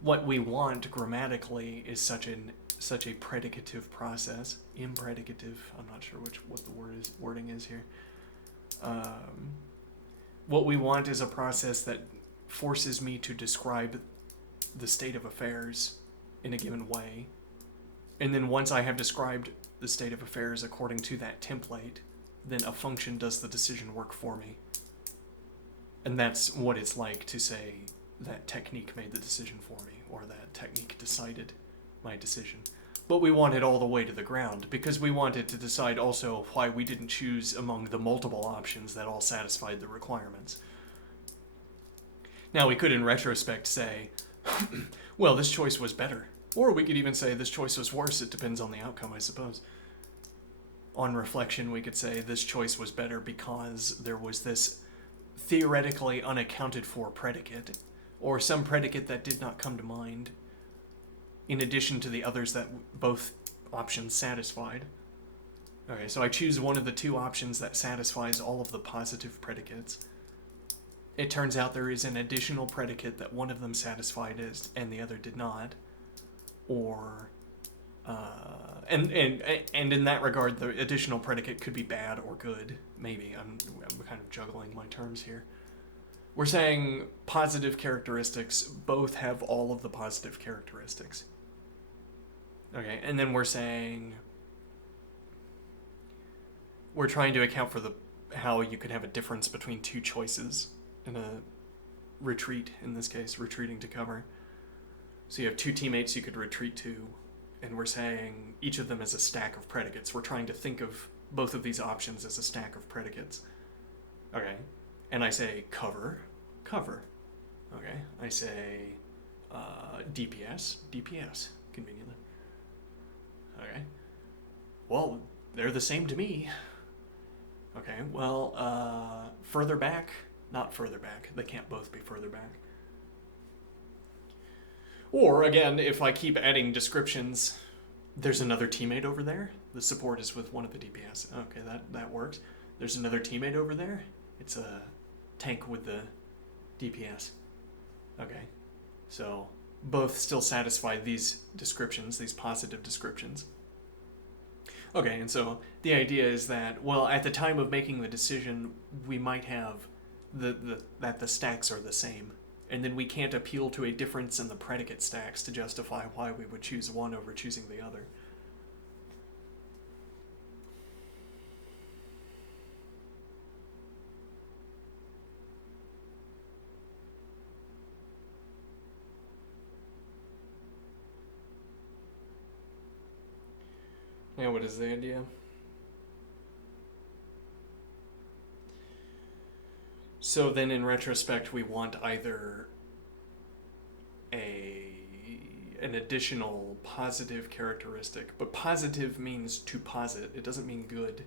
What we want grammatically is such a predicative process. Impredicative. I'm not sure what the wording is here. What we want is a process that forces me to describe the state of affairs in a given way. And then once I have described the state of affairs according to that template, then a function does the decision work for me. And that's what it's like to say that technique made the decision for me, or that technique decided my decision. But we want it all the way to the ground, because we wanted to decide also why we didn't choose among the multiple options that all satisfied the requirements. Now, we could in retrospect say, well, this choice was better. Or we could even say this choice was worse. It depends on the outcome, I suppose. On reflection, we could say this choice was better because there was this theoretically unaccounted for predicate, or some predicate that did not come to mind, in addition to the others that both options satisfied. Okay, so I choose one of the two options that satisfies all of the positive predicates. It turns out there is an additional predicate that one of them satisfied and the other did not. Or, and in that regard, the additional predicate could be bad or good. Maybe. I'm kind of juggling my terms here. We're saying positive characteristics both have all of the positive characteristics. Okay, and then we're saying we're trying to account for how you could have a difference between two choices in a retreat, in this case, retreating to cover. So you have two teammates you could retreat to, and we're saying each of them is a stack of predicates. We're trying to think of both of these options as a stack of predicates. Okay, and I say cover. Okay, I say DPS, conveniently. Okay, well, they're the same to me. Okay, well, further back, not further back. They can't both be further back. Or, again, if I keep adding descriptions, there's another teammate over there. The support is with one of the DPS. Okay, that works. There's another teammate over there. It's a tank with the DPS. Okay, so both still satisfy these descriptions, these positive descriptions. Okay, and so the idea is that, well, at the time of making the decision, we might have that the stacks are the same. And then we can't appeal to a difference in the predicate stacks to justify why we would choose one over choosing the other. Yeah, what is the idea? So then in retrospect, we want either an additional positive characteristic, but positive means to posit. It doesn't mean good.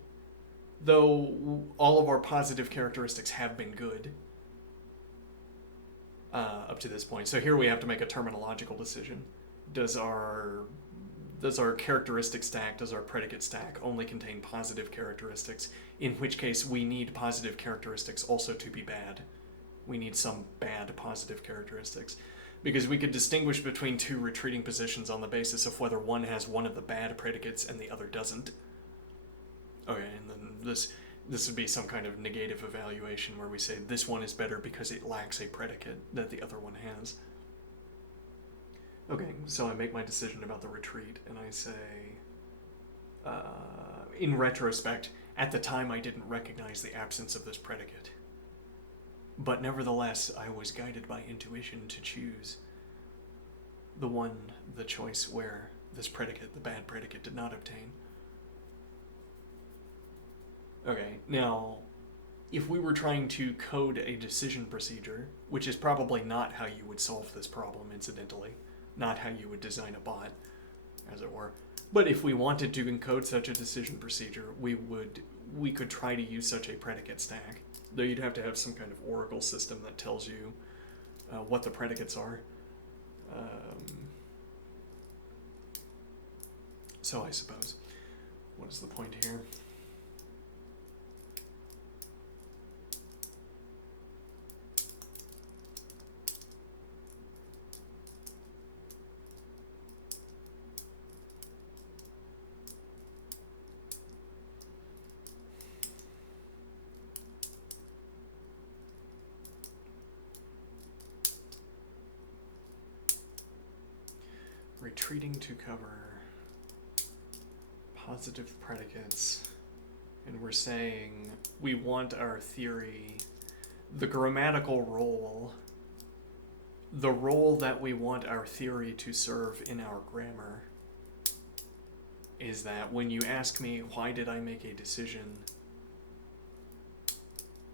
Though all of our positive characteristics have been good up to this point. So here we have to make a terminological decision. Does our characteristic stack, does our predicate stack only contain positive characteristics, in which case we need positive characteristics also to be bad. We need some bad positive characteristics. Because we could distinguish between two retreating positions on the basis of whether one has one of the bad predicates and the other doesn't. Okay, and then this would be some kind of negative evaluation where we say this one is better because it lacks a predicate that the other one has. Okay, so I make my decision about the retreat, and I say, in retrospect, At the time, I didn't recognize the absence of this predicate. But nevertheless, I was guided by intuition to choose the choice where this predicate, the bad predicate, did not obtain. Okay, now, if we were trying to code a decision procedure, which is probably not how you would solve this problem, incidentally, not how you would design a bot, as it were, but if we wanted to encode such a decision procedure, we could try to use such a predicate stack. Though you'd have to have some kind of oracle system that tells you what the predicates are. So I suppose, what is the point here? Retreating to cover positive predicates, and we're saying we want our theory, the grammatical role, the role that we want our theory to serve in our grammar is that when you ask me, why did I make a decision,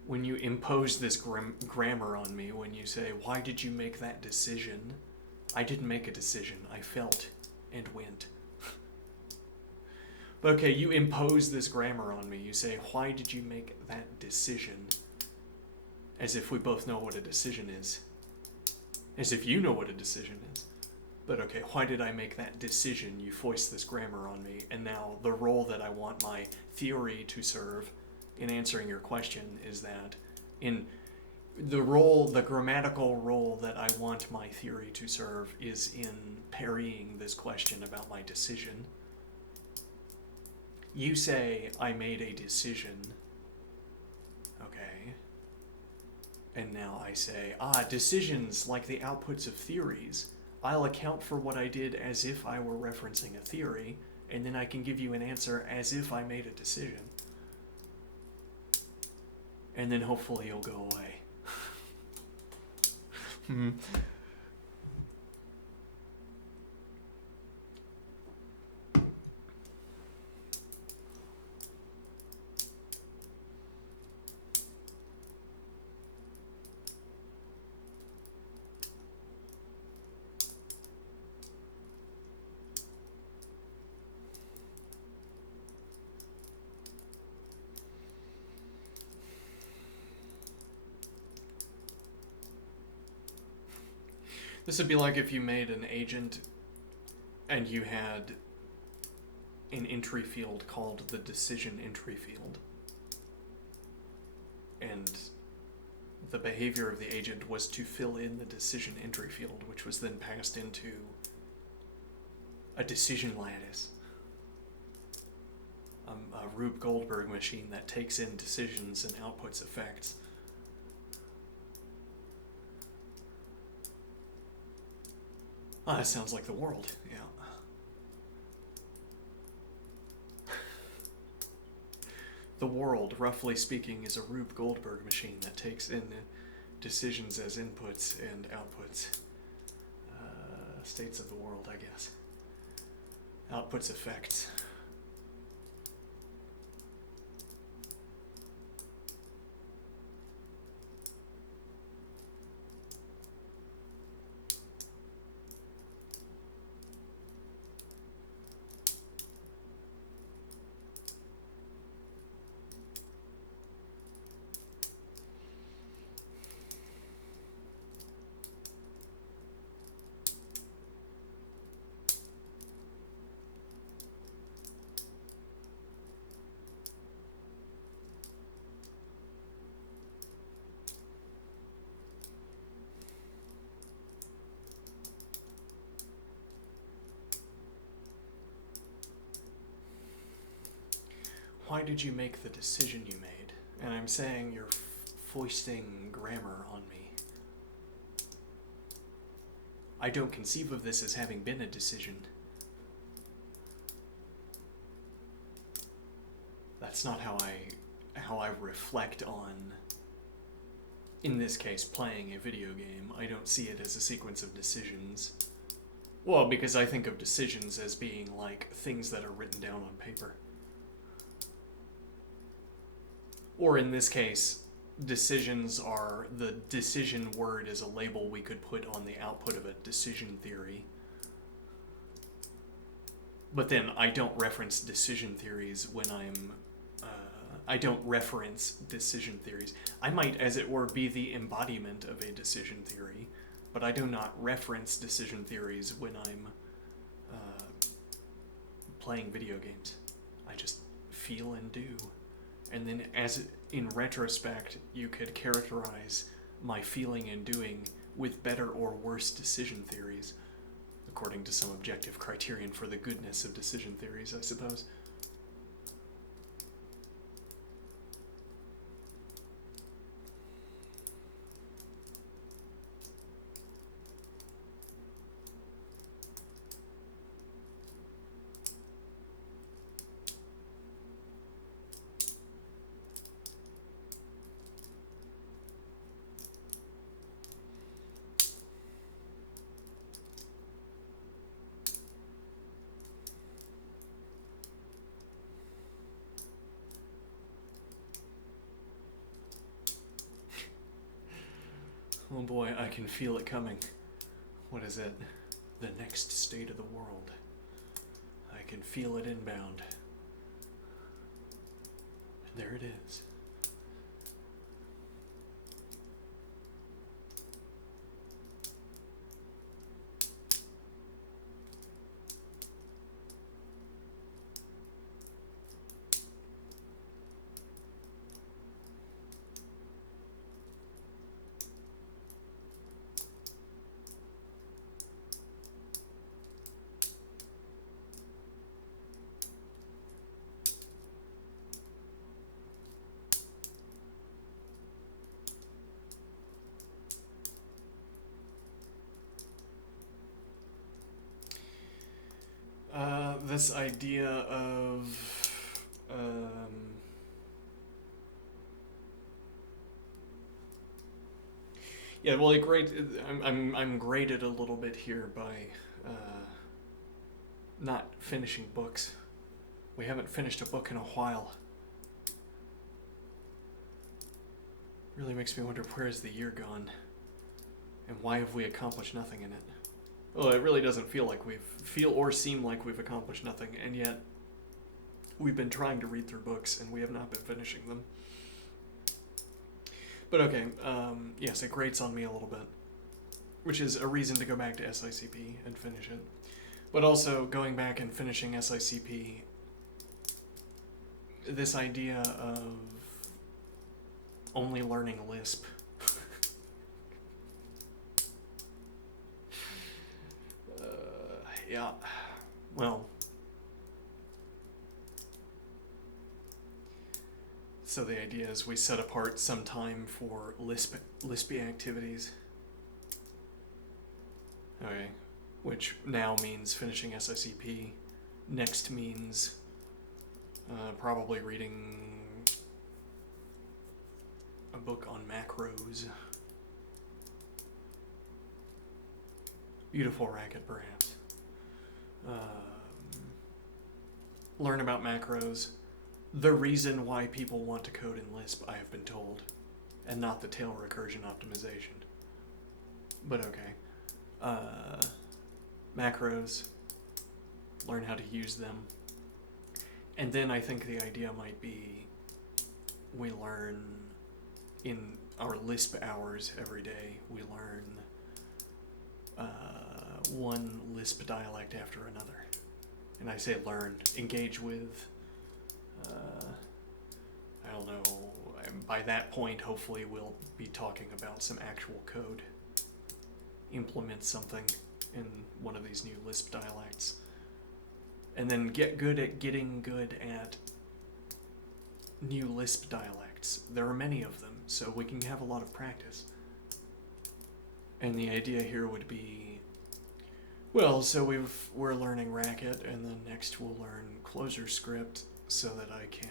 when you impose this grammar on me, when you say, why did you make that decision? I didn't make a decision. I felt and went. But okay, you impose this grammar on me. You say, why did you make that decision? As if we both know what a decision is. As if you know what a decision is. But okay, why did I make that decision? You foist this grammar on me. And now the role that I want my theory to serve in answering your question is that in the grammatical role that I want my theory to serve is in parrying this question about my decision. You say, I made a decision. Okay. And now I say, decisions, like the outputs of theories, I'll account for what I did as if I were referencing a theory, and then I can give you an answer as if I made a decision. And then hopefully you'll go away. This would be like if you made an agent and you had an entry field called the decision entry field. And the behavior of the agent was to fill in the decision entry field, which was then passed into a decision lattice. A Rube Goldberg machine that takes in decisions and outputs effects. That sounds like the world, yeah. The world, roughly speaking, is a Rube Goldberg machine that takes in decisions as inputs and outputs. States of the world, I guess. Outputs effects. Why did you make the decision you made? And I'm saying you're foisting grammar on me. I don't conceive of this as having been a decision. The that's not how I reflect on, in this case, playing a video game. I don't see it as a sequence of decisions. Well, because I think of decisions as being like things that are written down on paper. Or in this case, decisions are, the decision word is a label we could put on the output of a decision theory. But then I don't reference decision theories when I don't reference decision theories. I might, as it were, be the embodiment of a decision theory, but I do not reference decision theories when I'm playing video games. I just feel and do. And then in retrospect, you could characterize my feeling and doing with better or worse decision theories, according to some objective criterion for the goodness of decision theories, I suppose. Oh boy, I can feel it coming. What is it? The next state of the world. I can feel it inbound. And there it is. This idea of yeah, well, I'm graded a little bit here by not finishing books. We haven't finished a book in a while. Really makes me wonder, where has the year gone, and why have we accomplished nothing in it? Well, it really doesn't feel or seem like we've accomplished nothing, and yet we've been trying to read through books and we have not been finishing them. But okay, yes, it grates on me a little bit, which is a reason to go back to SICP and finish it. But also, going back and finishing SICP, this idea of only learning Lisp. Yeah, well, so the idea is we set apart some time for Lispy activities. Okay, which now means finishing SICP. Next means probably reading a book on macros. Beautiful Racket, perhaps. Learn about macros. The reason why people want to code in Lisp, I have been told, and not the tail recursion optimization. But okay. Macros. Learn how to use them. And then I think the idea might be we learn in our Lisp hours every day, we learn one Lisp dialect after another. And I say learn, engage with, I don't know, by that point hopefully we'll be talking about some actual code. Implement something in one of these new Lisp dialects. And then get good at getting good at new Lisp dialects. There are many of them, so we can have a lot of practice. And the idea here would be, well, so we're learning Racket, and then next we'll learn ClojureScript so that I can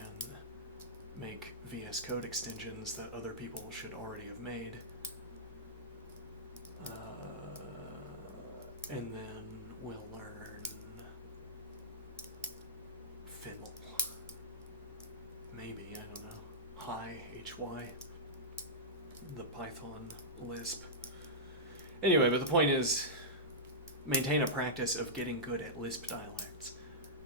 make VS Code extensions that other people should already have made. And then we'll learn Fiddle. Maybe, I don't know. Hi, HY. The Python Lisp. Anyway, but the point is, maintain a practice of getting good at Lisp dialects.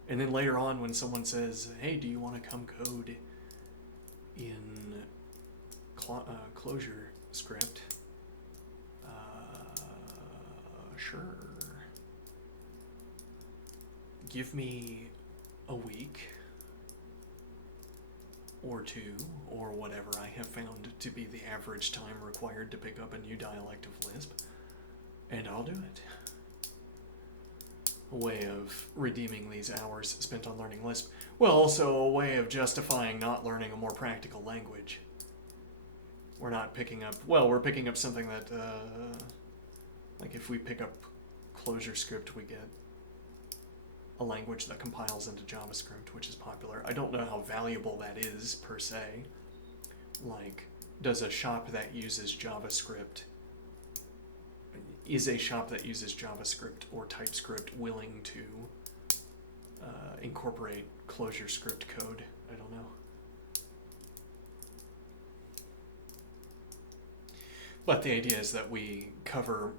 And then later on when someone says, hey, do you want to come code in Clojure script? Sure. Give me a week or two, or whatever I have found to be the average time required to pick up a new dialect of Lisp, and I'll do it. A way of redeeming these hours spent on learning Lisp. Well, also a way of justifying not learning a more practical language. We're not picking up, well, we're picking up something that, like if we pick up Clojure script, we get a language that compiles into JavaScript, which is popular. I don't know how valuable that is, per se. Like, does a shop that uses JavaScript, is a shop that uses JavaScript or TypeScript willing to incorporate Clojure script code? I don't know. But the idea is that we cover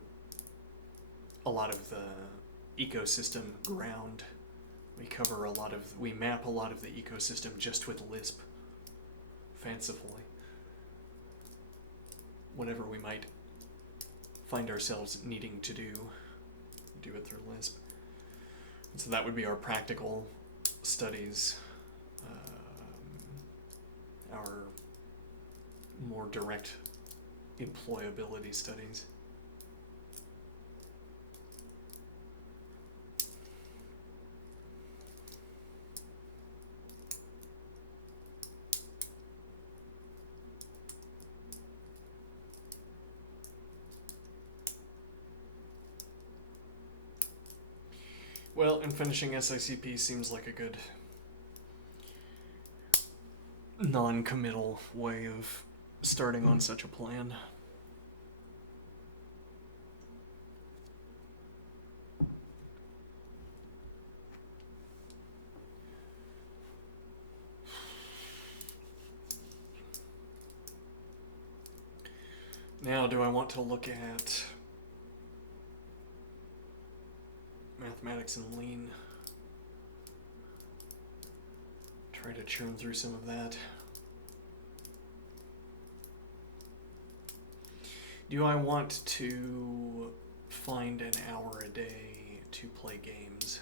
a lot of the ecosystem ground. We map a lot of the ecosystem just with Lisp, fancifully. Whatever we might find ourselves needing to do it through Lisp. And so that would be our practical studies, our more direct employability studies. Well, and finishing SICP seems like a good non-committal way of starting on such a plan. Now, do I want to look at mathematics and lean? Try to churn through some of that. Do I want to find an hour a day to play games?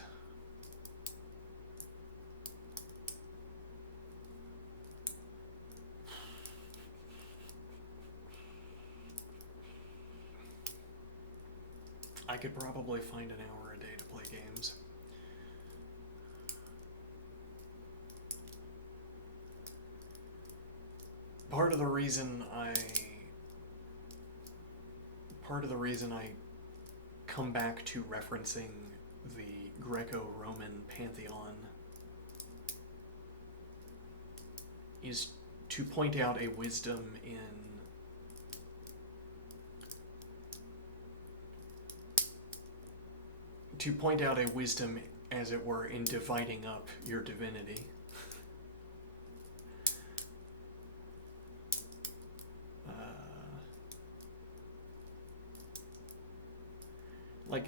I could probably find an hour a day to play games. Part of the reason I come back to referencing the Greco-Roman pantheon is to point out a wisdom in as it were, in dividing up your divinity. Like,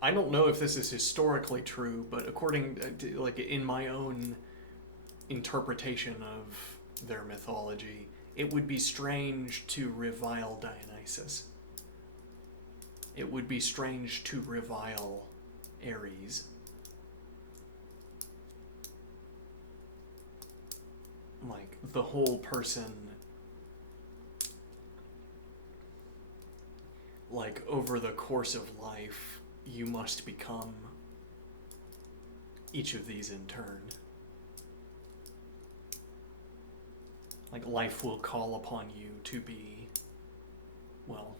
I don't know if this is historically true, but according to, like, in my own interpretation of their mythology, it would be strange to revile Dionysus. It would be strange to revile Ares. Like, the whole person, like, over the course of life, you must become each of these in turn. Like, life will call upon you to be, well,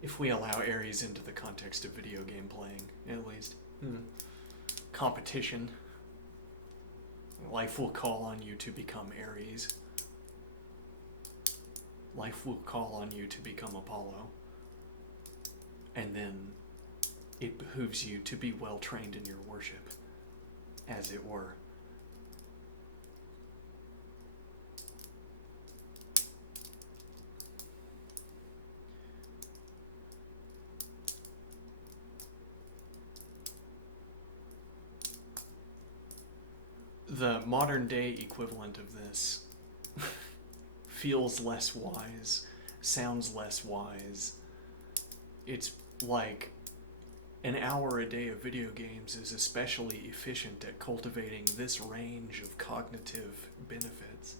if we allow Ares into the context of video game playing, at least. Competition. Life will call on you to become Aries. Life will call on you to become Apollo. And then it behooves you to be well trained in your worship, as it were. The modern day equivalent of this feels less wise, sounds less wise. It's like an hour a day of video games is especially efficient at cultivating this range of cognitive benefits.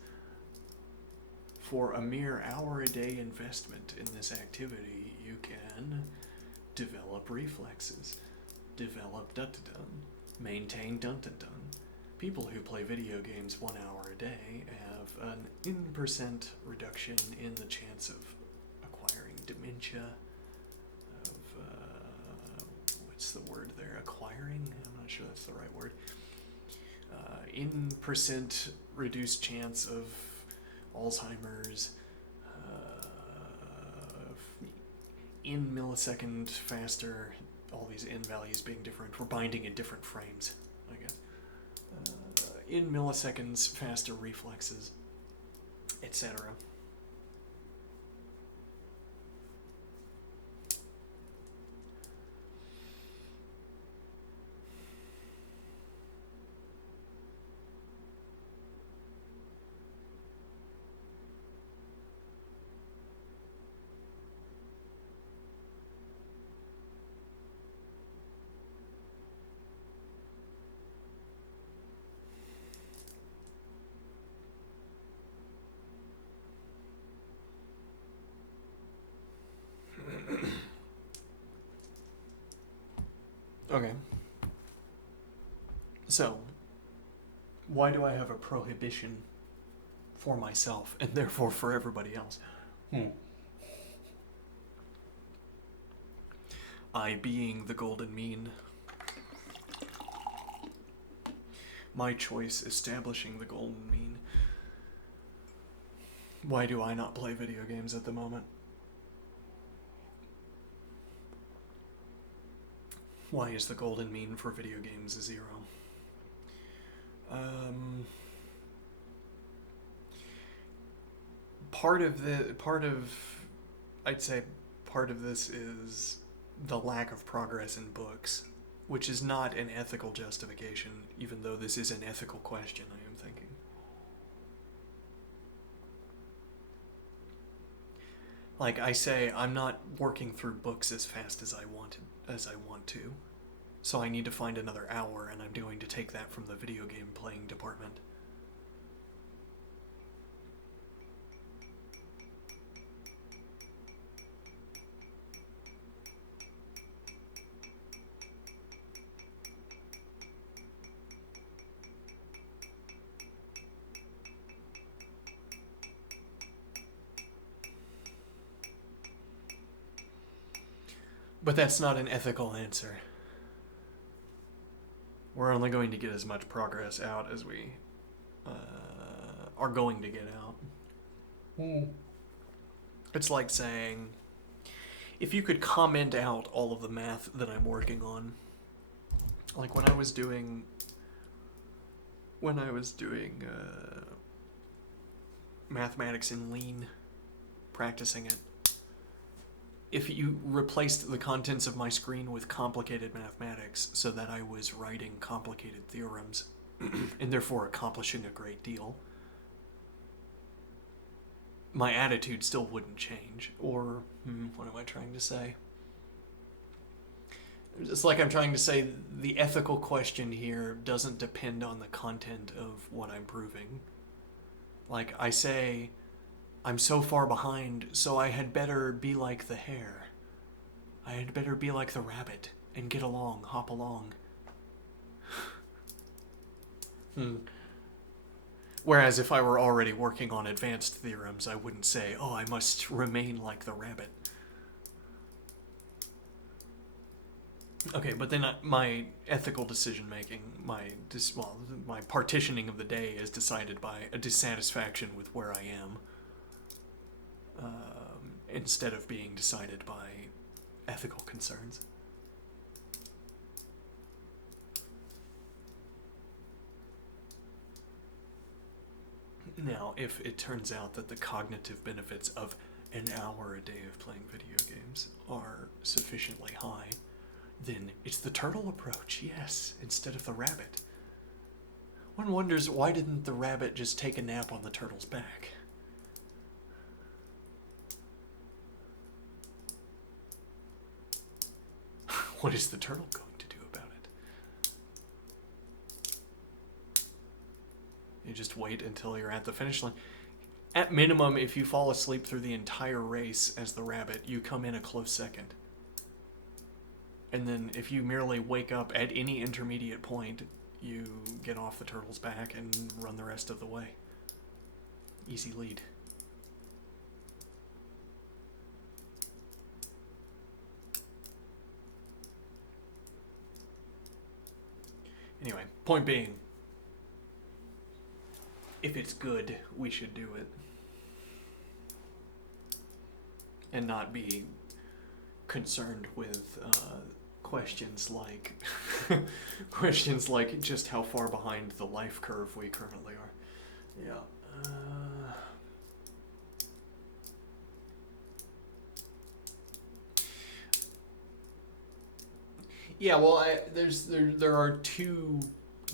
For a mere hour a day investment in this activity, you can develop reflexes, develop dun-dun-dun, maintain dun-dun-dun. People who play video games 1 hour a day have an in% reduction in the chance of acquiring dementia, what's the word there? Acquiring? I'm not sure that's the right word. In% reduced chance of Alzheimer's, in millisecond faster, all these in values being different. We're binding in different frames, I guess. In milliseconds faster reflexes, etc. Okay. So, why do I have a prohibition for myself and therefore for everybody else? I being the golden mean. My choice establishing the golden mean. Why do I not play video games at the moment? Why is the golden mean for video games 0? I'd say part of this is the lack of progress in books, which is not an ethical justification, even though this is an ethical question, I am thinking. Like I say, I'm not working through books as fast as I want to. So I need to find another hour, and I'm going to take that from the video game playing department. But that's not an ethical answer. We're only going to get as much progress out as we are going to get out. It's like saying, if you could comment out all of the math that I'm working on, like when I was doing mathematics in Lean, practicing it, if you replaced the contents of my screen with complicated mathematics so that I was writing complicated theorems and therefore accomplishing a great deal, my attitude still wouldn't change. Or, what am I trying to say? It's like I'm trying to say the ethical question here doesn't depend on the content of what I'm proving. Like I say, I'm so far behind, so I had better be like the hare. I had better be like the rabbit and get along, hop along. Whereas if I were already working on advanced theorems, I wouldn't say, oh, I must remain like the rabbit. Okay, but then my ethical decision making, my partitioning of the day is decided by a dissatisfaction with where I am, instead of being decided by ethical concerns. Now, if it turns out that the cognitive benefits of an hour a day of playing video games are sufficiently high, then it's the turtle approach, yes, instead of the rabbit. One wonders, why didn't the rabbit just take a nap on the turtle's back? What is the turtle going to do about it? You just wait until you're at the finish line. At minimum, if you fall asleep through the entire race as the rabbit, you come in a close second. And then if you merely wake up at any intermediate point, you get off the turtle's back and run the rest of the way. Easy lead. Anyway, point being, if it's good, we should do it. And not be concerned with questions like just how far behind the life curve we currently are. Yeah. Yeah. Well, there are two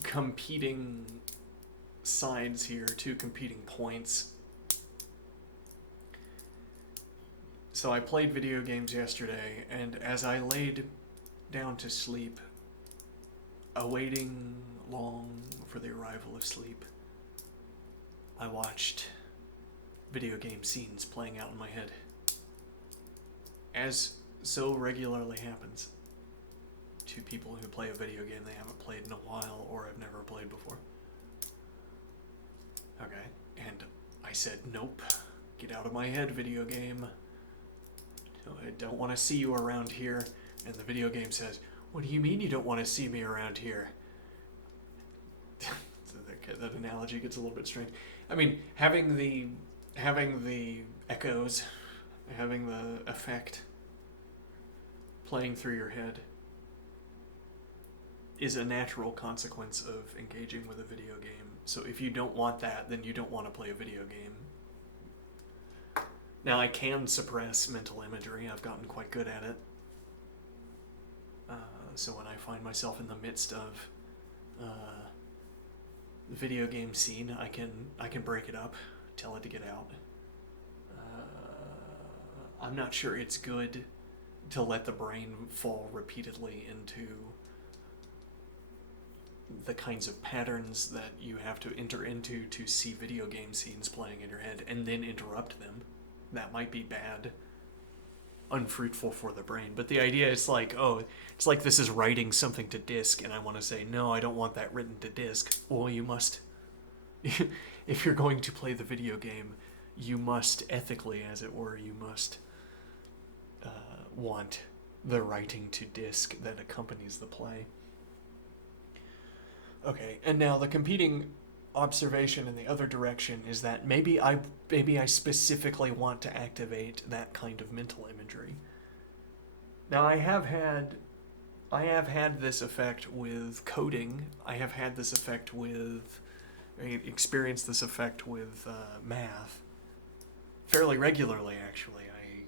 competing sides here, two competing points. So I played video games yesterday, and as I laid down to sleep, awaiting long for the arrival of sleep, I watched video game scenes playing out in my head. As so regularly happens to people who play a video game they haven't played in a while or have never played before. Okay, and I said, nope, get out of my head, video game. I don't want to see you around here. And the video game says, what do you mean you don't want to see me around here? That analogy gets a little bit strange. I mean, having the echoes, having the effect playing through your head is a natural consequence of engaging with a video game. So if you don't want that, then you don't want to play a video game. Now, I can suppress mental imagery. I've gotten quite good at it. So when I find myself in the midst of the video game scene, I can break it up, tell it to get out. I'm not sure it's good to let the brain fall repeatedly into the kinds of patterns that you have to enter into to see video game scenes playing in your head and then interrupt them. That might be bad, unfruitful for the brain. But the idea is like, oh, it's like this is writing something to disk, and I want to say, no, I don't want that written to disk. Well, you must, if you're going to play the video game, you must, ethically as it were, you must want the writing to disk that accompanies the play. Okay, and now the competing observation in the other direction is that maybe I specifically want to activate that kind of mental imagery. Now I have had this effect with coding. I have had this effect with, experienced this effect with math fairly regularly, actually. I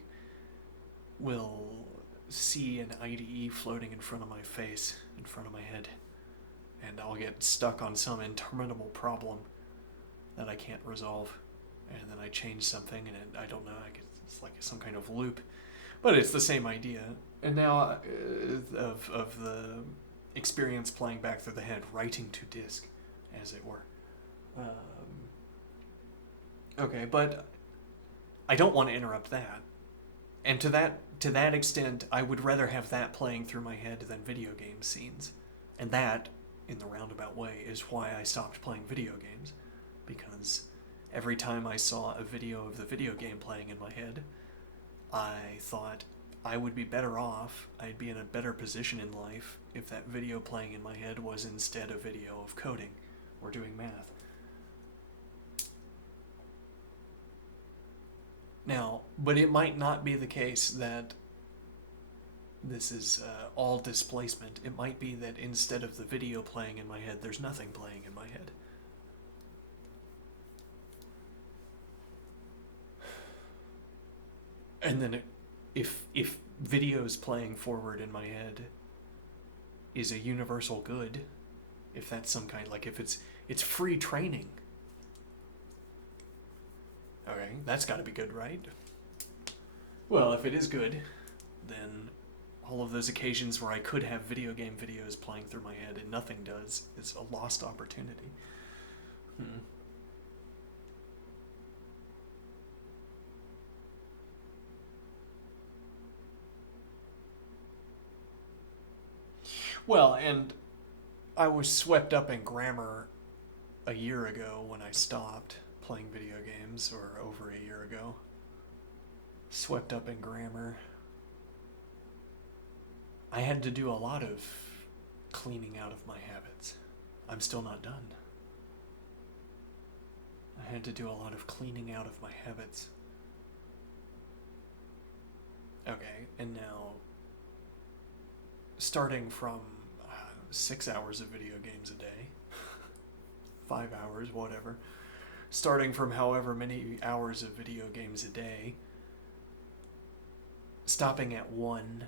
will see an IDE floating in front of my face, in front of my head, and I'll get stuck on some interminable problem that I can't resolve, and then I change something, and I don't know, it's like some kind of loop, but it's the same idea. And now of the experience playing back through the head, writing to disk, as it were. Okay, but I don't want to interrupt that, and to that extent, I would rather have that playing through my head than video game scenes, and that, in the roundabout way, is why I stopped playing video games, because every time I saw a video of the video game playing in my head, I thought, I would be better off, I'd be in a better position in life if that video playing in my head was instead a video of coding or doing math. Now, but it might not be the case that this is all displacement. It might be that instead of the video playing in my head, there's nothing playing in my head. And then if videos playing forward in my head is a universal good, if that's some kind, like if it's free training, okay, that's got to be good, right? Well, if it is good, then all of those occasions where I could have video game videos playing through my head and nothing does is a lost opportunity. Well, and I was swept up in grammar a year ago when I stopped playing video games, or over a year ago. Swept up in grammar. I had to do a lot of cleaning out of my habits. I'm still not done. I had to do a lot of cleaning out of my habits. Okay, and now, starting from 6 hours of video games a day, 5 hours, whatever, starting from however many hours of video games a day, stopping at 1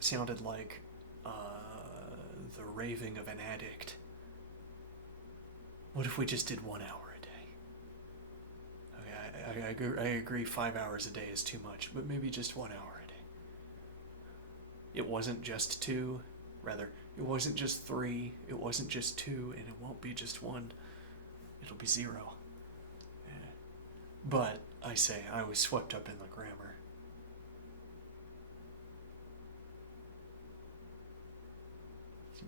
sounded like the raving of an addict. What if we just did 1 hour a day? Okay, I agree 5 hours a day is too much, but maybe just 1 hour a day. It wasn't just 2, rather, it wasn't just 3, it wasn't just 2, and it won't be just 1. It'll be 0. Yeah. But, I say, I was swept up in the grammar.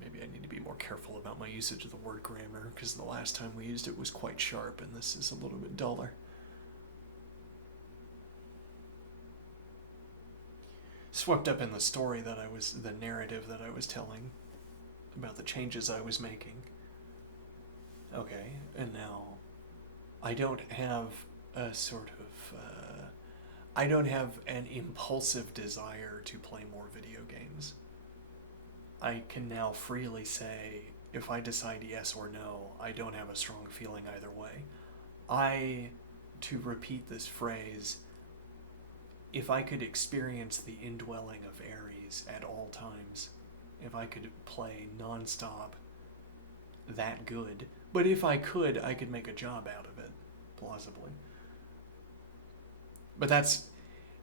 Maybe I need to be more careful about my usage of the word grammar, because the last time we used it was quite sharp, and this is a little bit duller. Swept up in the story that the narrative that I was telling about the changes I was making. Okay, and now I don't have a sort of, I don't have an impulsive desire to play more video games. I can now freely say, if I decide yes or no, I don't have a strong feeling either way. To repeat this phrase, if I could experience the indwelling of Ares at all times, if I could play nonstop, that good, but if I could make a job out of it, plausibly. But that's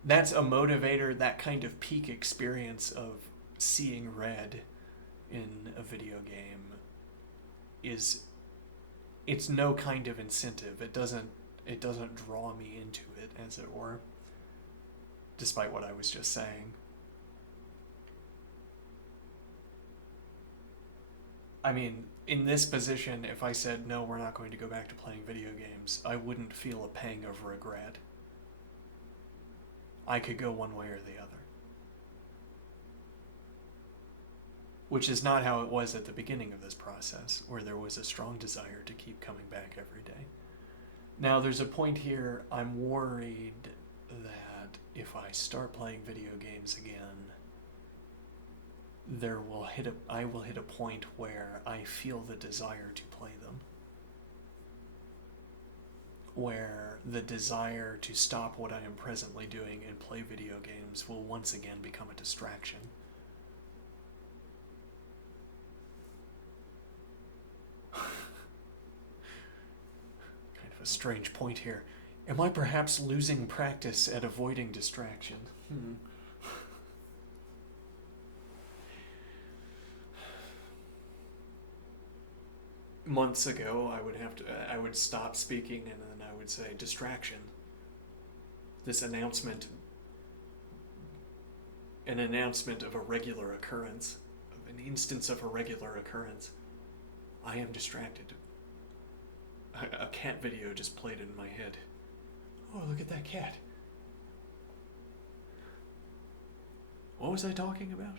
a motivator, that kind of peak experience of seeing red in a video game it's no kind of incentive. It doesn't draw me into it, as it were, despite what I was just saying. I mean, in this position, if I said, no, we're not going to go back to playing video games, I wouldn't feel a pang of regret. I could go one way or the other. Which is not how it was at the beginning of this process, where there was a strong desire to keep coming back every day. Now, there's a point here, I'm worried that if I start playing video games again, I will hit a point where I feel the desire to play them. Where the desire to stop what I am presently doing and play video games will once again become a distraction. A strange point here. Am I perhaps losing practice at avoiding distraction? Months ago, I would stop speaking and then I would say distraction. This announcement, an announcement of a regular occurrence, of an instance of a regular occurrence. I am distracted. A cat video just played in my head. Oh, look at that cat. what was I talking about?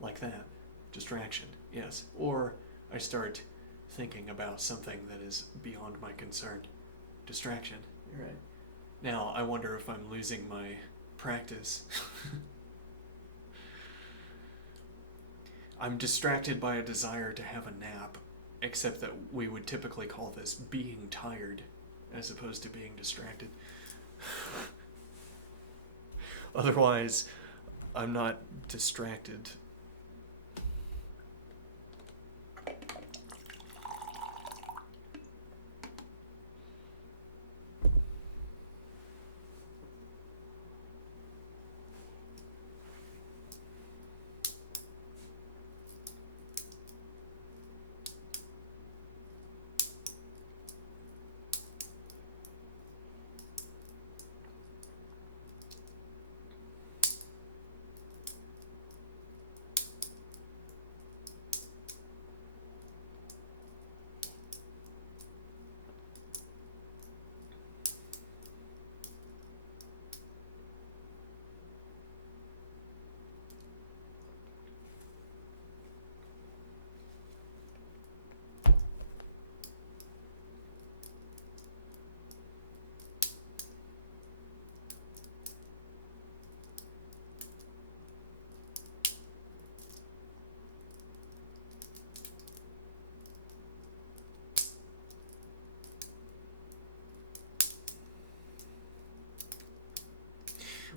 Like that. Distraction, yes. Or I start thinking about something that is beyond my concern. Distraction. You're right. Now, I wonder if I'm losing my practice. I'm distracted by a desire to have a nap, except that we would typically call this being tired, as opposed to being distracted. Otherwise, I'm not distracted.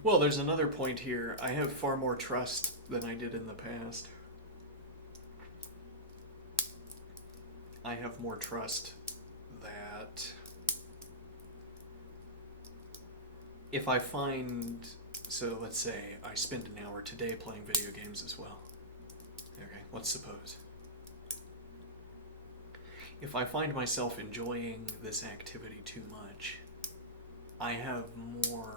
Well, there's another point here. I have far more trust than I did in the past. I have more trust that if I find, so let's say I spend an hour today playing video games as well. Okay, let's suppose. If I find myself enjoying this activity too much, I have more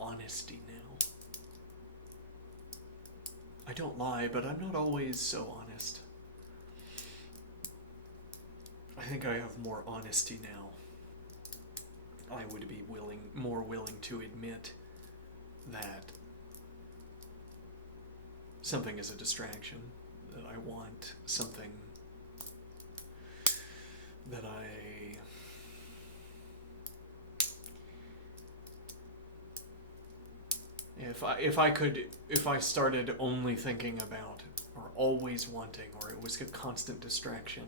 honesty now. I don't lie, but I'm not always so honest. I think I have more honesty now. I would be more willing to admit that something is a distraction, that I want something that if I started only thinking about or always wanting, or it was a constant distraction,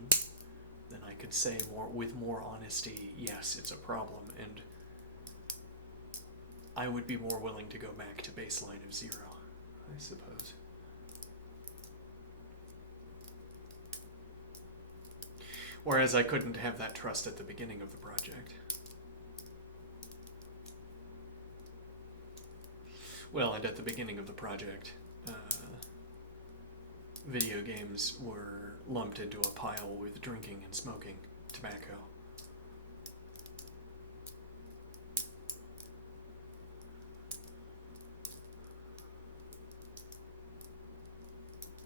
then I could say with more honesty, yes, it's a problem, and I would be more willing to go back to baseline of 0, I suppose. Whereas I couldn't have that trust at the beginning of the project. Well, and at the beginning of the project, video games were lumped into a pile with drinking and smoking tobacco.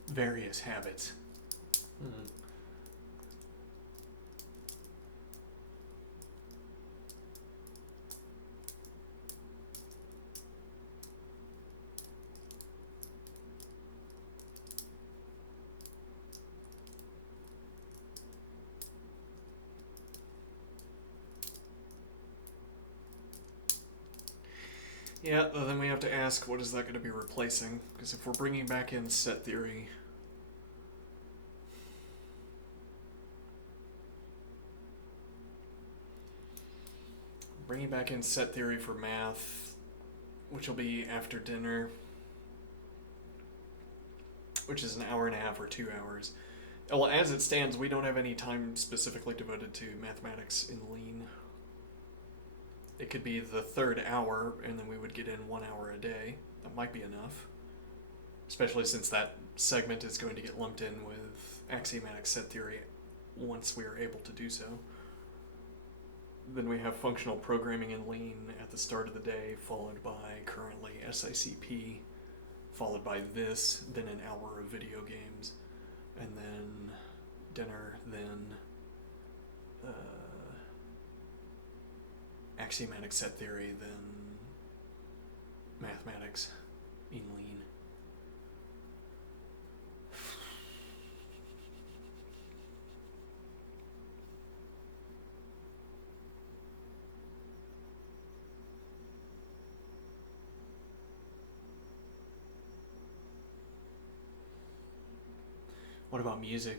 Various habits. Mm-hmm. Yeah, then we have to ask, what is that going to be replacing? Because if we're bringing back in set theory, for math, which will be after dinner, which is an hour and a half or 2 hours. Well, as it stands, we don't have any time specifically devoted to mathematics in Lean. It could be the third hour, and then we would get in 1 hour a day. That might be enough. Especially since that segment is going to get lumped in with axiomatic set theory once we are able to do so. Then we have functional programming in Lean at the start of the day, followed by currently SICP, followed by this, then an hour of video games, and then dinner, then axiomatic set theory than mathematics in lean. What about music?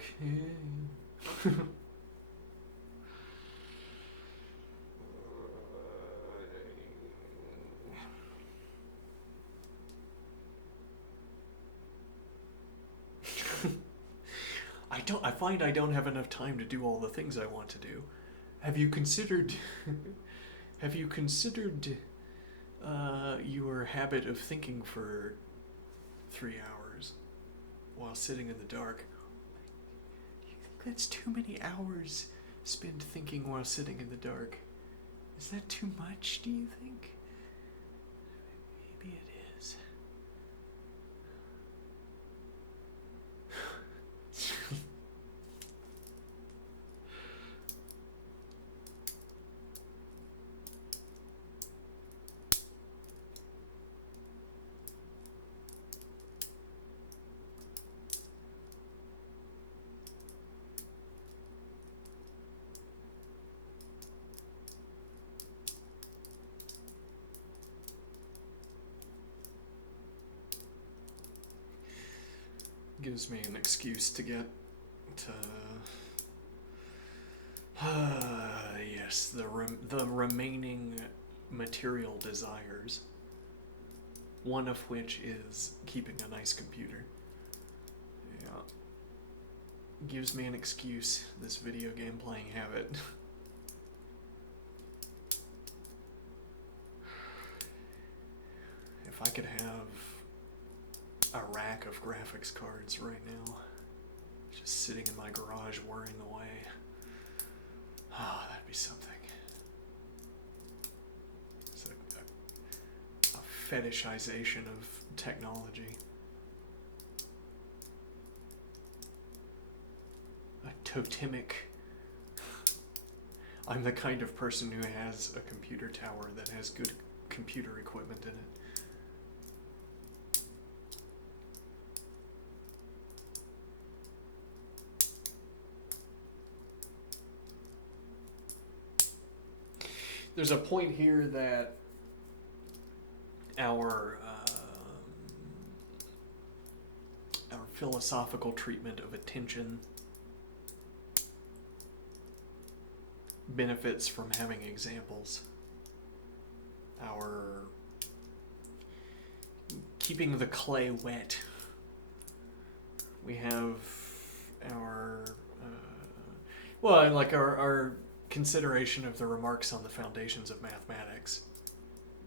I find I don't have enough time to do all the things I want to do. Have you considered your habit of thinking for 3 hours while sitting in the dark? Do you think that's too many hours spent thinking while sitting in the dark? Is that too much, do you think? Maybe it is. Gives me an excuse to get to yes, the remaining material desires, one of which is keeping a nice computer. Yeah, gives me an excuse, this video game playing habit. If I could have a rack of graphics cards right now, just sitting in my garage whirring away. Oh, that'd be something. It's a fetishization of technology. A totemic. I'm the kind of person who has a computer tower that has good computer equipment in it. There's a point here that our philosophical treatment of attention benefits from having examples. Our keeping the clay wet. We have our our consideration of the remarks on the foundations of mathematics.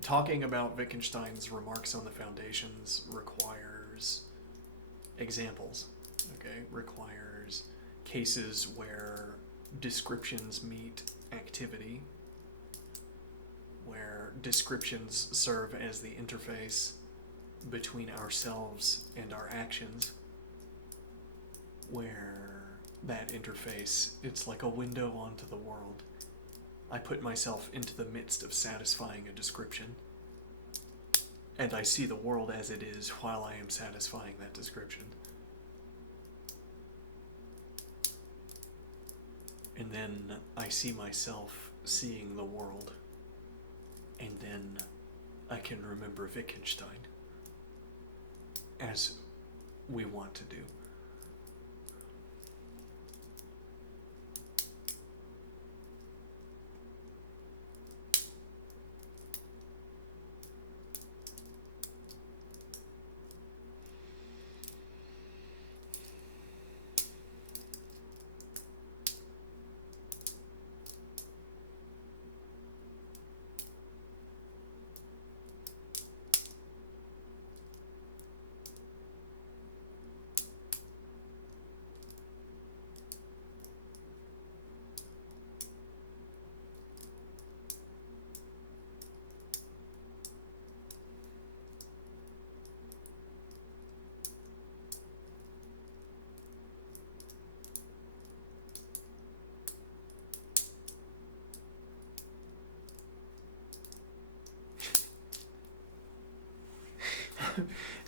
Talking about Wittgenstein's remarks on the foundations requires examples, okay? Requires cases where descriptions meet activity, where descriptions serve as the interface between ourselves and our actions, where that interface, it's like a window onto the world. I put myself into the midst of satisfying a description, and I see the world as it is while I am satisfying that description. And then I see myself seeing the world, and then I can remember Wittgenstein, as we want to do.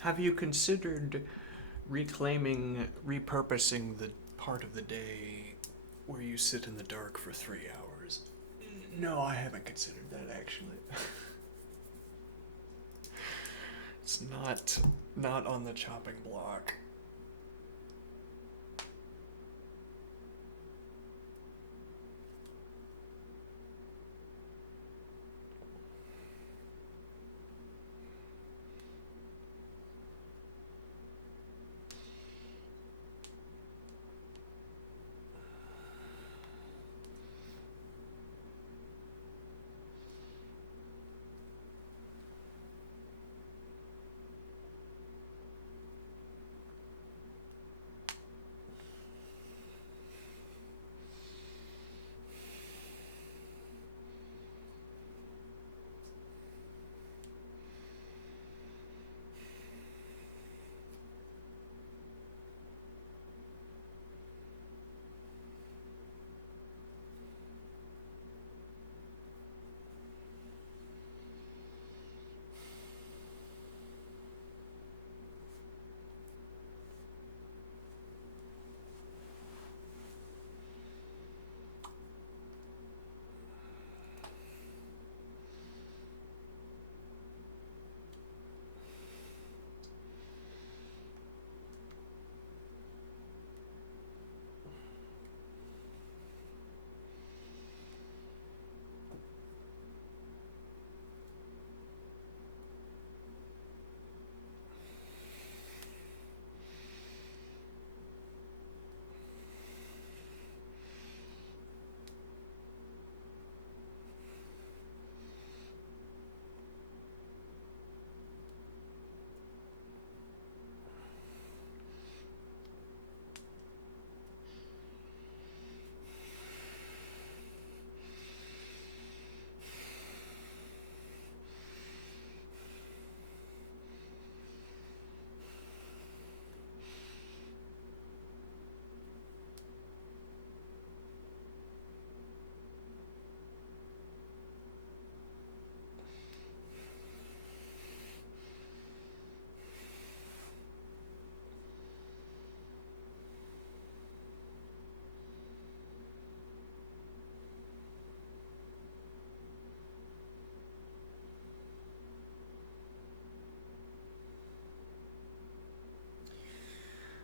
Have you considered repurposing the part of the day where you sit in the dark for 3 hours? No, I haven't considered that actually. It's not on the chopping block.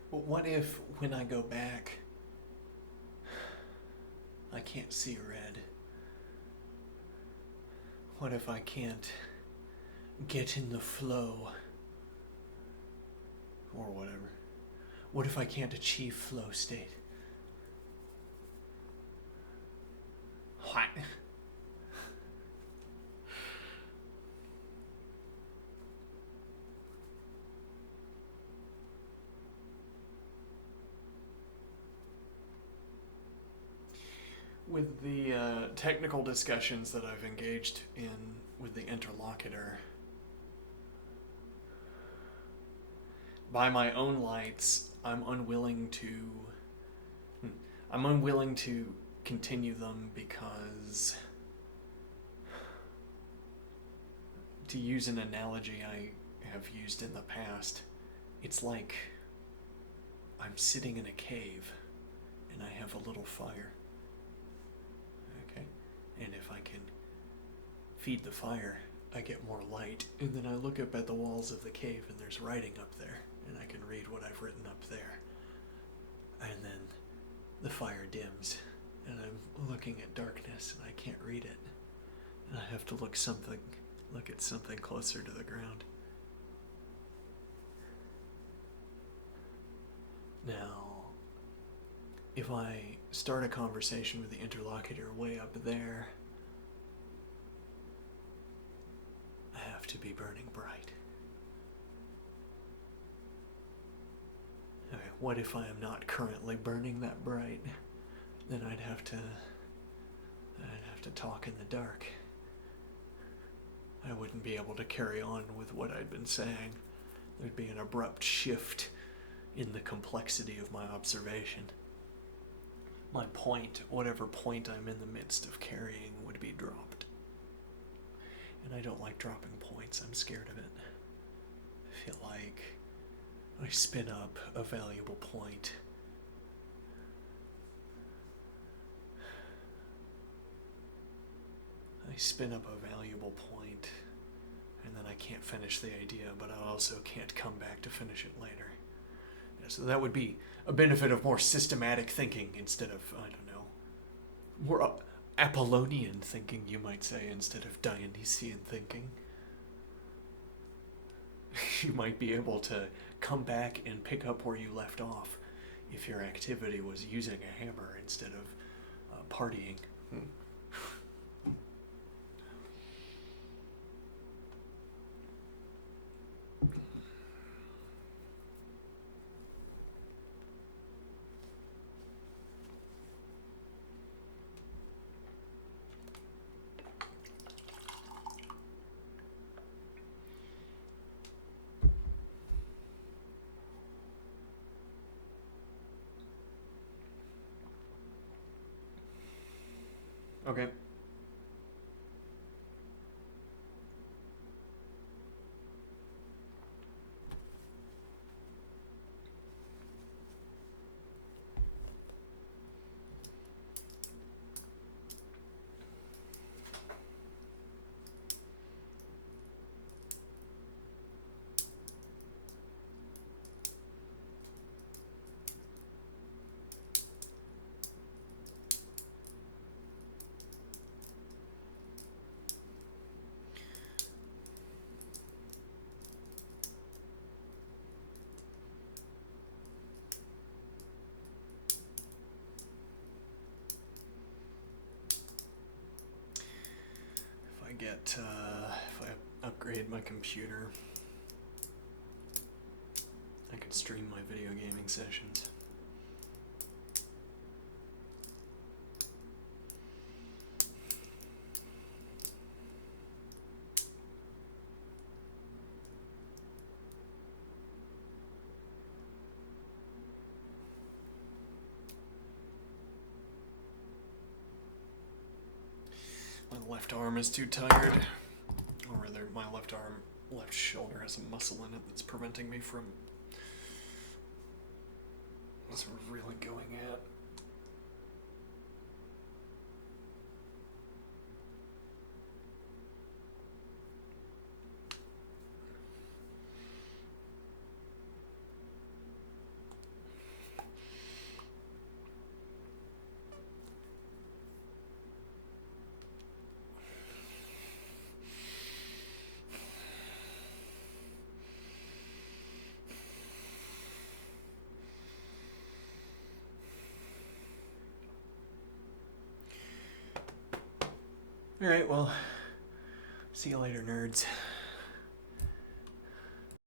But what if, when I go back, I can't see red? What if I can't get in the flow? Or whatever. What if I can't achieve flow state? What? With the technical discussions that I've engaged in with the interlocutor, by my own lights, I'm unwilling to continue them because, to use an analogy I have used in the past, it's like I'm sitting in a cave and I have a little fire. Okay? And if I can feed the fire, I get more light. And then I look up at the walls of the cave and there's writing up there. And I can read what I've written up there. And then the fire dims. And I'm looking at darkness and I can't read it. And I have to look at something closer to the ground. Now, if I start a conversation with the interlocutor way up there, I have to be burning bright. Okay, what if I am not currently burning that bright? Then I'd have to talk in the dark. I wouldn't be able to carry on with what I'd been saying. There'd be an abrupt shift in the complexity of my observation. My point, whatever point I'm in the midst of carrying, would be dropped. And I don't like dropping points. I'm scared of it. I feel like I spin up a valuable point. I spin up a valuable point, and then I can't finish the idea, but I also can't come back to finish it later. Yeah, so that would be a benefit of more systematic thinking instead of, I don't know, more Apollonian thinking, you might say, instead of Dionysian thinking. You might be able to come back and pick up where you left off if your activity was using a hammer instead of partying. Okay. If I upgrade my computer, I could stream my video gaming sessions. My left arm is too tired, or rather, my left shoulder has a muscle in it that's preventing me from sort of really going at. Alright, well, see you later, nerds.